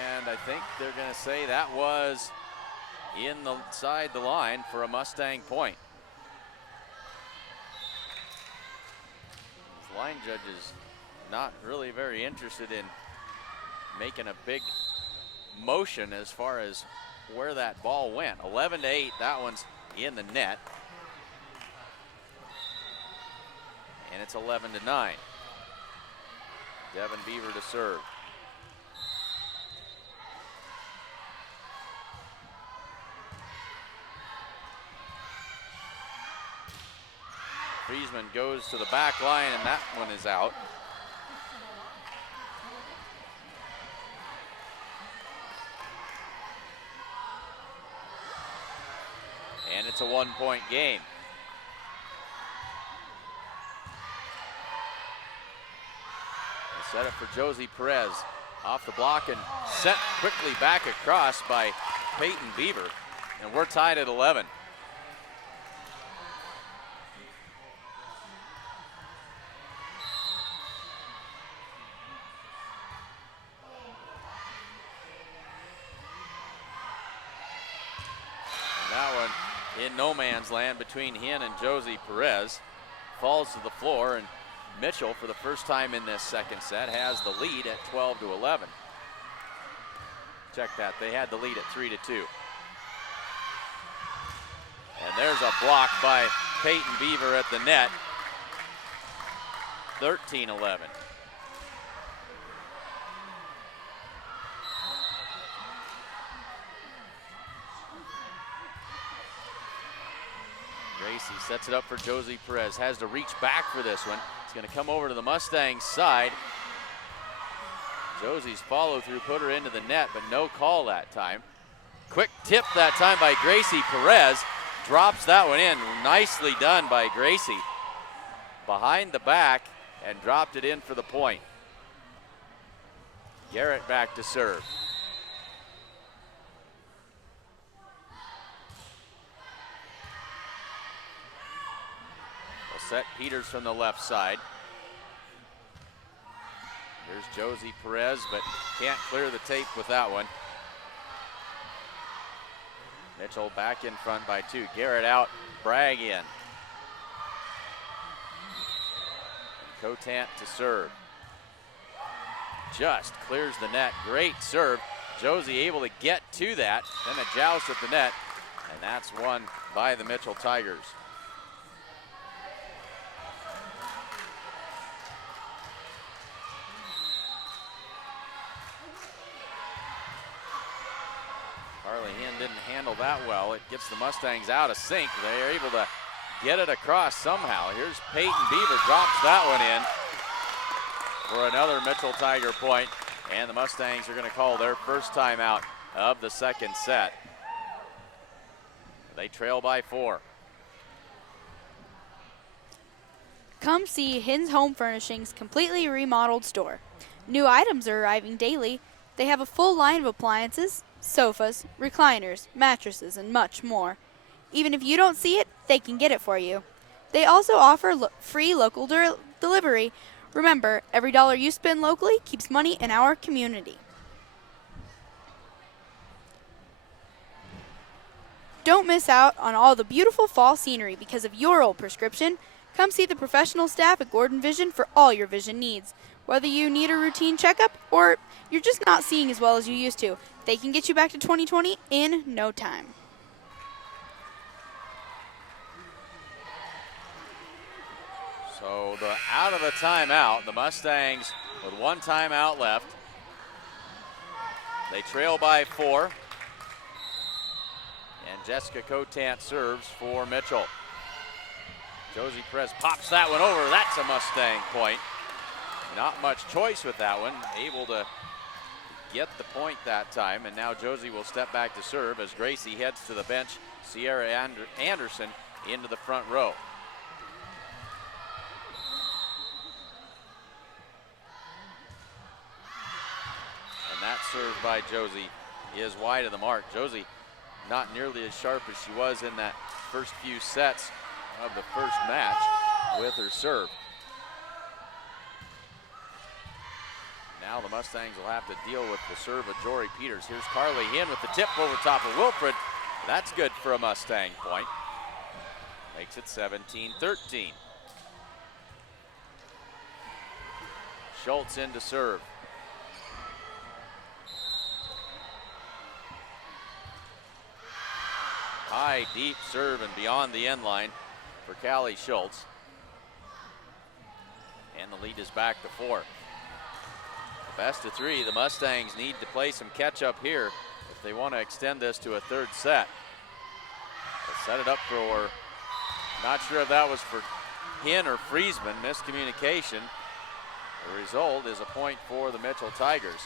and I think they're going to say that was inside the line for a Mustang point. This line judge is not really very interested in making a big motion as far as where that ball went. 11-8, that one's in the net. And it's 11-9. Devin Beaver to serve. Friesman goes to the back line, and that one is out. And it's a 1-point game. Set up for Josie Perez. Off the block and sent quickly back across by Peyton Beaver. And we're tied at 11. And that one in no man's land between Hinn and Josie Perez. Falls to the floor, and Mitchell, for the first time in this second set, has the lead at 12-11. Check that, they had the lead at 3-2. And there's a block by Peyton Beaver at the net. 13-11. Gracie sets it up for Josie Perez, has to reach back for this one. It's going to come over to the Mustangs side. Josie's follow through put her into the net, but no call that time. Quick tip that time by Gracie Perez. Drops that one in. Nicely done by Gracie. Behind the back and dropped it in for the point. Garrett back to serve. Set Peters from the left side. Here's Josie Perez, but can't clear the tape with that one. Mitchell back in front by 2. Garrett out, Bragg in. Cotant to serve. Just clears the net, great serve. Josie able to get to that, then a joust at the net, and that's won by the Mitchell Tigers. Hinn didn't handle that well. It gets the Mustangs out of sync. They are able to get it across somehow. Here's Peyton Beaver, drops that one in for another Mitchell Tiger point. And the Mustangs are going to call their first timeout of the second set. They trail by 4. Come see Hinn's Home Furnishings completely remodeled store. New items are arriving daily. They have a full line of appliances, sofas, recliners, mattresses, and much more. Even if you don't see it, they can get it for you. They also offer free local delivery. Remember, every dollar you spend locally keeps money in our community. Don't miss out on all the beautiful fall scenery because of your old prescription. Come see the professional staff at Gordon Vision for all your vision needs. Whether you need a routine checkup or you're just not seeing as well as you used to, they can get you back to 20/20 in no time. So out of the timeout, the Mustangs with one timeout left. They trail by 4. And Jessica Cotant serves for Mitchell. Josie Perez pops that one over. That's a Mustang point. Not much choice with that one. Able to get the point that time. And now Josie will step back to serve as Gracie heads to the bench. Sierra Anderson into the front row. And that serve by Josie is wide of the mark. Josie not nearly as sharp as she was in that first few sets of the first match with her serve. Now the Mustangs will have to deal with the serve of Jory Peters. Here's Carly Hinn with the tip over top of Wilfred. That's good for a Mustang point. Makes it 17-13. Schultz in to serve. High, deep serve and beyond the end line for Callie Schultz. And the lead is back to 4. Best of 3, the Mustangs need to play some catch up here if they want to extend this to a third set. They'll set it up for, not sure if that was for Hinn or Friesman, miscommunication. The result is a point for the Mitchell Tigers.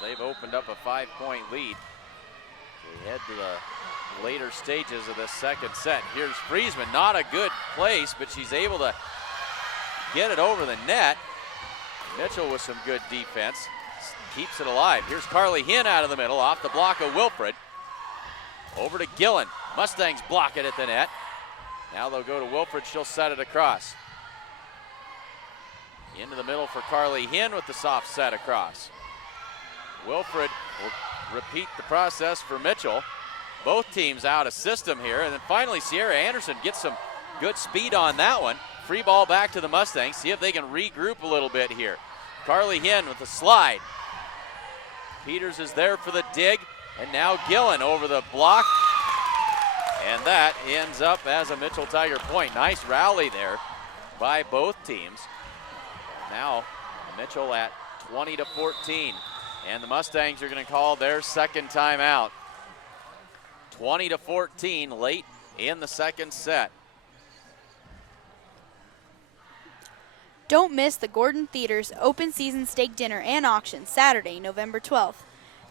They've opened up a 5-point lead. They head to the later stages of this second set. Here's Friesman, not a good place, but she's able to get it over the net. Mitchell with some good defense, keeps it alive. Here's Carly Hinn out of the middle, off the block of Wilfred. Over to Gillen. Mustangs block it at the net. Now they'll go to Wilfred, she'll set it across. Into the middle for Carly Hinn with the soft set across. Wilfred will repeat the process for Mitchell. Both teams out of system here, and then finally Sierra Anderson gets some good speed on that one. Free ball back to the Mustangs, see if they can regroup a little bit here. Carly Hinn with the slide. Peters is there for the dig, and now Gillen over the block. And that ends up as a Mitchell Tiger point. Nice rally there by both teams. Now Mitchell at 20-14, and the Mustangs are going to call their second timeout. 20-14 late in the second set. Don't miss the Gordon Theater's open season steak dinner and auction Saturday, November 12th.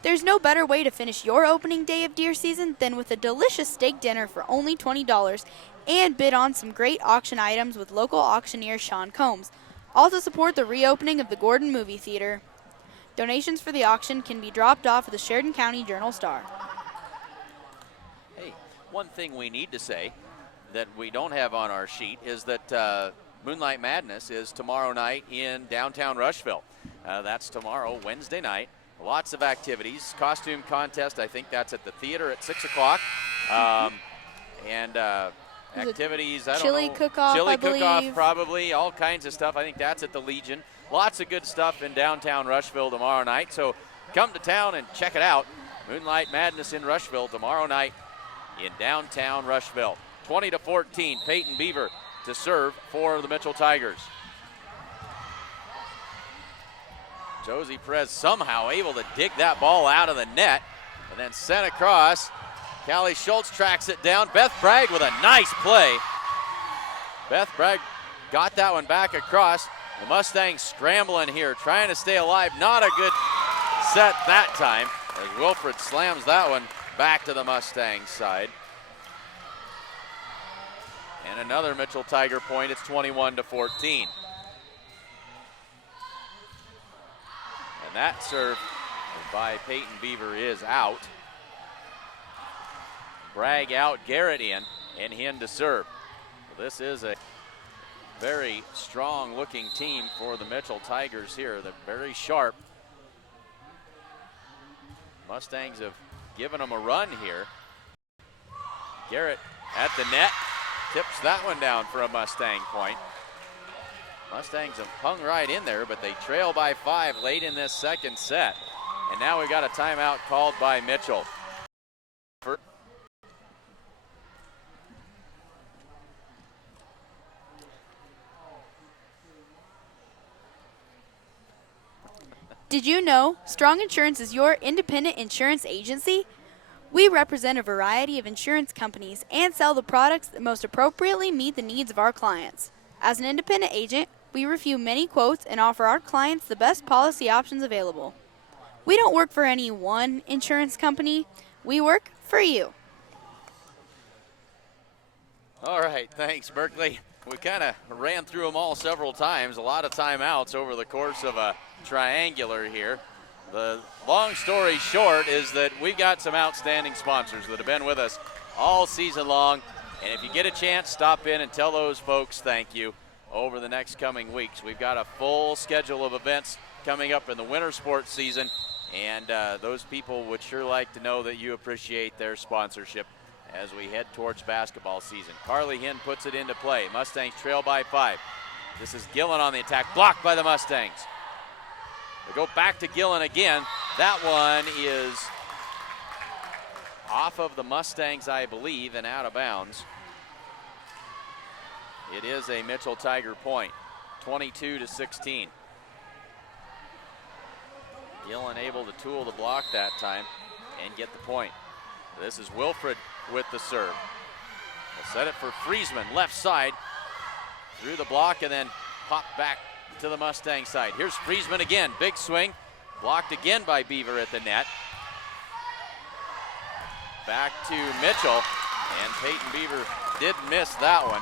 There's no better way to finish your opening day of deer season than with a delicious steak dinner for only $20 and bid on some great auction items with local auctioneer Sean Combs. Also support the reopening of the Gordon Movie Theater. Donations for the auction can be dropped off at the Sheridan County Journal-Star. Hey, one thing we need to say that we don't have on our sheet is that Moonlight Madness is tomorrow night in downtown Rushville. That's tomorrow, Wednesday night. Lots of activities. Costume contest, I think that's at the theater at 6 o'clock. Activities, I don't know. Chili cook-off, Chili I cook-off, believe. probably. All kinds of stuff. I think that's at the Legion. Lots of good stuff in downtown Rushville tomorrow night. So come to town and check it out. Moonlight Madness in Rushville tomorrow night in downtown Rushville. 20-14, Peyton Beaver to serve for the Mitchell Tigers. Josie Perez somehow able to dig that ball out of the net and then sent across. Callie Schultz tracks it down. Beth Bragg with a nice play. Beth Bragg got that one back across. The Mustangs scrambling here, trying to stay alive. Not a good set that time as Wilfred slams that one back to the Mustangs side. And another Mitchell Tiger point. It's 21-14. And that serve by Peyton Beaver is out. Bragg out, Garrett in, and Hinn to serve. Well, this is a very strong looking team for the Mitchell Tigers here. They're very sharp. Mustangs have given them a run here. Garrett at the net, tips that one down for a Mustang point. Mustangs have hung right in there, but they trail by 5 late in this second set. And now we got a timeout called by Mitchell. Did you know Strong Insurance is your independent insurance agency? We represent a variety of insurance companies and sell the products that most appropriately meet the needs of our clients. As an independent agent, we review many quotes and offer our clients the best policy options available. We don't work for any one insurance company. We work for you. All right, thanks, Berkeley. We kind of ran through them all several times. A lot of timeouts over the course of a triangular here. The long story short is that we've got some outstanding sponsors that have been with us all season long. And if you get a chance, stop in and tell those folks thank you. over the next coming weeks. We've got a full schedule of events coming up in the winter sports season, and those people would sure like to know that you appreciate their sponsorship as we head towards basketball season. Carly Hinn puts it into play. Mustangs trail by 5. This is Gillen on the attack, blocked by the Mustangs. They go back to Gillen again. That one is off of the Mustangs, I believe, and out of bounds. It is a Mitchell Tiger point, 22-16. Gillen able to tool the block that time and get the point. This is Wilfred with the serve. They'll set it for Friesman, left side, through the block and then pop back to the Mustang side. Here's Friesman again, big swing, blocked again by Beaver at the net. Back to Mitchell, and Peyton Beaver did miss that one.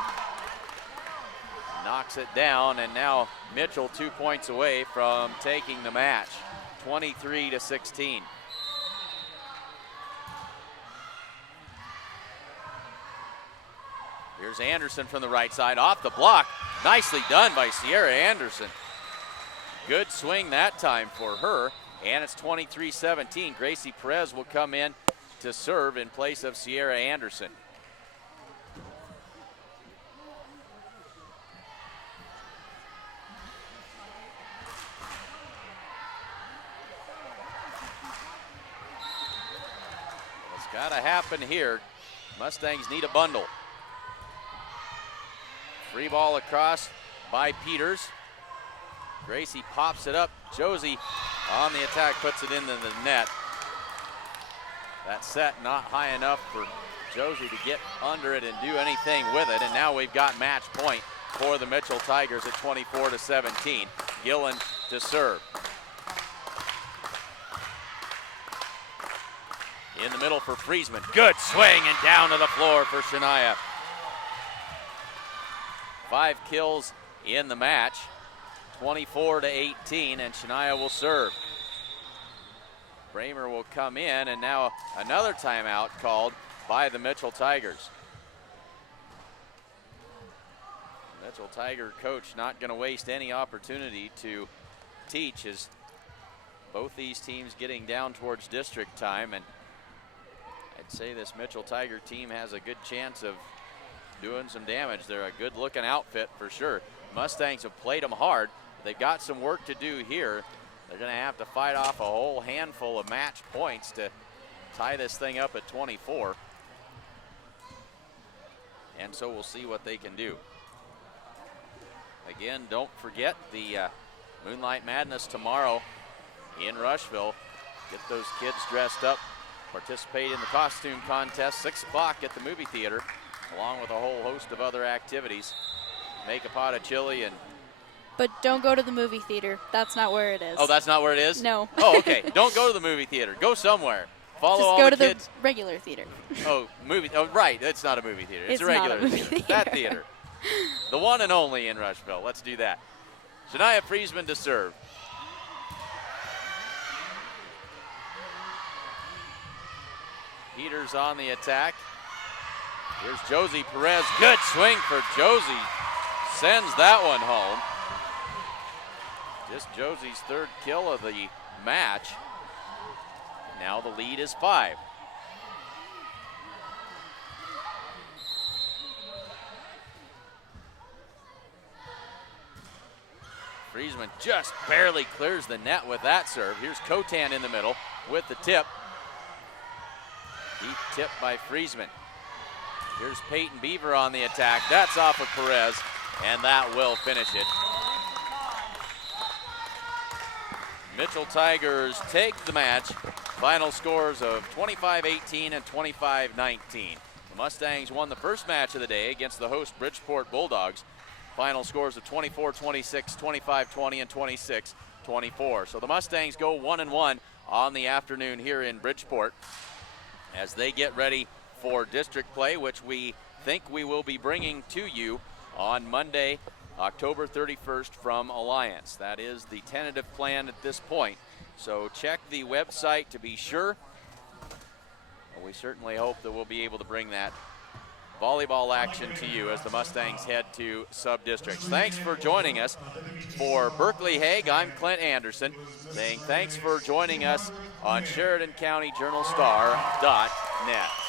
Knocks it down, and now Mitchell 2 points away from taking the match, 23-16. Here's Anderson from the right side, off the block. Nicely done by Sierra Anderson. Good swing that time for her, and it's 23-17. Gracie Perez will come in to serve in place of Sierra Anderson. It's got to happen here. Mustangs need a bundle. Free ball across by Peters. Gracie pops it up. Josie on the attack puts it into the net. That set not high enough for Josie to get under it and do anything with it. And now we've got match point for the Mitchell Tigers at 24-17. Gillen to serve. In the middle for Friesman. Good swing and down to the floor for Shania. 5 kills in the match, 24-18, and Shania will serve. Bramer will come in, and now another timeout called by the Mitchell Tigers. Mitchell Tiger coach not going to waste any opportunity to teach as both these teams getting down towards district time, and I'd say this Mitchell Tiger team has a good chance of doing some damage. They're a good looking outfit for sure. Mustangs have played them hard. They've got some work to do here. They're going to have to fight off a whole handful of match points to tie this thing up at 24. And so we'll see what they can do. Again, don't forget the Moonlight Madness tomorrow in Rushville. Get those kids dressed up, participate in the costume contest, 6 o'clock at the movie theater, along with a whole host of other activities. Make a pot of chili and... But don't go to the movie theater. That's not where it is. Oh, that's not where it is? No. Oh, okay. Don't go to the movie theater. Go somewhere. Follow Just all go the to kids. the regular theater. Oh, movie. Oh, right. It's not a movie theater. It's a not regular a movie theater. theater. That theater. The one and only in Rushville. Let's do that. Shania Friesman to serve. Peters on the attack. Here's Josie Perez. Good swing for Josie. Sends that one home. Just Josie's 3rd kill of the match. Now the lead is 5. Friesman just barely clears the net with that serve. Here's Cotan in the middle with the tip. Deep tip by Friesman. Here's Peyton Beaver on the attack. That's off of Perez, and that will finish it. Mitchell Tigers take the match. Final scores of 25-18 and 25-19. The Mustangs won the first match of the day against the host Bridgeport Bulldogs. Final scores of 24-26, 25-20, and 26-24. So the Mustangs go 1-1 on the afternoon here in Bridgeport as they get ready for district play, which we think we will be bringing to you on Monday, October 31st from Alliance. That is the tentative plan at this point. So check the website to be sure. We certainly hope that we'll be able to bring that volleyball action to you as the Mustangs head to sub-districts. Thanks for joining us. For Berkeley Hague, I'm Clint Anderson, saying thanks for joining us on SheridanCountyJournalStar.net.